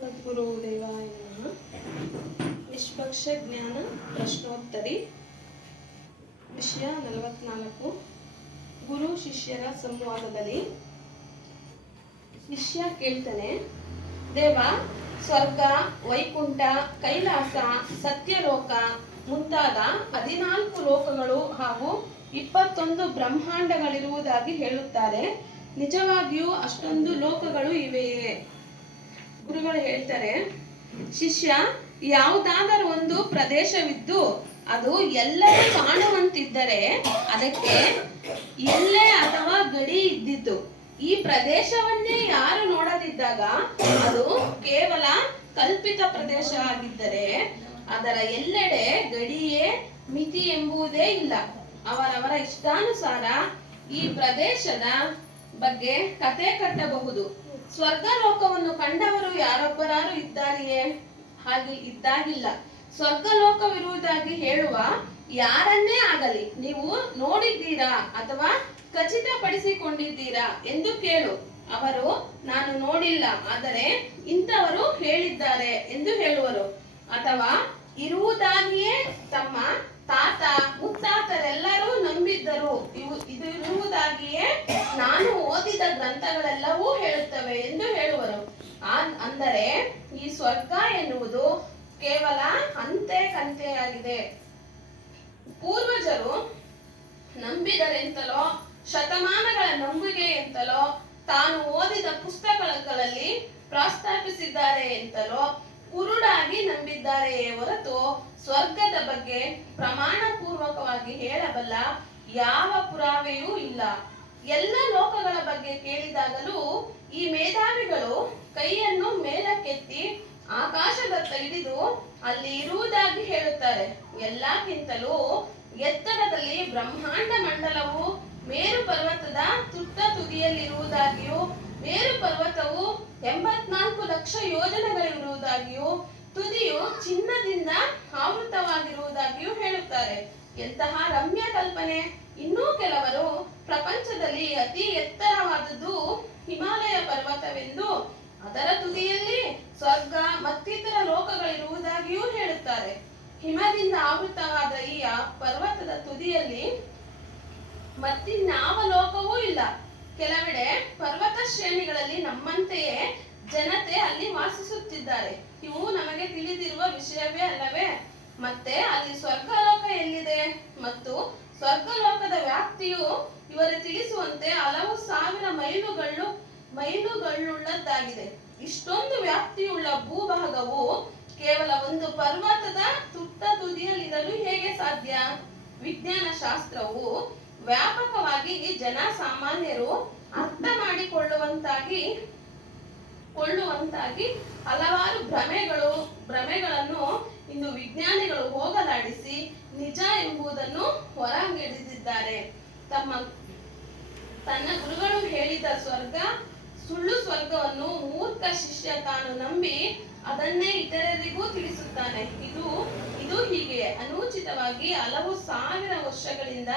ಸದ್ಗುರುದೇವಾಯ ನಮಃ. ನಿಷ್ಪಕ್ಷ ಜ್ಞಾನ ಪ್ರಶ್ನೋತ್ತರಿ, ವಿಷಯ 44. ಗುರು ಶಿಷ್ಯರ ಸಂವಾದದಲ್ಲಿ ಶಿಷ್ಯ ಕೇಳ್ತಾನೆ, ದೇವ, ಸ್ವರ್ಗ, ವೈಕುಂಠ, ಕೈಲಾಸ, ಸತ್ಯಲೋಕ ಮುಂತಾದ 14 ಲೋಕಗಳು ಹಾಗೂ 21 ಬ್ರಹ್ಮಾಂಡಗಳಿರುವುದಾಗಿ ಹೇಳುತ್ತಾರೆ. ನಿಜವಾಗಿಯೂ ಅಷ್ಟೊಂದು ಲೋಕಗಳು ಇವೆಯೇ? ಗುರುಗಳು ಹೇಳ್ತಾರೆ, ಶಿಷ್ಯ, ಯಾವುದಾದರೂ ಒಂದು ಪ್ರದೇಶವಿದ್ದು ಅದು ಎಲ್ಲರೂ ಕಾಣುವಂತಿದ್ದರೆ ಅದಕ್ಕೆ ಎಲ್ಲೆ ಅಥವಾ ಗಡಿ ಇದ್ದಿತು. ಈ ಪ್ರದೇಶವನ್ನೇ ಯಾರು ನೋಡದಿದ್ದಾಗ ಅದು ಕೇವಲ ಕಲ್ಪಿತ ಪ್ರದೇಶ ಆಗಿದ್ದರೆ ಅದರ ಎಲ್ಲೆಡೆ ಗಡಿಯೇ ಮಿತಿ ಎಂಬುದೇ ಇಲ್ಲ. ಅವರವರ ಇಷ್ಟಾನುಸಾರ ಈ ಪ್ರದೇಶದ ಬಗ್ಗೆ ಕತೆ ಕಟ್ಟಬಹುದು. ಸ್ವರ್ಗಲೋಕವನ್ನು ಕಂಡವರು ಯಾರೊಬ್ಬರಾರು ಇದ್ದಾರೆಯೇ? ಹಾಗೆ ಇದ್ದಾಗಿಲ್ಲ. ಸ್ವರ್ಗಲೋಕವಿರುವುದಾಗಿ ಹೇಳುವ ಯಾರನ್ನೇ ಆಗಲಿ ನೀವು ನೋಡಿದ್ದೀರಾ ಅಥವಾ ಖಚಿತಪಡಿಸಿಕೊಂಡಿದ್ದೀರಾ ಎಂದು ಕೇಳು. ಅವರು ನಾನು ನೋಡಿಲ್ಲ, ಆದರೆ ಇಂಥವರು ಹೇಳಿದ್ದಾರೆ ಎಂದು ಹೇಳುವರು. ಅಥವಾ ಇರುವುದಾಗಿಯೇ ತಮ್ಮ ತಾತ ಮುತ್ತಾತರೆಲ್ಲರೂ ನಂಬಿದ್ದರು, ಇದು ಇರುವುದಾಗಿಯೇ ನಾನು ಓದಿದ ಗ್ರಂಥಗಳೆಲ್ಲವೂ ಹೇಳುತ್ತವೆ ಎಂದು ಹೇಳುವರು. ಅಂದರೆ ಈ ಸ್ವರ್ಗ ಎನ್ನುವುದು ಕೇವಲ ಅಂತೆ ಕಂತೆಯಾಗಿದೆ. ಪೂರ್ವಜರು ನಂಬಿದರೆಂತಲೋ ಶತಮಾನಗಳ ನಂಬಿಕೆ ಎಂತಲೋ ತಾನು ಓದಿದ ಪುಸ್ತಕಗಳಲ್ಲಿ ಪ್ರಸ್ತಾಪಿಸಿದ್ದಾರೆ ಎಂತಲೋ ಕುರುಡಾಗಿ ನಂಬಿದ್ದಾರೆಯೇ ಹೊರತು ಸ್ವರ್ಗದ ಬಗ್ಗೆ ಪ್ರಮಾಣ ಪೂರ್ವಕವಾಗಿ ಹೇಳಬಲ್ಲ ಯಾವ ಪುರಾವೆಯೂ ಇಲ್ಲ. ಎಲ್ಲ ಲೋಕಗಳ ಬಗ್ಗೆ ಕೇಳಿದಾಗಲೂ ಈ ಮೇಧಾವಿಗಳು ಕೈಯನ್ನು ಮೇಲಕ್ಕೆತ್ತಿ ಆಕಾಶದತ್ತ ಹಿಡಿದು ಅಲ್ಲಿ ಇರುವುದಾಗಿ ಹೇಳುತ್ತಾರೆ. ಎಲ್ಲಕ್ಕಿಂತಲೂ ಎತ್ತರದಲ್ಲಿ ಬ್ರಹ್ಮಾಂಡ ಮಂಡಲವು ಮೇರು ಪರ್ವತದ ತುಟ್ಟ ತುದಿಯಲ್ಲಿರುವುದಾಗಿಯೂ ಮೇರು ಪರ್ವತವು 84 ಲಕ್ಷ ಯೋಜನೆಗಳಿರುವುದಾಗಿಯೂ ತುದಿಯು ಚಿನ್ನದಿಂದ ಆವೃತವಾಗಿರುವುದಾಗಿಯೂ ಹೇಳುತ್ತಾರೆ. ಎಂತಹ ರಮ್ಯ ಕಲ್ಪನೆ! ಇನ್ನೂ ಕೆಲವರು ಪ್ರಪಂಚದಲ್ಲಿ ಅತಿ ಎತ್ತರವಾದದ್ದು ಹಿಮಾಲಯ ಪರ್ವತವೆಂದು, ಅದರ ತುದಿಯಲ್ಲಿ ಸ್ವರ್ಗ ಮತ್ತಿತರ ಲೋಕಗಳಿರುವುದಾಗಿಯೂ ಹೇಳುತ್ತಾರೆ. ಹಿಮದಿಂದ ಆವೃತವಾದ ಈ ಪರ್ವತದ ತುದಿಯಲ್ಲಿ ಮತ್ತಿನ್ಯಾವ ಲೋಕವೂ ಇಲ್ಲ. ಕೆಲವೆಡೆ ಪರ್ವತ ಶ್ರೇಣಿಗಳಲ್ಲಿ ನಮ್ಮಂತೆಯೇ ಜನತೆ ಅಲ್ಲಿ ವಾಸಿಸುತ್ತಿದ್ದಾರೆ. ಇವು ನಮಗೆ ತಿಳಿದಿರುವ ವಿಷಯವೇ ಅಲ್ಲವೇ? ಮತ್ತೆ ಅಲ್ಲಿ ಸ್ವರ್ಗಲೋಕ ಎಲ್ಲಿದೆ ಮತ್ತು ಸ್ವರ್ಗಲೋಕದ ವ್ಯಾಪ್ತಿಯು ಇವರು ತಿಳಿಸುವಂತೆ ಹಲವು ಸಾವಿರ ಮೈಲುಗಳುಳ್ಳದ್ದಾಗಿದೆ. ಇಷ್ಟೊಂದು ವ್ಯಾಪ್ತಿಯುಳ್ಳ ಭೂಭಾಗವು ಕೇವಲ ಒಂದು ಪರ್ವತದ ತುಟ್ಟ ತುದಿಯಲ್ಲಿರಲು ಹೇಗೆ ಸಾಧ್ಯ? ವಿಜ್ಞಾನ ಶಾಸ್ತ್ರವು ವ್ಯಾಪಕವಾಗಿ ಜನ ಸಾಮಾನ್ಯರು ಅರ್ಥ ಮಾಡಿಕೊಳ್ಳುವಂತಾಗಿ ಹಲವಾರು ಭ್ರಮೆಗಳನ್ನು ಇಂದು ವಿಜ್ಞಾನಿಗಳು ಹೋಗಲಾಡಿಸಿ ನಿಜ ಎಂಬುದನ್ನು ಹೊರಗೆಳೆದಿದ್ದಾರೆ. ತನ್ನ ಗುರುಗಳು ಹೇಳಿದ ಸುಳ್ಳು ಸ್ವರ್ಗವನ್ನು ಮೂರ್ಖ ಶಿಷ್ಯ ತಾನು ನಂಬಿ ಅದನ್ನೇ ಇತರರಿಗೂ ತಿಳಿಸುತ್ತಾನೆ. ಇದು ಹೀಗೆ ಅನುಚಿತವಾಗಿ ಹಲವು ಸಾವಿರ ವರ್ಷಗಳಿಂದ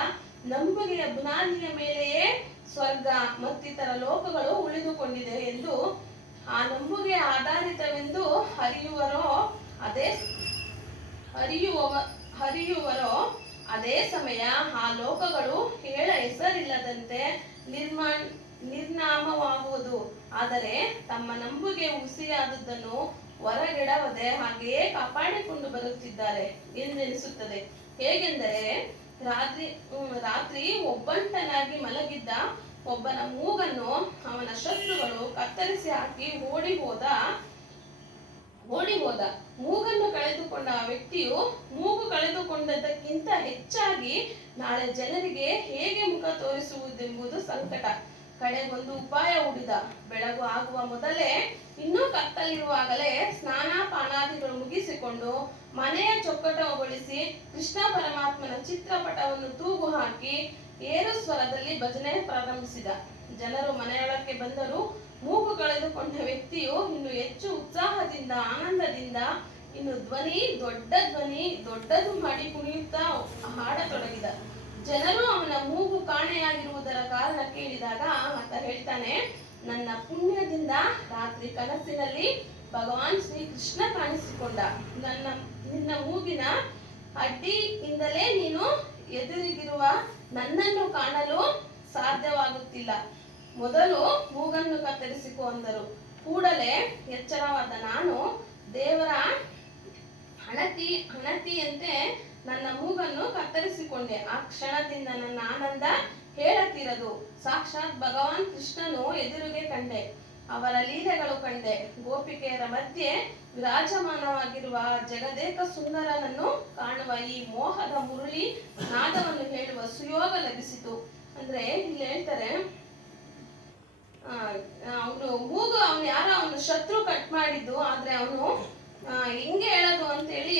ನಂಬಿಕೆಯ ಬುನಾದಿಯ ಮೇಲೆಯೇ ಸ್ವರ್ಗ ಮತ್ತಿತರ ಲೋಕಗಳು ಉಳಿದುಕೊಂಡಿದೆ ಎಂದು ಆ ನಂಬಿಕೆ ಆಧಾರಿತವೆಂದು ಹರಿಯುವರೋ ಅದೇ ಸಮಯ ಆ ಲೋಕಗಳು ಹೇಳ ಹೆಸರಿಲ್ಲದಂತೆ ನಿರ್ನಾಮವಾಗುವುದು. ಆದರೆ ತಮ್ಮ ನಂಬಿಕೆ ಹುಸಿಯಾದದ್ದನ್ನು ಹೊರಗೆಡವದೆ ಹಾಗೆಯೇ ಕಾಪಾಡಿಕೊಂಡು ಬರುತ್ತಿದ್ದಾರೆ ಎಂದೆನಿಸುತ್ತದೆ. ಹೇಗೆಂದರೆ ರಾತ್ರಿ ಒಬ್ಬಂಟನಾಗಿ ಮಲಗಿದ್ದ ಒಬ್ಬನ ಮೂಗನ್ನು ಅವನ ಶತ್ರುಗಳು ಕತ್ತರಿಸಿ ಹಾಕಿ ಓಡಿ ಹೋದ. ಮೂಗನ್ನು ಕಳೆದುಕೊಂಡ ಆ ವ್ಯಕ್ತಿಯು ಮೂಗು ಕಳೆದುಕೊಂಡದಕ್ಕಿಂತ ಹೆಚ್ಚಾಗಿ ನಾಳೆ ಜನರಿಗೆ ಹೇಗೆ ಮುಖ ತೋರಿಸುವುದೆಂಬುದು ಸಂಕಟ. ಕಡೆಗೊಂದು ಉಪಾಯ ಹೂಡಿದ. ಬೆಳಗು ಆಗುವ ಮೊದಲೇ ಇನ್ನೂ ಕತ್ತಲಿರುವಾಗಲೇ ಸ್ನಾನ ಪಾನಾದಿಗಳು ಮುಗಿಸಿಕೊಂಡು ಮನೆಯ ಚೊಕ್ಕಟಗೊಳಿಸಿ ಕೃಷ್ಣ ಪರಮಾತ್ಮನ ಚಿತ್ರಪಟವನ್ನು ತೂಗು ಹಾಕಿ ಏರು ಸ್ವರದಲ್ಲಿ ಭಜನೆ ಪ್ರಾರಂಭಿಸಿದ. ಜನರು ಮನೆಯೊಳಕ್ಕೆ ಬಂದರೂ ಮೂಗು ಕಳೆದುಕೊಂಡ ವ್ಯಕ್ತಿಯು ಇನ್ನು ಹೆಚ್ಚು ಉತ್ಸಾಹದಿಂದ ಆನಂದದಿಂದ ಇನ್ನು ದೊಡ್ಡದು ಮಾಡಿ ಕುಣಿಯುತ್ತಾ ಹಾಡತೊಡಗಿದ. ಜನರು ಅವನ ಮೂಗು ಕಾಣೆಯಾಗಿರುವುದರ ಕಾರಣ ಕೇಳಿದಾಗ ಆತ ಹೇಳ್ತಾನೆ, ನನ್ನ ಪುಣ್ಯದಿಂದ ರಾತ್ರಿ ಕನಸಿನಲ್ಲಿ ಭಗವಾನ್ ಶ್ರೀ ಕೃಷ್ಣ ಕಾಣಿಸಿಕೊಂಡ. ನಿನ್ನ ಮೂಗಿನ ಅಡ್ಡಿಯಿಂದಲೇ ನೀನು ಎದುರಿಗಿರುವ ನನ್ನನ್ನು ಕಾಣಲು ಸಾಧ್ಯವಾಗುತ್ತಿಲ್ಲ. ಮೊದಲು ಮೂಗನ್ನು ಕತ್ತರಿಸಿಕೊ ಅಂದರು. ಕೂಡಲೇ ಎಚ್ಚರವಾದ ನಾನು ದೇವರ ಹಣತಿಯಂತೆ ನನ್ನ ಮೂಗನ್ನು ಕತ್ತರಿಸಿಕೊಂಡೆ. ಆ ಕ್ಷಣದಿಂದ ನನ್ನ ಆನಂದ ಹೇಳತೀರದು. ಸಾಕ್ಷಾತ್ ಭಗವಾನ್ ಕೃಷ್ಣನು ಎದುರಿಗೆ ಕಂಡೆ. ಅವರ ಲೀಲೆಗಳು ಕಂಡೆ. ಗೋಪಿಕೆಯರ ಮಧ್ಯೆ ವಿರಾಜಮಾನವಾಗಿರುವ ಜಗದೇಕ ಸುಂದರನನ್ನು ಕಾಣುವ ಈ ಮೋಹದ ಮುರುಳಿ ನಾದವನ್ನು ಹೇಳುವ ಸುಯೋಗ ಲಭಿಸಿತು. ಅಂದ್ರೆ ಇಲ್ಲಿ ಹೇಳ್ತಾರೆ, ಅವನು ಮೂಗು ಅವನು ಶತ್ರು ಕಟ್ ಮಾಡಿದ್ದು, ಆದ್ರೆ ಅವನು ಹೆಂಗೆ ಹೇಳೋದು ಅಂತೇಳಿ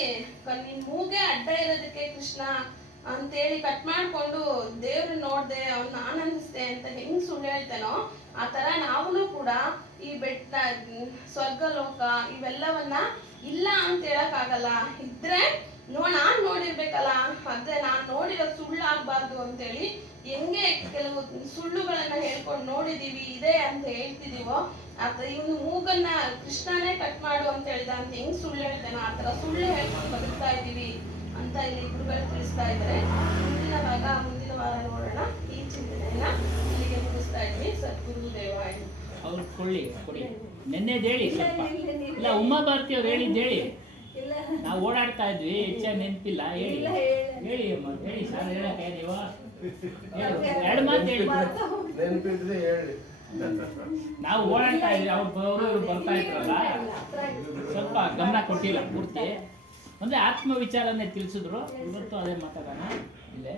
ನಿನ್ ಮೂಗೆ ಅಡ್ಡ ಇರೋದಕ್ಕೆ ಕೃಷ್ಣ ಅಂತೇಳಿ ಕಟ್ ಮಾಡ್ಕೊಂಡು ದೇವ್ರು ನೋಡ್ದೆ ಅವನ್ನ ಆನಂದಿಸ್ದೆ ಅಂತ ಹೆಂಗ್ ಸುಳ್ಳು ಹೇಳ್ತಾನೋ, ಆ ತರ ನಾವು ಕೂಡ ಈ ಬೆಟ್ಟ ಸ್ವರ್ಗಲೋಕ ಇವೆಲ್ಲವನ್ನ ಇಲ್ಲ ಅಂತ ಹೇಳಕ್ ಆಗಲ್ಲ. ಇದ್ರೆ ನಾನ್ ನೋಡಿರ್ಬೇಕಲ್ಲ, ಅದೇ ನಾನ್ ನೋಡಿರೋ ಸುಳ್ಳು ಆಗ್ಬಾರ್ದು ಅಂತೇಳಿ ಹೆಂಗೆ ಕೆಲವು ಸುಳ್ಳುಗಳನ್ನ ಹೇಳ್ಕೊಂಡು ನೋಡಿದೀವಿ ಇದೆ ಅಂತ ಹೇಳ್ತಿದೀವೋ, ಇವನು ಮೂಗನ್ನ ಕೃಷ್ಣನೇ ಕಟ್ ಮಾಡು ಅಂತ ಹೇಳ್ದ ಅಂತ ಹೆಂಗ್ ಸುಳ್ಳು ಹೇಳ್ತಾನೋ ಆತರ ಸುಳ್ಳು ಹೇಳ್ಕೊಂಡು ಬದುಕ್ತಾ ಇದೀವಿ ಅಂತ ಇಲ್ಲಿ ಗುರುಗಳು ತಿಳಿಸ್ತಾ ಇದ್ದಾರೆ. ಮುಂದಿನ ವಾರ ನೋಡೋಣ. ಈ ಚಿಂತನೆಯನ್ನ ಇಲ್ಲಿಗೆ ಮುಗಿಸ್ತಾ ಇದ್ವಿ. ಸದ್ಗುರು ದೇವಾಯ. ಅವ್ರು ಕೊಡಿ ನೆನ್ನೆದು ಹೇಳಿ ಸ್ವಲ್ಪ. ಇಲ್ಲ ಉಮಾ ಭಾರತಿ ಅವ್ರು ಹೇಳಿದ್ದು ಹೇಳಿ. ನಾವು ಓಡಾಡ್ತಾ ಇದ್ವಿ, ಹೆಚ್ಚಾಗಿ ನೆನಪಿಲ್ಲ. ಹೇಳಿ ಅಮ್ಮ, ಹೇಳಿ ಸರ್. ಹೇಳಕ್ಕೆ ನೀವು 2 ಮಾತು ಹೇಳಿ. ನೆನಪಿದ್ರೆ ಹೇಳಿ. ನಾವು ಓಡಾಡ್ತಾ ಇದ್ವಿ, ಅವರು ಬರ್ತಾ ಇದ್ರಲ್ಲ, ಸ್ವಲ್ಪ ಗಮನ ಕೊಟ್ಟಿಲ್ಲ ಪೂರ್ತಿ. ಅಂದ್ರೆ ಆತ್ಮ ವಿಚಾರನೇ ತಿಳಿಸಿದ್ರು. ಇವತ್ತು ಅದೇ ಮಾತಾಡೋಣ ಇಲ್ಲೇ.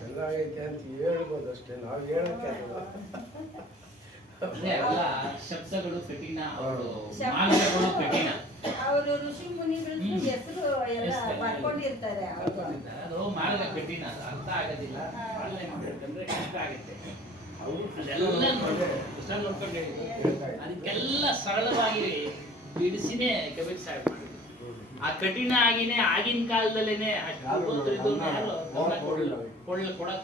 ಚೆನ್ನಾಗೈತೆ ಅಂತ ಹೇಳ್ಬೋದಷ್ಟೇ, ನಾವು ಹೇಳಕ್ಕೆ ಎಲ್ಲ ಶಬ್ದಗಳು ಕಠಿಣ, ಅವರು ಮಾರ್ಗಗಳು ಕಠಿಣ. ಅವರು ಋಷಿ ಮುನಿಗಳು ಹೆಸರು ಎಲ್ಲ ಬರ್ಕೊಂಡಿರ್ತಾರೆ. ಅದು ಮಾರ್ಗ ಕಠಿಣ, ಅದು ಅರ್ಥ ಆಗೋದಿಲ್ಲ. ಪಾಲನೆ ಮಾಡ್ಬೇಕಂದ್ರೆ ಕಷ್ಟ ಆಗುತ್ತೆ. ಅದಕ್ಕೆಲ್ಲ ಸರಳವಾಗಿ ಬಿಡಿಸಿನೇ ಕಬೀರ್ ಸಾಹೇಬ್ ಮಾಡಿದ್ರು. ಆ ಕಠಿಣ ಆಗಿನೇ ಆಗಿನ ಕಾಲದಲ್ಲೇನೆ ಕೊಡಕ್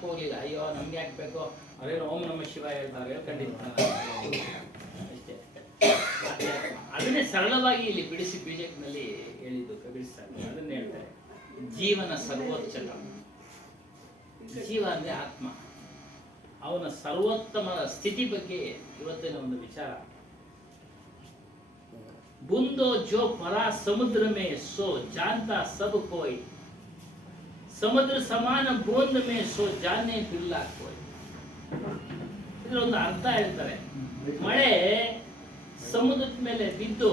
ಹೋಗ್ಲಿಲ್ಲ. ಅಯ್ಯೋ ನಮ್ಗೆ ಹಾಕ್ಬೇಕು, ಅದೇನೋ ಓಂ ನಮ ಶಿವ ಹೇಳ್ತಾರೆ, ಹೇಳ್ಕೊಂಡಿರ್ತಾರೆ ಅಷ್ಟೇ. ಅದನ್ನೇ ಸರಳವಾಗಿ ಇಲ್ಲಿ ಬಿಡಿಸಿ ಬೀಜಕ್ನಲ್ಲಿ ಹೇಳಿದ್ದು ಕಬೀರ್ ಸಾಹೇಬ್. ಅದನ್ನೇ ಹೇಳ್ತಾರೆ, ಜೀವನ ಸರ್ವೋಚ್ಚ. ಜೀವ ಅಂದ್ರೆ ಆತ್ಮ, ಅವನ ಸರ್ವೋತ್ತಮ ಸ್ಥಿತಿ ಬಗ್ಗೆ ಇವತ್ತಿನ ಒಂದು ವಿಚಾರ. ಬುಂದೋ ಜೋ ಪರಾ ಸಮುದ್ರ ಮೇ ಸೋ ಜಾನ್ತಾ ಸಬ್ ಕೋಯ್, ಸಮುದ್ರ ಸಮಾನ ಬೂಂದ್ ಮೇ ಸೋ ಜಾನೆ ಬಿರ್ಲಾ ಕೋಯ್. ಇದರೊಂದು ಅರ್ಥ ಹೇಳ್ತಾರೆ. ಮಳೆ ಸಮುದ್ರದ ಮೇಲೆ ಬಿದ್ದು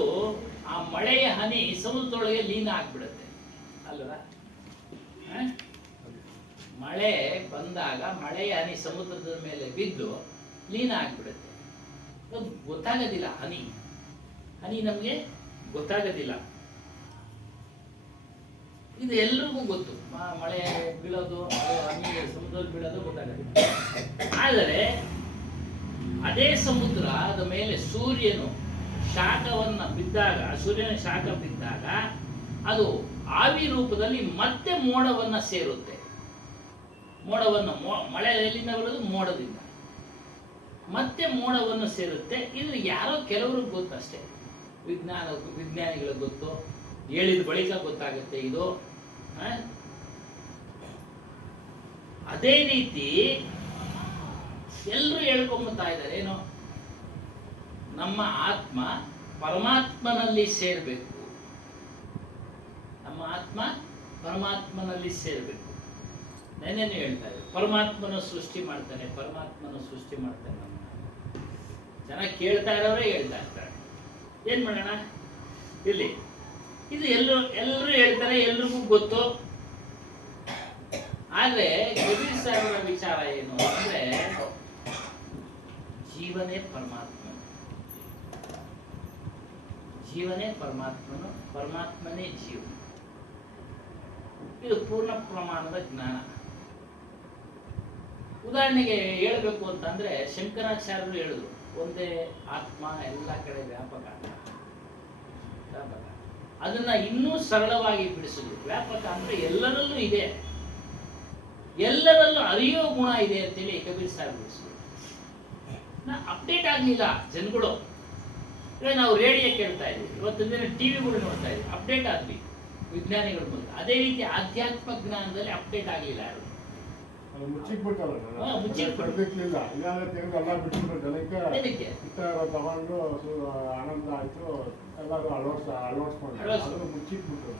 ಆ ಮಳೆಯ ಹನಿ ಸಮುದ್ರದೊಳಗೆ ಲೀನ ಆಗ್ಬಿಡುತ್ತೆ ಅಲ್ವಾ? ಮಳೆ ಬಂದಾಗ ಮಳೆಯ ಹನಿ ಸಮುದ್ರದ ಮೇಲೆ ಬಿದ್ದು ಲೀನ ಆಗ್ಬಿಡುತ್ತೆ. ಗೊತ್ತಾಗೋದಿಲ್ಲ, ಹನಿ ನಮಗೆ ಗೊತ್ತಾಗೋದಿಲ್ಲ. ಇದು ಎಲ್ರಿಗೂ ಗೊತ್ತು. ಮಳೆ ಬೀಳೋದು, ಹನಿ ಸಮುದ್ರದಲ್ಲಿ ಬೀಳೋದು ಗೊತ್ತಾಗೋದಿಲ್ಲ. ಆದರೆ ಅದೇ ಸಮುದ್ರದ ಮೇಲೆ ಸೂರ್ಯನ ಶಾಖ ಬಿದ್ದಾಗ ಅದು ಆವಿ ರೂಪದಲ್ಲಿ ಮತ್ತೆ ಮೋಡವನ್ನ ಸೇರುತ್ತೆ. ಮಳೆ ಎಲ್ಲಿಂದ ಬರೋದು? ಮೋಡದಿಂದ. ಮತ್ತೆ ಮೋಡವನ್ನು ಸೇರುತ್ತೆ. ಇದು ಯಾರೋ ಕೆಲವ್ರಿಗೆ ಗೊತ್ತಷ್ಟೇ, ವಿಜ್ಞಾನಿಗಳಿಗೆ ಗೊತ್ತು, ಹೇಳಿದ ಬಳಿಕ ಗೊತ್ತಾಗುತ್ತೆ ಇದು. ಅದೇ ರೀತಿ ಎಲ್ಲರೂ ಹೇಳ್ಕೊಂಬತ್ತಾ ಇದ್ದಾರೆ, ಏನು? ನಮ್ಮ ಆತ್ಮ ಪರಮಾತ್ಮನಲ್ಲಿ ಸೇರ್ಬೇಕು, ನಮ್ಮ ಆತ್ಮ ಪರಮಾತ್ಮನಲ್ಲಿ ಸೇರ್ಬೇಕು. ನೆನ್ನೆನೂ ಹೇಳ್ತಾ ಇದ್ದಾರೆ, ಪರಮಾತ್ಮನ ಸೃಷ್ಟಿ ಮಾಡ್ತಾನೆ ನಮ್ಮ ಜನ ಕೇಳ್ತಾ ಇರೋರೇ ಹೇಳ್ತಾ ಇರ್ತಾರೆ. ಏನ್ ಮಾಡೋಣ ಇಲ್ಲಿ? ಇದು ಎಲ್ಲರೂ ಹೇಳ್ತಾರೆ, ಎಲ್ರಿಗೂ ಗೊತ್ತು. ಆದ್ರೆ ಕಬೀರ್ ಸಾಹೇಬರ ವಿಚಾರ ಏನು ಅಂದ್ರೆ, ಜೀವನೇ ಪರಮಾತ್ಮನು, ಪರಮಾತ್ಮನೇ ಜೀವ. ಇದು ಪೂರ್ಣ ಪ್ರಮಾಣದ ಜ್ಞಾನ. ಉದಾಹರಣೆಗೆ ಹೇಳಬೇಕು ಅಂತಂದ್ರೆ, ಶಂಕರಾಚಾರ್ಯರು ಹೇಳಿದ್ರು, ಒಂದೇ ಆತ್ಮ ಎಲ್ಲ ಕಡೆ ವ್ಯಾಪಕ. ಅದನ್ನ ಇನ್ನೂ ಸರಳವಾಗಿ ಬಿಡಿಸಿದ್ರು. ವ್ಯಾಪಕ ಅಂದ್ರೆ ಎಲ್ಲರಲ್ಲೂ ಇದೆ, ಎಲ್ಲರಲ್ಲೂ ಅರಿಯೋ ಗುಣ ಇದೆ ಅಂತೇಳಿ ಕಬೀರ್ ಸಾಹೇಬ್ ಬಿಡಿಸ್ಬೋದು. ಅಪ್ಡೇಟ್ ಆಗಲಿಲ್ಲ ಜನಗಳು. ಇವಾಗ ನಾವು ರೇಡಿಯೋ ಕೇಳ್ತಾ ಇದ್ದೀವಿ, ಇವತ್ತಿನ ದಿನ ಟಿವಿಗಳು ನೋಡ್ತಾ ಇದ್ದೀವಿ, ಅಪ್ಡೇಟ್ ಆದ್ವಿ ವಿಜ್ಞಾನಿಗಳ ಮೂಲಕ. ಅದೇ ರೀತಿ ಆಧ್ಯಾತ್ಮ ಜ್ಞಾನದಲ್ಲಿ ಅಪ್ಡೇಟ್ ಆಗಲಿಲ್ಲ ಯಾರು. ಅದು ಮುಚ್ಚಿಟ್ಬಿಟ್ಟಲ್ಲ ಹಾ, ಮುಚ್ಚಿಟ್ಬಿಟ್ಟು. ತರಬೇಕಿಲ್ಲ. ಇಲ್ಲಾಂದ್ರೆ ತೆಗೆದು ಎಲ್ಲ ಬಿಟ್ಬಿಟ್ಟು ಜನಕ್ಕೆ ಏನಕ್ಕೆ? ತಗೊಂಡು ಆನಂದ ಆಯ್ತು, ಎಲ್ಲರೂ ಅಳವಡಿಸ್ಕೊಂಡು ಅಳವಡಿಸ್ಕೊಂಡು. ಅದು ಮುಚ್ಚಿಟ್ಬಿಟ್ಟು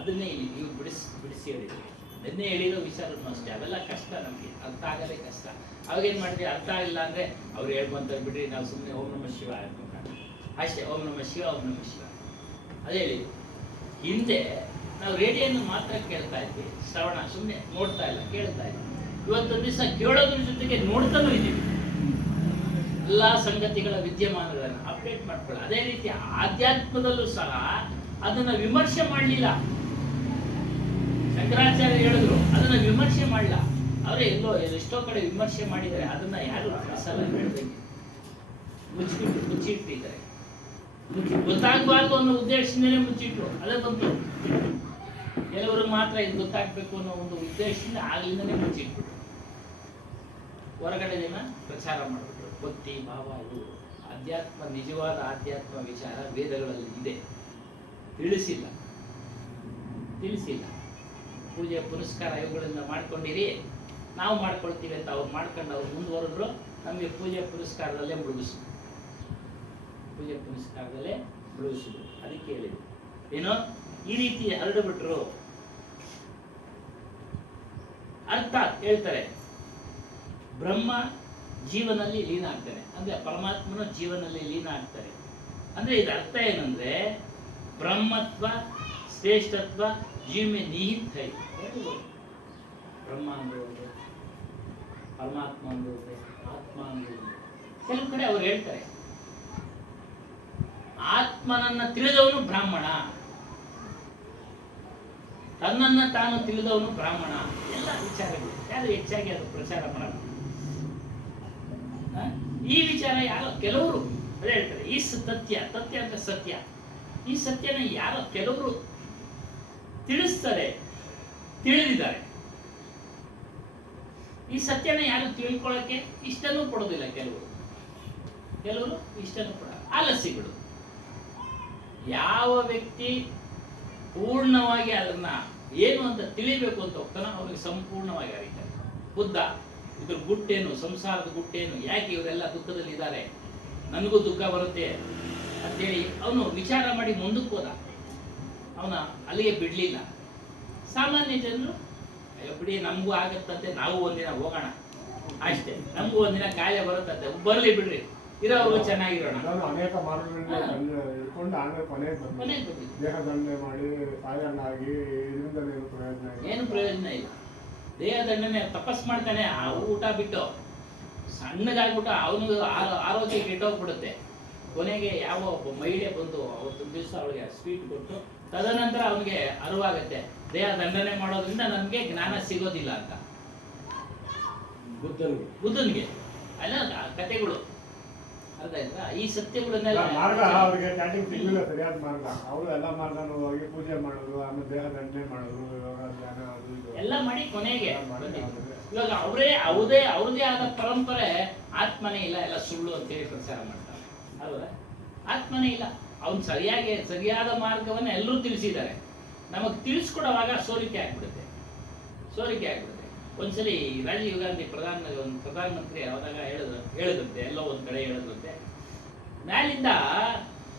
ಅದನ್ನೇ ಇಲ್ಲಿ ನೀವು ಬಿಡಿಸಿ ಹೇಳಿದ್ರಿ. ನಿನ್ನೆ ಹೇಳಿರೋ ವಿಚಾರನೂ ಅಷ್ಟೇ. ಅವೆಲ್ಲ ಕಷ್ಟ, ನಮಗೆ ಅರ್ಥ ಆಗದೇ ಕಷ್ಟ. ಅವಾಗೇನು ಮಾಡಿದ್ವಿ, ಅರ್ಥ ಆಗಿಲ್ಲ ಅಂದರೆ ಅವ್ರು ಹೇಳ್ಕೊಂತಾರೆ ಬಿಡ್ರಿ, ನಾವು ಸುಮ್ಮನೆ ಓಂ ನಮಃ ಶಿವ ಅನ್ಕೊಂಡು ಅಷ್ಟೇ. ಓಂ ನಮಃ ಶಿವ, ಓಂ ನಮಃ ಶಿವ ಅದೇ ಹೇಳಿದ್ವಿ. ಹಿಂದೆ ನಾವು ರೇಡಿಯೋನ ಮಾತ್ರ ಕೇಳ್ತಾ ಇದ್ವಿ, ಶ್ರವಣ ಸುಮ್ಮನೆ ನೋಡ್ತಾ ಇಲ್ಲ, ಕೇಳ್ತಾ ಇದ್ವಿ. ಇವತ್ತೊಂದು ದಿವಸ ಕೇಳೋದ್ರ ಜೊತೆಗೆ ನೋಡ್ತಾನೂ ಇದ್ದೀವಿ. ಎಲ್ಲ ಸಂಗತಿಗಳ ವಿದ್ಯಮಾನಗಳನ್ನು ಅಪ್ಡೇಟ್ ಮಾಡ್ಕೊಳ್ಳಿ. ಅದೇ ರೀತಿ ಆಧ್ಯಾತ್ಮದಲ್ಲೂ ಸಹ ಅದನ್ನ ವಿಮರ್ಶೆ ಮಾಡಲಿಲ್ಲ. ಶಂಕರಾಚಾರ್ಯ ಹೇಳಿದ್ರು, ಅದನ್ನ ವಿಮರ್ಶೆ ಮಾಡಲ್ಲ. ಅವರೇ ಎಷ್ಟೋ ಕಡೆ ವಿಮರ್ಶೆ ಮಾಡಿದ್ದಾರೆ, ಅದನ್ನ ಯಾರು ಸಲ ಹೇಳ್ದಂಗೆ ಮುಚ್ಚಿಟ್ಟಿದ್ದಾರೆ. ಗೊತ್ತಾಗಬಾರ್ದು ಅನ್ನೋ ಉದ್ದೇಶದಿಂದಲೇ ಮುಚ್ಚಿಟ್ರು, ಅದೇ ಬಂತು. ಕೆಲವರು ಮಾತ್ರ ಇದು ಗೊತ್ತಾಗಬೇಕು ಅನ್ನೋ ಒಂದು ಉದ್ದೇಶದಿಂದ ಆಗ್ಲಿಂದನೇ ಮುಚ್ಚಿಟ್ಬಿಟ್ರು. ಹೊರಗಡೆ ಜನ ಪ್ರಚಾರ ಮಾಡಿಬಿಟ್ರು. ಭಕ್ತಿ ಭಾವ ಇವು ಅಧ್ಯಾತ್ಮ, ನಿಜವಾದ ಆಧ್ಯಾತ್ಮ ವಿಚಾರ ವೇದಗಳಲ್ಲಿ ಇದೆ, ತಿಳಿಸಿಲ್ಲ. ಪೂಜೆ ಪುನಸ್ಕಾರ ಇವುಗಳಿಂದ ಮಾಡ್ಕೊಂಡಿರಿ, ನಾವು ಮಾಡ್ಕೊಳ್ತೀವಿ ಅಂತ ಅವ್ರು ಮಾಡ್ಕೊಂಡು ಅವ್ರು ಮುಂದುವರೆದ್ರು. ನಮಗೆ ಪೂಜೆ ಪುನಸ್ಕಾರದಲ್ಲೇ ಮುಳುಗಿಸಿದ್ರು. ಅದಕ್ಕೆ ಹೇಳಿದ್ರು ಏನೋ ಈ ರೀತಿ ಹರಡು ಬಿಟ್ರು. ಅರ್ಥಾತ್ ಹೇಳ್ತಾರೆ, ಬ್ರಹ್ಮ ಜೀವನಲ್ಲಿ ಲೀನ ಆಗ್ತಾನೆ, ಅಂದ್ರೆ ಪರಮಾತ್ಮನ ಜೀವನಲ್ಲಿ ಲೀನ ಆಗ್ತಾರೆ. ಅಂದ್ರೆ ಇದರ ಅರ್ಥ ಏನಂದ್ರೆ ಬ್ರಹ್ಮತ್ವ ಶ್ರೇಷ್ಠತ್ವ ಜೀವ ಮೇ ನಿಹಿತ ಹೈ. ಬ್ರಹ್ಮ ಅಂದ್ರೆ ಪರಮಾತ್ಮ ಅಂದ್ರೆ ಆತ್ಮ ಅಂದ್ರೆ ಕೆಲವು ಕಡೆ ಅವ್ರು ಹೇಳ್ತಾರೆ, ಆತ್ಮನನ್ನ ತಿಳಿದವನು ಬ್ರಾಹ್ಮಣ, ತನ್ನನ್ನ ತಾನು ತಿಳಿದವನು ಬ್ರಾಹ್ಮಣ. ಎಲ್ಲ ವಿಚಾರಗಳು ಯಾರು ಹೆಚ್ಚಾಗಿ ಅದು ಪ್ರಚಾರ ಮಾಡಲ್ಲ. ಈ ವಿಚಾರ ಯಾರೋ ಕೆಲವರು ಅದೇ ಹೇಳ್ತಾರೆ, ಈ ತಥ್ಯ ಅಂದ್ರೆ ಸತ್ಯ. ಈ ಸತ್ಯನ ಯಾರೋ ಕೆಲವರು ತಿಳಿಸ್ತಾರೆ, ತಿಳಿದಿದ್ದಾರೆ. ಈ ಸತ್ಯನ ಯಾರು ತಿಳ್ಕೊಳ್ಳೋಕೆ ಇಷ್ಟನೂ ಪಡೋದಿಲ್ಲ. ಕೆಲವರು ಇಷ್ಟನೂ ಪಡಲ್ಲ. ಆಲಸ್ಯಗಳು. ಯಾವ ವ್ಯಕ್ತಿ ಪೂರ್ಣವಾಗಿ ಅದನ್ನ ಏನು ಅಂತ ತಿಳಿಬೇಕು ಅಂತ ಹೋಗ್ತಾನೋ ಅವನಿಗೆ ಸಂಪೂರ್ಣವಾಗಿ ಅರಿತಾರೆ. ಬುದ್ಧ ಇದ್ರ ಗುಟ್ಟೇನು, ಸಂಸಾರದ ಗುಟ್ಟೇನು, ಯಾಕೆ ಇವರೆಲ್ಲ ದುಃಖದಲ್ಲಿ ಇದ್ದಾರೆ, ನನಗೂ ದುಃಖ ಬರುತ್ತೆ ಅಂತೇಳಿ ಅವನು ವಿಚಾರ ಮಾಡಿ ಮುಂದಕ್ಕೆ ಹೋದ. ಅವನ ಅಲ್ಲಿಗೆ ಬಿಡ್ಲಿಲ್ಲ. ಸಾಮಾನ್ಯ ಜನರು ಬಿಡಿ, ನಮಗೂ ಆಗತ್ತಂತೆ, ನಾವು ಒಂದಿನ ಹೋಗೋಣ ಅಷ್ಟೇ, ನಮಗೂ ಒಂದಿನ ಕಾಯಿಲೆ ಬರುತ್ತಂತೆ, ಬರ್ಲಿ ಬಿಡ್ರಿ, ಇರೋರು ಚೆನ್ನಾಗಿರೋಣ. ಅನೇಕ ಮಾರ್ಗಗಳನ್ನ ಇಟ್ಕೊಂಡು ಆಮೇಲೆ ಕೊನೆಗೆ ಬಂದಿದೆ. ದೇಹ ದಂಡನೆ ಮಾಡಿ ಸಾಯಂಗಾಗಿ ಇದರಿಂದ ಏನು ಪ್ರಯೋಜನ ಇಲ್ಲ. ದೇಹ ದಂಡನೆ ತಪಸ್ ಮಾಡ್ತಾನೆ, ಆ ಊಟ ಬಿಟ್ಟು ಸಣ್ಣಗಾಗ್ಬಿಟ್ಟು ಅವನಿಗೆ ಆರೋಗ್ಯ ಕೆಟ್ಟೋಗ್ಬಿಡುತ್ತೆ. ಕೊನೆಗೆ ಯಾವ ಒಬ್ಬ ಮಹಿಳೆ ಬಂದು ಅವತ್ತೊಂದು ದಿವಸ ಅವಳಿಗೆ ಸ್ವೀಟ್ ಕೊಟ್ಟು ತದನಂತರ ಅವನಿಗೆ ಅರಿವಾಗತ್ತೆ, ದೇಹ ದಂಡನೆ ಮಾಡೋದ್ರಿಂದ ನಮ್ಗೆ ಜ್ಞಾನ ಸಿಗೋದಿಲ್ಲ ಅಂತ. ಬುದ್ಧನಿಗೆ ಅಲ್ಲ ಕಥೆಗಳು ಅರ್ಥ ಆಯ್ತಾ? ಈ ಸತ್ಯಗಳನ್ನೆಲ್ಲ ಮಾರ್ಗ ಅವ್ರಿಗೆ ಸ್ಟಾರ್ಟಿಂಗ್ ಸಿಗಲಿಲ್ಲ, ಸರಿಯಾದ ಮಾರ್ಗ. ಅವರು ಎಲ್ಲ ಮಾರ್ಗನೂ ಹೋಗಿ ಪೂಜೆ ಮಾಡೋದು, ಆಮೇಲೆ ದೇಹ ದಂಡನೆ ಮಾಡೋದು, ಯೋಗ ಧ್ಯಾನ ಅದು ಇದು ಎಲ್ಲ ಮಾಡಿ ಕೊನೆಗೆ ಇವಾಗ ಅವ್ರದೇ ಆದ ಪರಂಪರೆ. ಆತ್ಮನೇ ಇಲ್ಲ, ಎಲ್ಲ ಸುಳ್ಳು ಅಂತೇಳಿ ಪ್ರಚಾರ ಮಾಡ್ತಾರೆ. ಹೌದಾ? ಆತ್ಮನೇ ಇಲ್ಲ. ಅವ್ನು ಸರಿಯಾದ ಮಾರ್ಗವನ್ನ ಎಲ್ಲರೂ ತಿಳಿಸಿದ್ದಾರೆ. ನಮಗೆ ತಿಳಿಸ್ಕೊಡುವಾಗ ಸೋರಿಕೆ ಆಗ್ಬಿಡುತ್ತೆ. ಒಂದ್ಸಲಿ ರಾಜೀವ್ ಗಾಂಧಿ ಪ್ರಧಾನಮಂತ್ರಿ ಆದಾಗ ಹೇಳಿದಂತೆ, ಎಲ್ಲೋ ಒಂದ್ ಕಡೆ ಹೇಳಿದಂತೆ, ಮ್ಯಾಲಿಂದ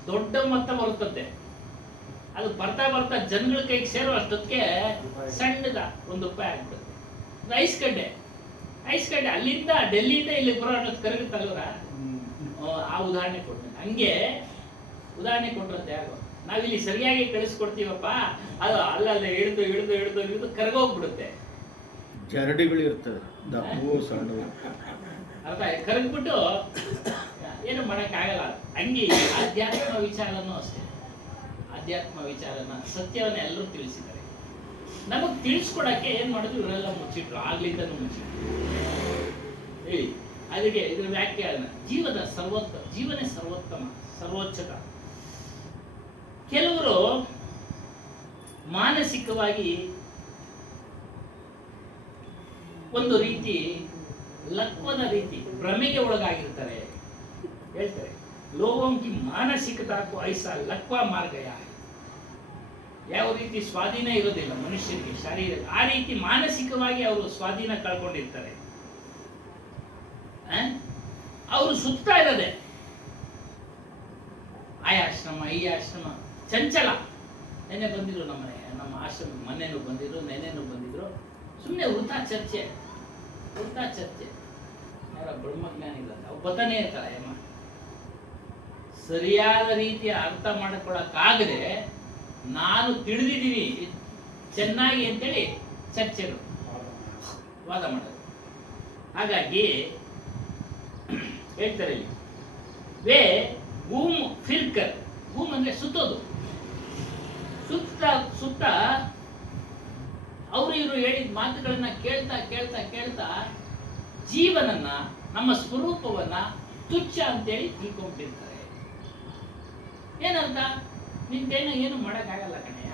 ದೊಡ್ಡ ಮೊತ್ತ ಬರುತ್ತಂತೆ. ಅದು ಬರ್ತಾ ಜನಗಳ ಕೈಗೆ ಸೇರೋ ಅಷ್ಟೊತ್ತಿಗೆ ಸಣ್ಣದ ₹1 ಆಗ್ಬಿಡುತ್ತೆ. ಐಸ್ ಗಡ್ಡೆ ಅಲ್ಲಿಂದ ಡೆಲ್ಲಿಯಿಂದ ಇಲ್ಲಿ ಬರೋ ಅಷ್ಟೊತ್ತು ಕರಗುತ್ತಲ್ವರ. ಆ ಉದಾಹರಣೆ ಕೊಡ್ತೇನೆ. ಹಂಗೆ ಉದಾಹರಣೆ ಕೊಟ್ಟಿರುತ್ತೆ ಯಾರು, ನಾವಿಲ್ಲಿ ಸರಿಯಾಗಿ ಕಳಿಸ್ಕೊಡ್ತೀವಪ್ಪ, ಅದು ಅಲ್ಲಲ್ಲೇ ಹಿಡಿದು ಕರಗೋಗ್ಬಿಡುತ್ತೆ. ಜರಡಿಗಳು ಇರ್ತದೆ, ದಪ್ಪು ಸಣ್ಣ. ಅರ್ಥ ಕರಗ್ಬಿಟ್ಟು ಏನು ಮಾಡಕ್ಕಾಗಲ್ಲ. ಹಂಗೆ ಆಧ್ಯಾತ್ಮ ವಿಚಾರನೂ ಅಷ್ಟೇ. ಆಧ್ಯಾತ್ಮ ವಿಚಾರನ ಸತ್ಯವನ್ನ ಎಲ್ಲರೂ ತಿಳಿಸಿದ್ದಾರೆ. ನಮಗ್ ತಿಳಿಸ್ಕೊಡಕ್ಕೆ ಏನ್ ಮಾಡಿದ್ರು ಇವರೆಲ್ಲ ಮುಚ್ಚಿಟ್ರು, ಆಗ್ಲಿಂದನೂ ಮುಚ್ಚಿಟ್ರು. ಹೇಳಿ ಅದಕ್ಕೆ ಇದ್ರ ವ್ಯಾಖ್ಯಾನ, ಜೀವನೇ ಸರ್ವೋಚ್ಚತ. ಕೆಲವರು ಮಾನಸಿಕವಾಗಿ ಒಂದು ರೀತಿ ಲಕ್ವದ ರೀತಿ ಭ್ರಮೆಗೆ ಒಳಗಾಗಿರ್ತಾರೆ. ಹೇಳ್ತಾರೆ ಲೋಗೋಂ ಕಿ ಮಾನಸಿಕತಾ ಕೋ ಐಸಾ ಲಕ್ವ ಮಾರ್ಗಯ. ಯಾವ ರೀತಿ ಸ್ವಾಧೀನ ಇರೋದಿಲ್ಲ ಮನುಷ್ಯರಿಗೆ ಶಾರೀರಿಕ, ಆ ರೀತಿ ಮಾನಸಿಕವಾಗಿ ಅವರು ಸ್ವಾಧೀನ ಕಳ್ಕೊಂಡಿರ್ತಾರೆ. ಅವರು ಸುತ್ತಾ ಇರೋದೆ ಆಯಾ ಆಶ್ರಮ ಈ ಆಶ್ರಮ ಚಂಚಲ. ನೆನೆ ಬಂದಿದ್ರು ನಮ್ಮ ಆಶ್ರಮ, ಮೊನ್ನೆನೂ ಬಂದಿದ್ರು, ನೆನೆನೂ ಬಂದಿದ್ರು. ಸುಮ್ಮನೆ ವೃಥಾ ಚರ್ಚೆ. ಯಾರ ಬ್ರಹ್ಮಜ್ಞಾನಿಗಳಂತ ಅವ್ರು ಬತಾನೆ ಇರ್ತಾರೆ. ಅಮ್ಮ ಸರಿಯಾದ ರೀತಿಯ ಅರ್ಥ ಮಾಡಿಕೊಳ್ಳಕ್ಕಾಗದೆ ನಾನು ತಿಳಿದಿದ್ದೀನಿ ಚೆನ್ನಾಗಿ ಅಂತೇಳಿ ಚರ್ಚೆಗಳು, ವಾದ ಮಾಡೋದು. ಹಾಗಾಗಿ ಹೇಳ್ತಾರೆ ಇಲ್ಲಿ ವೇ ಗೂಮ್ ಫಿರ್ಕರ್. ಗೂಮ್ ಅಂದ್ರೆ ಸುತ್ತೋದು. ಸುತ್ತ ಅವರು ಇವರು ಹೇಳಿದ ಮಾತುಗಳನ್ನ ಕೇಳ್ತಾ ಜೀವನನ್ನ, ನಮ್ಮ ಸ್ವರೂಪವನ್ನ ತುಚ್ಛ ಅಂತೇಳಿ ತಿಳ್ಕೊಂಡಿರ್ತಾರೆ. ಏನಂತ ನಿಂದೇನು ಏನು ಮಾಡಕ್ಕಾಗಲ್ಲ ಕಣಯ್ಯ,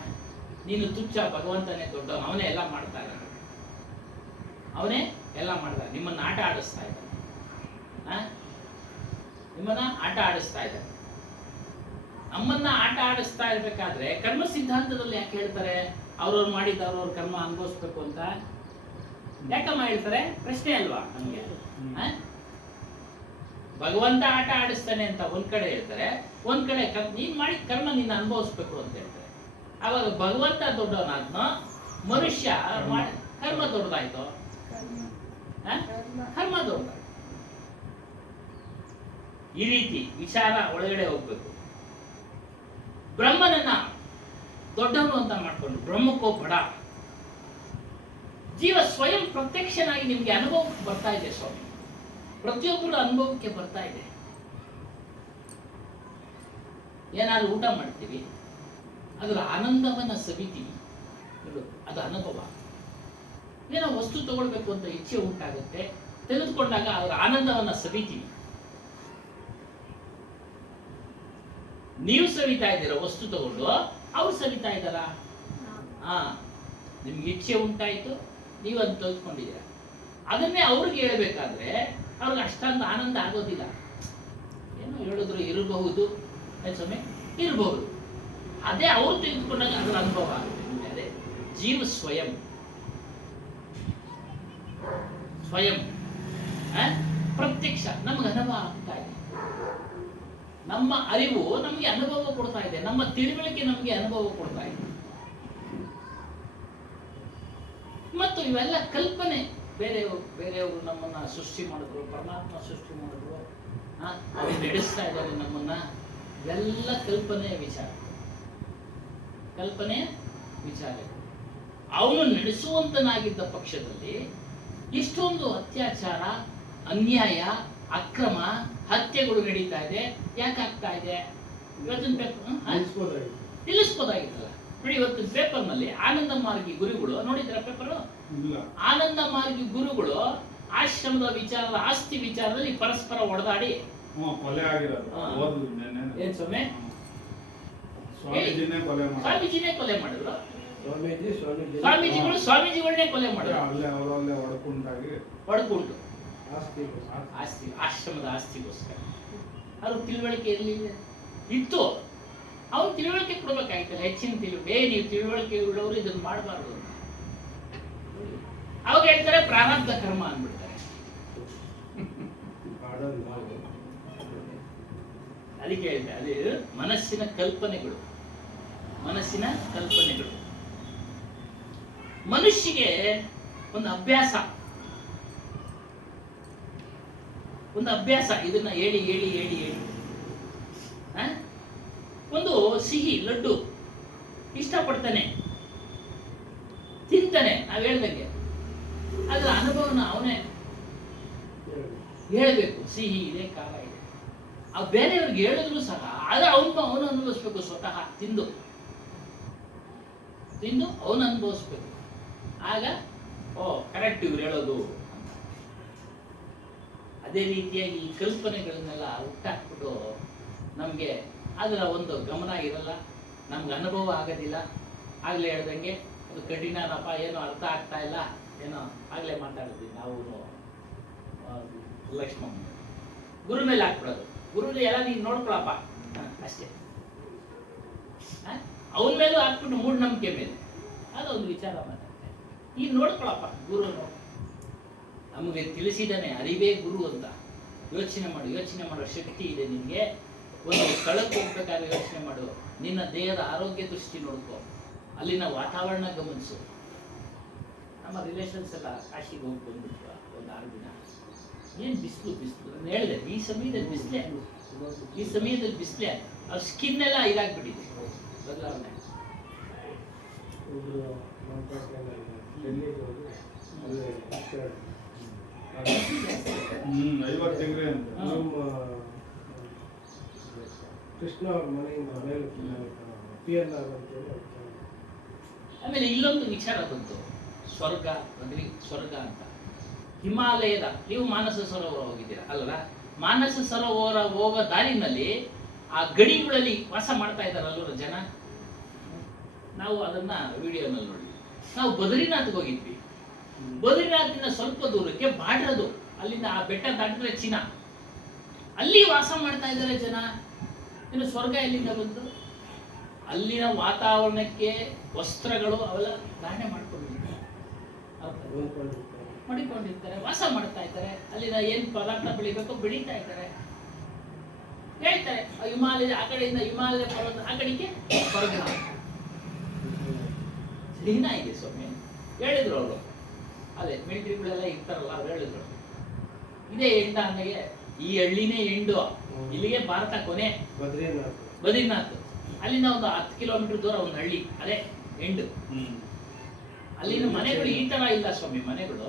ನೀನು ತುಚ್ಛ, ಭಗವಂತನೇ ದೊಡ್ಡವನು, ಅವನೇ ಎಲ್ಲ ಮಾಡ್ತಾ ಇದ್ದಾನೆ, ಅವನೇ ಎಲ್ಲ ಮಾಡ್ದ. ನಿಮ್ಮನ್ನ ಆಟ ಆಡಿಸ್ತಾ ಇದ್ದಾನೆ, ನಿಮ್ಮನ್ನ ಆಟ ಆಡಿಸ್ತಾ ಇದ್ದಾನೆ. ನಮ್ಮನ್ನ ಆಟ ಆಡಿಸ್ತಾ ಇರ್ಬೇಕಾದ್ರೆ ಕರ್ಮ ಸಿದ್ಧಾಂತದಲ್ಲಿ ಯಾಕೆ ಹೇಳ್ತಾರೆ ಅವ್ರವ್ರು ಮಾಡಿದ ಅವ್ರವ್ರ ಕರ್ಮ ಅನುಭವಿಸ್ಬೇಕು ಅಂತ? ಯಾಕಮ್ಮ ಹೇಳ್ತಾರೆ? ಪ್ರಶ್ನೆ ಅಲ್ವಾ ನಮ್ಗೆ? ಭಗವಂತ ಆಟ ಆಡಿಸ್ತಾನೆ ಅಂತ ಒಂದ್ ಕಡೆ ಹೇಳ್ತಾರೆ, ಒಂದ್ ಕಡೆ ನೀನ್ ಮಾಡಿದ ಕರ್ಮ ನೀನ್ ಅನುಭವಿಸ್ಬೇಕು ಅಂತ ಹೇಳ್ತಾರೆ. ಅವಾಗ ಭಗವಂತ ದೊಡ್ಡವನಾದ್ನೋ ಮನುಷ್ಯ ಕರ್ಮ ದೊಡ್ಡದಾಯ್ತು? ಕರ್ಮ ದೊಡ್ಡದಾಯ್ತು. ಈ ರೀತಿ ವಿಚಾರ ಒಳಗಡೆ ಹೋಗ್ಬೇಕು. ಬ್ರಹ್ಮನನ್ನ ದೊಡ್ಡವನು ಅಂತ ಮಾಡ್ಕೊಂಡು ಬ್ರಹ್ಮಕ್ಕೋ ಬಡ. ಜೀವ ಸ್ವಯಂ ಪ್ರತ್ಯಕ್ಷನಾಗಿ ನಿಮ್ಗೆ ಅನುಭವಕ್ಕೆ ಬರ್ತಾ ಇದೆ ಸ್ವಾಮಿ, ಪ್ರತಿಯೊಬ್ಬರ ಅನುಭವಕ್ಕೆ ಬರ್ತಾ ಇದೆ. ಏನಾದ್ರು ಊಟ ಮಾಡ್ತೀವಿ, ಅದರ ಆನಂದವನ್ನ ಸವಿತೀವಿ, ಅದು ಅನುಭವ. ಏನೋ ವಸ್ತು ತಗೊಳ್ಬೇಕು ಅಂತ ಇಚ್ಛೆ ಉಂಟಾಗುತ್ತೆ, ತೆಗೆದುಕೊಂಡಾಗ ಅದರ ಆನಂದವನ್ನ ಸವಿತೀವಿ. ನೀವು ಸವಿತಾ ಇದ್ದೀರಾ ವಸ್ತು ತಗೊಂಡು, ಅವ್ರು ಸವಿತಾ ಇದ್ದಾರ? ನಿಮ್ಗೆ ಇಚ್ಛೆ ಉಂಟಾಯ್ತು, ನೀವು ಅದನ್ನ ತೆಗೆದುಕೊಂಡಿದ್ದೀರ. ಅದನ್ನೇ ಅವ್ರಿಗೆ ಹೇಳ್ಬೇಕಾದ್ರೆ ಅವ್ರಿಗೆ ಅಷ್ಟೊಂದು ಆನಂದ ಆಗೋದಿಲ್ಲ. ಏನೋ ಹೇಳಿದ್ರು ಇರಬಹುದು ಸ್ವಾಮಿ, ಇರಬಹುದು. ಅದೇ ಅವ್ರು ತೆಗೆದುಕೊಂಡಾಗ ಅದರ ಅನುಭವ ಆಗುತ್ತೆ. ಅದೇ ಜೀವ ಸ್ವಯಂ ಪ್ರತ್ಯಕ್ಷ ನಮ್ಗೆ ಅನುಭವ ಆಗ್ತಾ ಇದೆ. ನಮ್ಮ ಅರಿವು ನಮಗೆ ಅನುಭವ ಕೊಡ್ತಾ ಇದೆ, ನಮ್ಮ ತಿಳುವಳಿಕೆ ನಮಗೆ ಅನುಭವ ಕೊಡ್ತಾ ಇದೆ. ಮತ್ತು ಇವೆಲ್ಲ ಕಲ್ಪನೆ. ಬೇರೆಯವರು ನಮ್ಮನ್ನ ಸೃಷ್ಟಿ ಮಾಡಿದ್ರು, ಪರಮಾತ್ಮ ಸೃಷ್ಟಿ ಮಾಡಿದ್ರು, ಅವ್ರು ನಡೆಸ್ತಾ ಇದ್ದಾರೆ ನಮ್ಮನ್ನ. ಇವೆಲ್ಲ ಕಲ್ಪನೆಯ ವಿಚಾರ. ಅವನು ನಡೆಸುವಂತನಾಗಿದ್ದ ಪಕ್ಷದಲ್ಲಿ ಇಷ್ಟೊಂದು ಅತ್ಯಾಚಾರ, ಅನ್ಯಾಯ, ಅಕ್ರಮ, ಹತ್ಯೆಗಳು ನಡೀತಾ ಇದೆ. ಯಾಕೆ ಆಗ್ತಾ ಇದೆ? ಇವತ್ತಿನ ಪೇಪರ್ ನಿಲ್ಲಿಸ್ಬೋದಾಗಿತ್ತಲ್ಲ. ನೋಡಿ, ಇವತ್ತಿನ ಪೇಪರ್ ನಲ್ಲಿ ಆನಂದ ಮಾರ್ಗಿ ಗುರುಗಳು ನೋಡಿದ್ರ ಪೇಪರ್? ಆನಂದ ಮಾರ್ಗಿ ಗುರುಗಳು ಆಶ್ರಮದ ವಿಚಾರದ, ಆಸ್ತಿ ವಿಚಾರದಲ್ಲಿ ಪರಸ್ಪರ ಹೊಡೆದಾಡಿ ಏನ್ ಸ್ವಾಮಿ ಸ್ವಾಮೀಜಿನೇ ಕೊಲೆ ಮಾಡಿದ್ರು. ಸ್ವಾಮೀಜಿಗಳನ್ನೇ ಕೊಲೆ ಮಾಡಿದ್ರು, ಹೊಡ್ಕೊಂಡು ಆಸ್ತಿ, ಆಶ್ರಮದ ಆಸ್ತಿಗೋಸ್ಕರ. ಅವ್ರ ತಿಳುವಳಿಕೆ ಇರಲಿಲ್ಲ, ಇತ್ತು. ಅವ್ನು ತಿಳುವಳಿಕೆ ಕೊಡ್ಬೇಕಾಗಿತ್ತಲ್ಲ, ಹೆಚ್ಚಿನ ತಿಳುವಳಿಕೆ. ನೀವು ತಿಳುವಳಿಕೆ ಉಳ್ಳವರು ಇದನ್ನ ಮಾಡಬಾರ್ದು. ಅವಾಗ ಹೇಳ್ತಾರೆ ಪ್ರಾರಬ್ಧ ಕರ್ಮ ಅಂದ್ಬಿಡ್ತಾರೆ. ಅದಕ್ಕೆ ಹೇಳ್ತಾರೆ, ಅದೇ ಮನಸ್ಸಿನ ಕಲ್ಪನೆಗಳು. ಮನುಷ್ಯಗೆ ಒಂದು ಅಭ್ಯಾಸ, ಇದನ್ನ ಹೇಳಿ ಒಂದು ಸಿಹಿ ಲಡ್ಡು ಇಷ್ಟಪಡ್ತಾನೆ, ತಿಂತಾನೆ. ನಾವ್ ಹೇಳ್ದಂಗೆ ಅದ್ರ ಅನುಭವನ ಅವನೇ ಹೇಳ್ಬೇಕು. ಸಿಹಿ ಇದೆ, ಖಾರ ಇದೆ. ಆ ಬೇರೆಯವ್ರಿಗೆ ಹೇಳಿದ್ರು ಸಹ ಆದ್ರೆ ಅವನು ಅನುಭವಿಸ್ಬೇಕು. ಸ್ವತಃ ತಿಂದು ಅವನು ಅನುಭವಿಸ್ಬೇಕು. ಆಗ ಕರೆಕ್ಟ್ ಇವ್ರು ಹೇಳೋದು. ಅದೇ ರೀತಿಯಾಗಿ ಈ ಕಲ್ಪನೆಗಳನ್ನೆಲ್ಲ ಹುಟ್ಟಾಕ್ಬಿಟ್ಟು ನಮ್ಗೆ ಅದರ ಒಂದು ಗಮನ ಇರಲ್ಲ, ನಮ್ಗೆ ಅನುಭವ ಆಗೋದಿಲ್ಲ. ಆಗ್ಲೇ ಹೇಳ್ದಂಗೆ ಅದು ಕಠಿಣನಪ್ಪ, ಏನು ಅರ್ಥ ಆಗ್ತಾ ಇಲ್ಲ, ಏನೋ ಆಗ್ಲೇ ಮಾತಾಡಿದ್ವಿ ನಾವು ಲಕ್ಷ್ಮಮ್ಮ ಗುರು ಮೇಲೆ ಹಾಕ್ಬಿಡೋದು. ಗುರುನ ಎಲ್ಲ ನೀನು ನೋಡ್ಕೊಳಪ್ಪ ಅಷ್ಟೇ. ಅವನ ಮೇಲೂ ಹಾಕ್ಬಿಟ್ಟು ಮೂಢನಂಬಿಕೆ ಮೇಲೆ ಅದೊಂದು ವಿಚಾರ ಮಾತಾಡ್ತಾರೆ. ಈಗ ನೋಡ್ಕೊಳಪ್ಪ ಗುರು ನಮಗೆ ತಿಳಿಸಿದಾನೆ, ಅರಿವೇ ಗುರು ಅಂತ. ಯೋಚನೆ ಮಾಡೋ ಶಕ್ತಿ ಇದೆ ನಿನಗೆ. ಒಂದು ಸ್ಥಳಕ್ಕೆ ಹೋಗ್ಬೇಕಾದ್ರೆ ಯೋಚನೆ ಮಾಡು, ನಿನ್ನ ದೇಹದ ಆರೋಗ್ಯ ದೃಷ್ಟಿ ನೋಡ್ಕೊ, ಅಲ್ಲಿನ ವಾತಾವರಣ ಗಮನಿಸು. ನಮ್ಮ ರಿಲೇಷನ್ಸ್ ಎಲ್ಲ ಕಾಶಿಗೆ ಹೋಗಿ ಬಂದ್ಬಿಟ್ರು ಒಂದು 6 ದಿನ. ಏನು ಬಿಸಿಲು ನಾನು ಹೇಳಿದೆ, ಈ ಸಮಯದಲ್ಲಿ ಬಿಸಿಲೇ ಅವ್ರ ಸ್ಕಿನ್ ಎಲ್ಲ ಇದಾಗ್ಬಿಟ್ಟಿದೆ, ಬದಲಾವಣೆ. ಒಬ್ರು ನಮ್ಮ ಪಕ್ಕದಲ್ಲಿ ಡೆಲ್ಲಿಗೆ ಹೋಗಿ ಅಲ್ಲಿ accident. 50 ತಿಂಗ್ರೆ ಅಂತ. ನಮ್ಮ ಕೃಷ್ಣ ಅವ್ರ ಮನೆಯಿಂದ ಮೇಲೆ PNR ಅಂತೇಳಿ ಆಮೇಲೆ ಇಲ್ಲೊಂದು ವಿಚಾರ ಬಂತು, ಸ್ವರ್ಗ ಅಂತ. ಹಿಮಾಲಯದ, ನೀವು ಮಾನಸ ಸರೋವರ ಹೋಗಿದ್ದೀರಾ ಅಲ್ಲ? ಮಾನಸ ಸರೋವರ ಹೋಗೋ ದಾರಿನಲ್ಲಿ ಆ ಗಡಿಗಳಲ್ಲಿ ವಾಸ ಮಾಡ್ತಾ ಇದ್ದಾರಲ್ಲ ಜನ. ನಾವು ಅದನ್ನ ವಿಡಿಯೋನಲ್ಲಿ ನೋಡಿ. ನಾವು ಬದ್ರಿನಾಥ್ಗೆ ಹೋಗಿದ್ವಿ. ಬದ್ರಿನಾಥಿನ ಸ್ವಲ್ಪ ದೂರಕ್ಕೆ ಬಾಡ್ರದು, ಅಲ್ಲಿಂದ ಆ ಬೆಟ್ಟ ದಾಟಿದ್ರೆ ಚೀನಾ, ಅಲ್ಲಿ ವಾಸ ಮಾಡ್ತಾ ಇದ್ದಾರೆ ಜನ. ಇನ್ನು ಸ್ವರ್ಗ ಎಲ್ಲಿಂದ ಬಂತು? ಅಲ್ಲಿನ ವಾತಾವರಣಕ್ಕೆ ವಸ್ತ್ರಗಳು ಅವೆಲ್ಲ ಧಾರಣೆ ಮಾಡಿಕೊಂಡಿರ್ತಾರೆ, ವಾಸ ಮಾಡ್ತಾ ಇದ್ದಾರೆ. ಅಲ್ಲಿನ ಏನ್ ಪದಾರ್ಥ ಬೆಳಿಬೇಕು ಬೆಳೀತಾ ಇದ್ದಾರೆ. ಹೇಳ್ತಾರೆ ಹಿಮಾಲಯ ಆ ಕಡೆಯಿಂದ ಹಿಮಾಲಯ ಪರ್ವತ ಆ ಕಡೆಗೆ ಸ್ವರ್ಗ ದಿನ ಇದೆ ಸ್ವಾಮಿ ಹೇಳಿದ್ರು ಅವರು. ಅದೇ ಮಿಲಿಟರಿಗಳೆಲ್ಲ ಇರ್ತಾರಲ್ಲ ಅವ್ರು ಹೇಳಿದ್ರು, ಇದೇ ಎಂಡ ಅಂದಾಗೆ ಈ ಹಳ್ಳಿನೇ ಎಂಡು, ಇಲ್ಲಿಗೆ ಭಾರತ ಕೊನೆ ಬದ್ರಿನಾಥ್. ಅಲ್ಲಿಂದ ಒಂದು 10 ಕಿಲೋಮೀಟರ್ ದೂರ ಒಂದು ಹಳ್ಳಿ, ಅದೇ ಎಂಡು. ಅಲ್ಲಿನ ಮನೆಗಳು ಈ ತರ ಇಲ್ಲ ಸ್ವಾಮಿ. ಮನೆಗಳು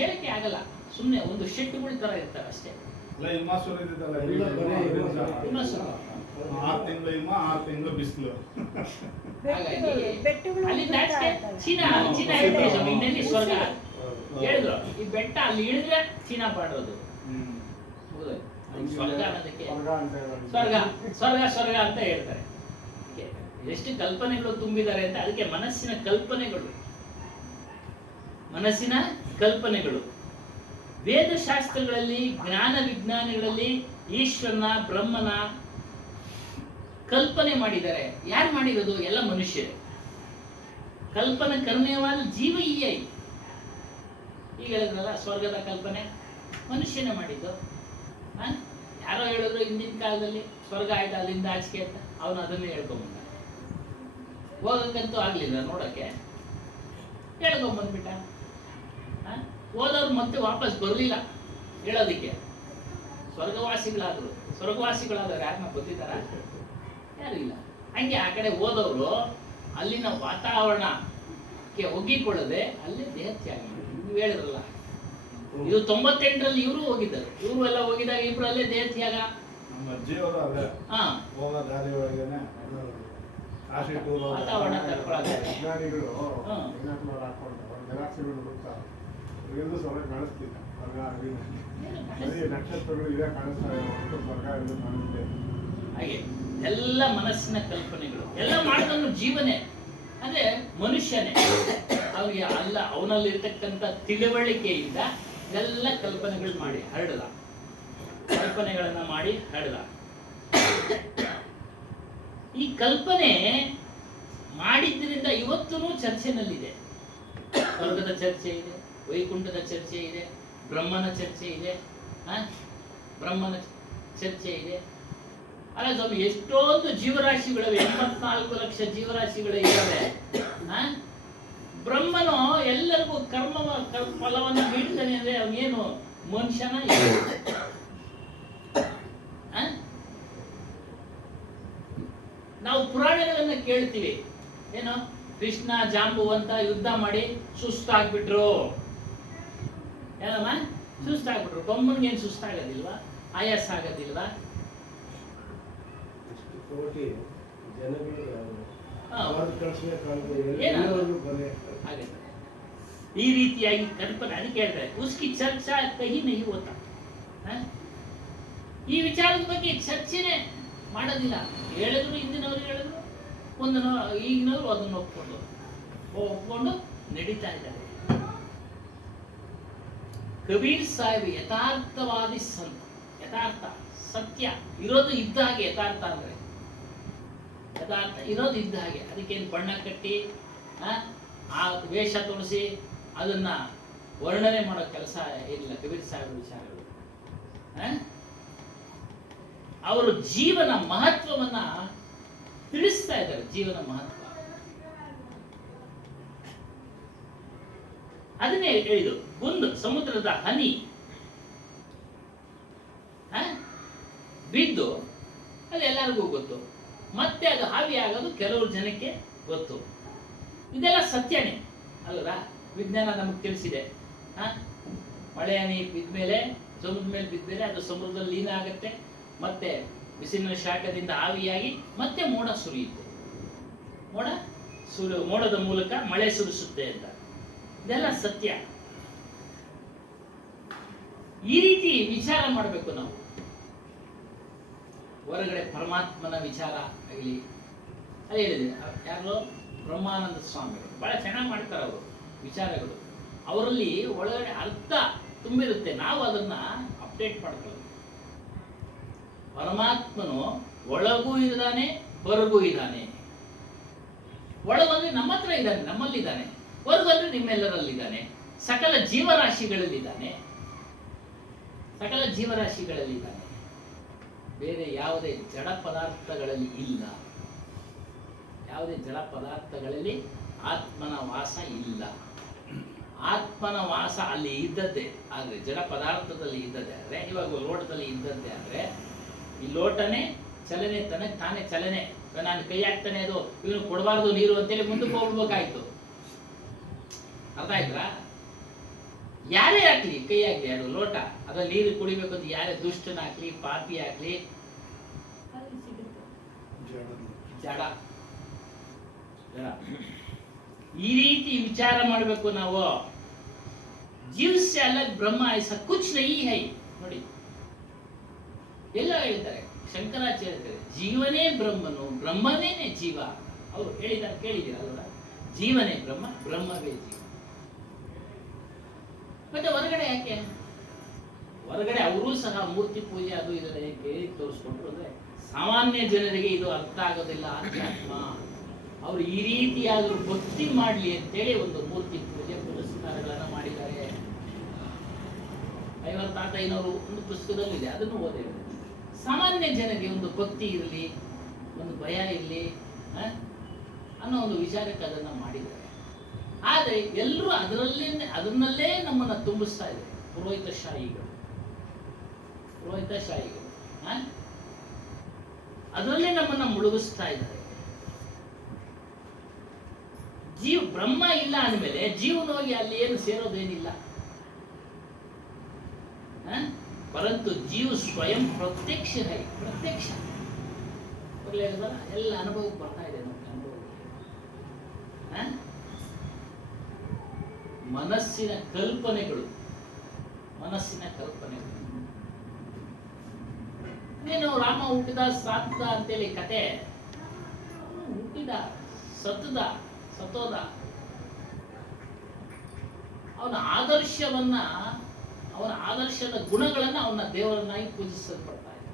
ಹೇಳಿಕೆ ಆಗಲ್ಲ, ಸುಮ್ಮನೆ ಒಂದು ಶೆಡ್ಗಳು ತರ ಇರ್ತಾರೆ ಅಷ್ಟೇ. ಅಲ್ಲಿ ಚೀನಾ ಹೇಳ್ತೀವಿ ಸ್ವಾಮಿ, ಇನ್ನೆಲ್ಲಿ ಸ್ವರ್ಗ ಹೇಳಿದ್ರು. ಈ ಬೆಟ್ಟ ಅಲ್ಲಿ ಇಳಿದ್ರೆ ಚೀನಾ ಪಾಡೋದು. ಸ್ವರ್ಗ ಅನ್ನೋದಕ್ಕೆ ಸ್ವರ್ಗ ಅಂತ ಹೇಳ್ತಾರೆ. ಎಷ್ಟು ಕಲ್ಪನೆಗಳು ತುಂಬಿದ್ದಾರೆ ಅಂತ. ಅದಕ್ಕೆ ಮನಸ್ಸಿನ ಕಲ್ಪನೆಗಳು ವೇದಶಾಸ್ತ್ರಗಳಲ್ಲಿ, ಜ್ಞಾನ ವಿಜ್ಞಾನಗಳಲ್ಲಿ ಈಶ್ವರನ ಬ್ರಹ್ಮನ ಕಲ್ಪನೆ ಮಾಡಿದ್ದಾರೆ. ಯಾರು ಮಾಡಿರೋದು? ಎಲ್ಲ ಮನುಷ್ಯರೇ. ಕಲ್ಪನೆ ಕರ್ಮೇವಾದ ಜೀವ ಈಗ ಹೇಳಿದ್ರಲ್ಲ, ಸ್ವರ್ಗದ ಕಲ್ಪನೆ ಮನುಷ್ಯನೇ ಮಾಡಿದ್ದು. ಯಾರೋ ಹೇಳಿದ್ರು ಹಿಂದಿನ ಕಾಲದಲ್ಲಿ ಸ್ವರ್ಗ ಆಯ್ತು ಅಲ್ಲಿಂದ ಆಚೆಗೆ ಅಂತ, ಅವನು ಅದನ್ನೇ ಹೇಳ್ಕೊಂಬಂದ. ಹೋಗಕ್ಕಂತೂ ಆಗ್ಲಿಲ್ಲ, ನೋಡಕ್ಕೆ ಹೇಳ್ಕೊಂಬಂದ್ಬಿಟ್ಟ. ಹೋದವ್ರು ಮತ್ತೆ ವಾಪಸ್ ಬರಲಿಲ್ಲ ಹೇಳೋದಿಕ್ಕೆ. ಸ್ವರ್ಗವಾಸಿಗಳಾದವ್ರು ಯಾರನ್ನ ಗೊತ್ತಿದ್ದಾರ? ಯಾರು ಇಲ್ಲ. ಹಂಗೆ ಆ ಕಡೆ ಹೋದವರು ಅಲ್ಲಿನ ವಾತಾವರಣಕ್ಕೆ ಒಗ್ಗಿಕೊಳ್ಳದೆ ಅಲ್ಲೇ ದೇಹ ತ್ಯಾಗ ಮಾಡಿದ್ರು. ನೀವು ಹೇಳಿದ್ರಲ್ಲ, ಇದು 98ರಲ್ಲಿ ಇವರು ಹೋಗಿದ್ದರು. ಇವರು ಎಲ್ಲ ಹೋಗಿದಾಗ ಇಬ್ಬರಲ್ಲೇ ದೇಹ ತ್ಯಾಗ. ನಮ್ಮ ಅಜ್ಜಿಯವರು ಅದೇ ಹೋಗೋ ದಾರಿ ಒಳಗೇನೆ ವಾತಾವರಣ ತಡ್ಕೊಳ್ಳೋದು. ವಿಜ್ಞಾನಿಗಳು ಏನಾದ್ರು ಹಾಕೊಂಡು ಜಲಾಶಯಗಳು ಗೊತ್ತಾ ಎಲ್ಲೂ ಸ್ವರ್ಗ ಕಾಣಿಸ್ತಿಲ್ಲ. ನಕ್ಷತ್ರಗಳು ಇದೇ ಕಾಣಿಸ್ತಾ ಇರೋ ಸ್ವರ್ಗ ಎಲ್ಲೂ ಕಾಣಿಸ್ತಾ ಇಲ್ಲ. ಹಾಗೆ ಎಲ್ಲ ಮನಸ್ಸಿನ ಕಲ್ಪನೆಗಳು ಎಲ್ಲ ಮಾಡಿದವನು ಜೀವನೇ, ಅಂದ್ರೆ ಮನುಷ್ಯನೇ. ಅವ್ರಿಗೆ ಅಲ್ಲ, ಅವನಲ್ಲಿರ್ತಕ್ಕಂಥ ತಿಳುವಳಿಕೆಯಿಂದ ಎಲ್ಲ ಕಲ್ಪನೆಗಳನ್ನ ಮಾಡಿ ಹರಡದ. ಈ ಕಲ್ಪನೆ ಮಾಡಿದ್ರಿಂದ ಇವತ್ತೂ ಚರ್ಚೆನಲ್ಲಿದೆ. ಸ್ವರ್ಗದ ಚರ್ಚೆ ಇದೆ, ವೈಕುಂಠದ ಚರ್ಚೆ ಇದೆ, ಬ್ರಹ್ಮನ ಚರ್ಚೆ ಇದೆ. ಅಲ್ಲ ಸ್ವಾಮಿ, ಎಷ್ಟೊಂದು ಜೀವರಾಶಿಗಳಿವೆ, 84 ಲಕ್ಷ ಜೀವರಾಶಿಗಳು ಇದ್ದಾವೆ. ಬ್ರಹ್ಮನು ಎಲ್ಲರಿಗೂ ಫಲವನ್ನ ನೀಡ್ತಾನೆ ಅಂದ್ರೆ ಅವನೇನು ಮನುಷ್ಯನ? ನಾವು ಪುರಾಣಗಳನ್ನ ಕೇಳ್ತೀವಿ, ಏನು ಕೃಷ್ಣ ಜಾಂಬುವಂತ ಯುದ್ಧ ಮಾಡಿ ಸುಸ್ತಾಗ್ಬಿಟ್ರು. ಏನಮ್ಮ ಸುಸ್ತಾಗ್ಬಿಟ್ರು? ಬೊಮ್ಮನ್ಗೇನು ಸುಸ್ತಾಗೋದಿಲ್ವಾ? ಆಯಾಸ ಆಗೋದಿಲ್ವಾ? ಕೋಟಿ ಜನಗಳು ಈ ರೀತಿಯಾಗಿ ಕಲ್ಪನೆ. ಅದಕ್ಕೆ ಹೇಳ್ತಾರೆ ಉಸ್ಕಿ ಚರ್ಚಾ ಕಹಿ ನಹಿ ಹೋತಾ. ಈ ವಿಚಾರದ ಬಗ್ಗೆ ಚರ್ಚೆನೆ ಮಾಡೋದಿಲ್ಲ. ಹೇಳಿದ್ರು, ಹಿಂದಿನವ್ರು ಹೇಳಿದ್ರು, ಈಗಿನವ್ರು ಅದನ್ನ ಒಪ್ಕೊಂಡು ಒಪ್ಕೊಂಡು ನಡೀತಾ ಇದ್ದಾರೆ. ಕಬೀರ್ ಸಾಹೇಬ್ ಯಥಾರ್ಥವಾದಿ ಸಂತ. ಯಥಾರ್ಥ ಸತ್ಯ ಇರೋದು ಇದ್ದ ಹಾಗೆ. ಯಥಾರ್ಥ ಅಂದ್ರೆ ಯಥಾರ್ಥ ಇರೋದು ಇದ್ದ ಹಾಗೆ. ಅದಕ್ಕೇನು ಬಣ್ಣ ಕಟ್ಟಿ ಆ ವೇಷ ತೊಡಿಸಿ ಅದನ್ನ ವರ್ಣನೆ ಮಾಡೋ ಕೆಲಸ ಇಲ್ಲ ಕಬೀರ್ ಸಾಹೇಬ್ ವಿಚಾರಗಳು. ಅವರು ಜೀವನ ಮಹತ್ವವನ್ನ ತಿಳಿಸ್ತಾ ಇದ್ದಾರೆ. ಜೀವನ ಮಹತ್ವ ಅದನ್ನೇ ಹೇಳಿದು. ಒಂದು ಸಮುದ್ರದ ಹನಿ ಬಿದ್ದು ಅದು ಎಲ್ಲರಿಗೂ ಗೊತ್ತು, ಮತ್ತೆ ಅದು ಹಾವಿ ಆಗೋದು ಕೆಲವರು ಜನಕ್ಕೆ ಗೊತ್ತು. ಇದೆಲ್ಲ ಸತ್ಯನೇ ಅಲ್ವಾ? ವಿಜ್ಞಾನ ನಮಗೆ ತಿಳಿಸಿದೆ. ಮಳೆ ಹನಿ ಬಿದ್ಮೇಲೆ, ಸಮುದ್ರದ ಮೇಲೆ ಬಿದ್ಮೇಲೆ ಅದು ಸಮುದ್ರದಲ್ಲಿ ಲೀನ ಆಗುತ್ತೆ, ಮತ್ತೆ ಬಿಸಿಲಿನ ಶಾಖದಿಂದ ಆವಿಯಾಗಿ ಮತ್ತೆ ಮೋಡ ಸುರಿಯುತ್ತೆ. ಮೋಡದ ಮೂಲಕ ಮಳೆ ಸುರಿಸುತ್ತೆ ಅಂತ. ಇದೆಲ್ಲ ಸತ್ಯ. ಈ ರೀತಿ ವಿಚಾರ ಮಾಡಬೇಕು ನಾವು. ಹೊರಗಡೆ ಪರಮಾತ್ಮನ ವಿಚಾರ ಆಗಲಿ, ಅಲ್ಲಿ ಹೇಳಿದೆ ಯಾರು ಬ್ರಹ್ಮಾನಂದ ಸ್ವಾಮಿಗಳು ಬಹಳ ಚೆನ್ನಾಗಿ ಮಾಡ್ತಾರೆ ಅವರು ವಿಚಾರಗಳು. ಅವರಲ್ಲಿ ಒಳಗಡೆ ಅರ್ಥ ತುಂಬಿರುತ್ತೆ, ನಾವು ಅದನ್ನ ಅಪ್ಡೇಟ್ ಮಾಡ್ಕೊಳ್ಳೋದು. ಪರಮಾತ್ಮನು ಒಳಗೂ ಇದ್ದಾನೆ, ಹೊರಗೂ ಇದ್ದಾನೆ. ಒಳಗಂದ್ರೆ ನಮ್ಮ ಹತ್ರ ಇದ್ದಾನೆ, ನಮ್ಮಲ್ಲಿದ್ದಾನೆ. ಹೊರಗಂದ್ರೆ ನಿಮ್ಮೆಲ್ಲರಲ್ಲಿದ್ದಾನೆ. ಸಕಲ ಜೀವರಾಶಿಗಳಲ್ಲಿದ್ದಾನೆ. ಸಕಲ ಜೀವರಾಶಿಗಳಲ್ಲಿದ್ದಾನೆ. ಬೇರೆ ಯಾವುದೇ ಜಡ ಪದಾರ್ಥಗಳಲ್ಲಿ ಇಲ್ಲ. ಯಾವುದೇ ಜಡ ಪದಾರ್ಥಗಳಲ್ಲಿ ಆತ್ಮನ ವಾಸ ಇಲ್ಲ. ಆತ್ಮನ ವಾಸ ಅಲ್ಲಿ ಇದ್ದದ್ದೇ ಆದ್ರೆ, ಜಡ ಪದಾರ್ಥದಲ್ಲಿ ಇದ್ದದ್ದೇ ಆದ್ರೆ, ಇವಾಗ ಲೋಟದಲ್ಲಿ ಇದ್ದದ್ದೇ ಆದ್ರೆ, ಈ ಲೋಟನೇ ಚಲನೆ ತಾನೇ ಚಲನೆ. ನಾನು ಕೈ ಹಾಕ್ತಾನೆ, ಅದು ಇವನು ಕೊಡಬಾರ್ದು ನೀರು ಅಂತೇಳಿ ಮುಂದಕ್ಕೆ ಹೋಗ್ಬೇಕಾಯ್ತು. ಅರ್ಥ ಆಯ್ತಾ? ಯಾರೇ ಹಾಕ್ಲಿ ಕೈ ಹಾಕ್ಲಿ, ಅದು ಲೋಟ ಅದ್ರಲ್ಲಿ ನೀರು ಕುಡಿಬೇಕು ಅಂತ ಯಾರೇ ದುಷ್ಟನ ಹಾಕ್ಲಿ, ಪಾಪಿ ಹಾಕ್ಲಿ, ಜಡ ಜಡ. ಈ ರೀತಿ ವಿಚಾರ ಮಾಡಬೇಕು ನಾವು. जीव से अलग ब्रह्म ऐसा कुछ नहीं है. ನೋಡಿ ಎಲ್ಲ ಹೇಳ್ತಾರೆ ಶಂಕರಾಚಾರ್ಯ ಹೇಳ್ತಾರೆ, ಜೀವನೇ ಬ್ರಹ್ಮನು, ಬ್ರಹ್ಮನೇ ಜೀವ. ಅವರು ಹೇಳಿದ್ದಾರೆ, ಕೇಳಿದ್ದೀರಲ್ವ? ಜೀವನೇ ಬ್ರಹ್ಮ, ಬ್ರಹ್ಮವೇ ಜೀವ. ಮತ್ತೆ ಹೊರಗಡೆ ಯಾಕೆ? ಹೊರಗಡೆ ಅವರು ಸಹ ಮೂರ್ತಿ ಪೂಜೆ ಅದು ಇದನ್ನ ಹೇಗೆ ತೋರಿಸ್ಕೊಂಡ್ರು ಅಂದ್ರೆ, ಸಾಮಾನ್ಯ ಜನರಿಗೆ ಇದು ಅರ್ಥ ಆಗೋದಿಲ್ಲ. ಅಧ್ಯಾತ್ಮ ಅವರು ಈ ರೀತಿಯಾದರೂ ಭಕ್ತಿ ಮಾಡಲಿ ಅಂತೇಳಿ ಒಂದು ಮೂರ್ತಿ ಪೂಜೆ ಪುರಸ್ಕಾರಗಳನ್ನ ಮಾಡಿದ್ದಾರೆ. 50 ಒಂದು ಪುಸ್ತಕದಲ್ಲಿದೆ, ಅದನ್ನು ಓದಿದೆ. ಸಾಮಾನ್ಯ ಜನರಿಗೆ ಒಂದು ಭಕ್ತಿ ಇರಲಿ, ಒಂದು ಭಯ ಇರಲಿ ಅನ್ನೋ ಒಂದು ವಿಚಾರಕ್ಕೆ ಅದನ್ನ ಮಾಡಿದ್ದಾರೆ. ಆದರೆ ಎಲ್ಲರೂ ಅದನ್ನಲ್ಲೇ ನಮ್ಮನ್ನ ತುಂಬಿಸ್ತಾ ಇದೆ. ಪುರೋಹಿತಶಾಹಿಗಳು ಅದರಲ್ಲೇ ನಮ್ಮನ್ನ ಮುಳುಗಿಸ್ತಾ ಇದ್ದಾರೆ. ಬ್ರಹ್ಮ ಇಲ್ಲ ಅಂದಮೇಲೆ ಜೀವನವಾಗಿ ಅಲ್ಲಿ ಏನು ಸೇರೋದೇನಿಲ್ಲ. ಪರಂತು ಜೀವ ಸ್ವಯಂ ಪ್ರತ್ಯಕ್ಷ ಪ್ರತ್ಯಕ್ಷ ಎಲ್ಲ ಅನುಭವಕ್ಕೆ ಬರ್ತಾ ಇದೆ. ನಮ್ಗೆ ಅನುಭವ ಮನಸ್ಸಿನ ಕಲ್ಪನೆಗಳು ಏನು ರಾಮ ಹುಟ್ಟಿದ ಸಾಧ್ದ ಅಂತೇಳಿ ಕತೆ. ಹುಟ್ಟಿದ ಸತ್ತೋದ. ಅವನ ಆದರ್ಶದ ಗುಣಗಳನ್ನ ಅವನ ದೇವರನ್ನಾಗಿ ಪೂಜಿಸಲ್ಪಡ್ತಾ ಇದೆ.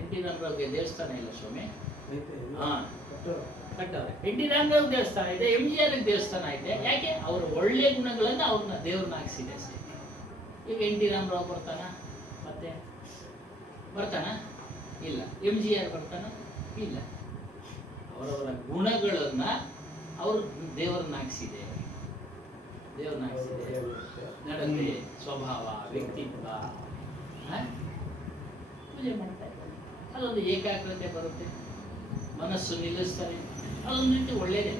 ಎನ್.ಟಿ. ರಾಮರಾವ್ಗೆ ದೇವಸ್ಥಾನ ಇಲ್ಲ ಸ್ವಾಮಿ. ಎನ್.ಟಿ. ರಾಮರಾವ್ ದೇವಸ್ಥಾನ ಇದೆ, MGR ದೇವಸ್ಥಾನ ಇದೆ. ಯಾಕೆ? ಅವರ ಒಳ್ಳೆ ಗುಣಗಳನ್ನ ಅವ್ರನ್ನ ದೇವ್ರನ್ನಾಗಿಸಿದೆ ಅಷ್ಟೇ. ಈಗ ಎನ್.ಟಿ. ರಾಮರಾವ್ ಮತ್ತೆ ಬರ್ತಾನ? ಇಲ್ಲ. MGR ಬರ್ತಾನ? ಇಲ್ಲ. ಅವರವರ ಗುಣಗಳನ್ನ ಅವರು ದೇವರನ್ನಾಗಿಸಿದೆ. ನಡತೆ, ಸ್ವಭಾವ, ವ್ಯಕ್ತಿತ್ವ ಪೂಜೆ ಮಾಡ್ತಾ ಇದ್ದಾರೆ. ಅದೊಂದು ಏಕಾಗ್ರತೆ ಬರುತ್ತೆ, ಮನಸ್ಸು ನಿಲ್ಲಿಸ್ತಾರೆ. ಅದೊಂದು ರೀತಿ ಒಳ್ಳೇದೇ.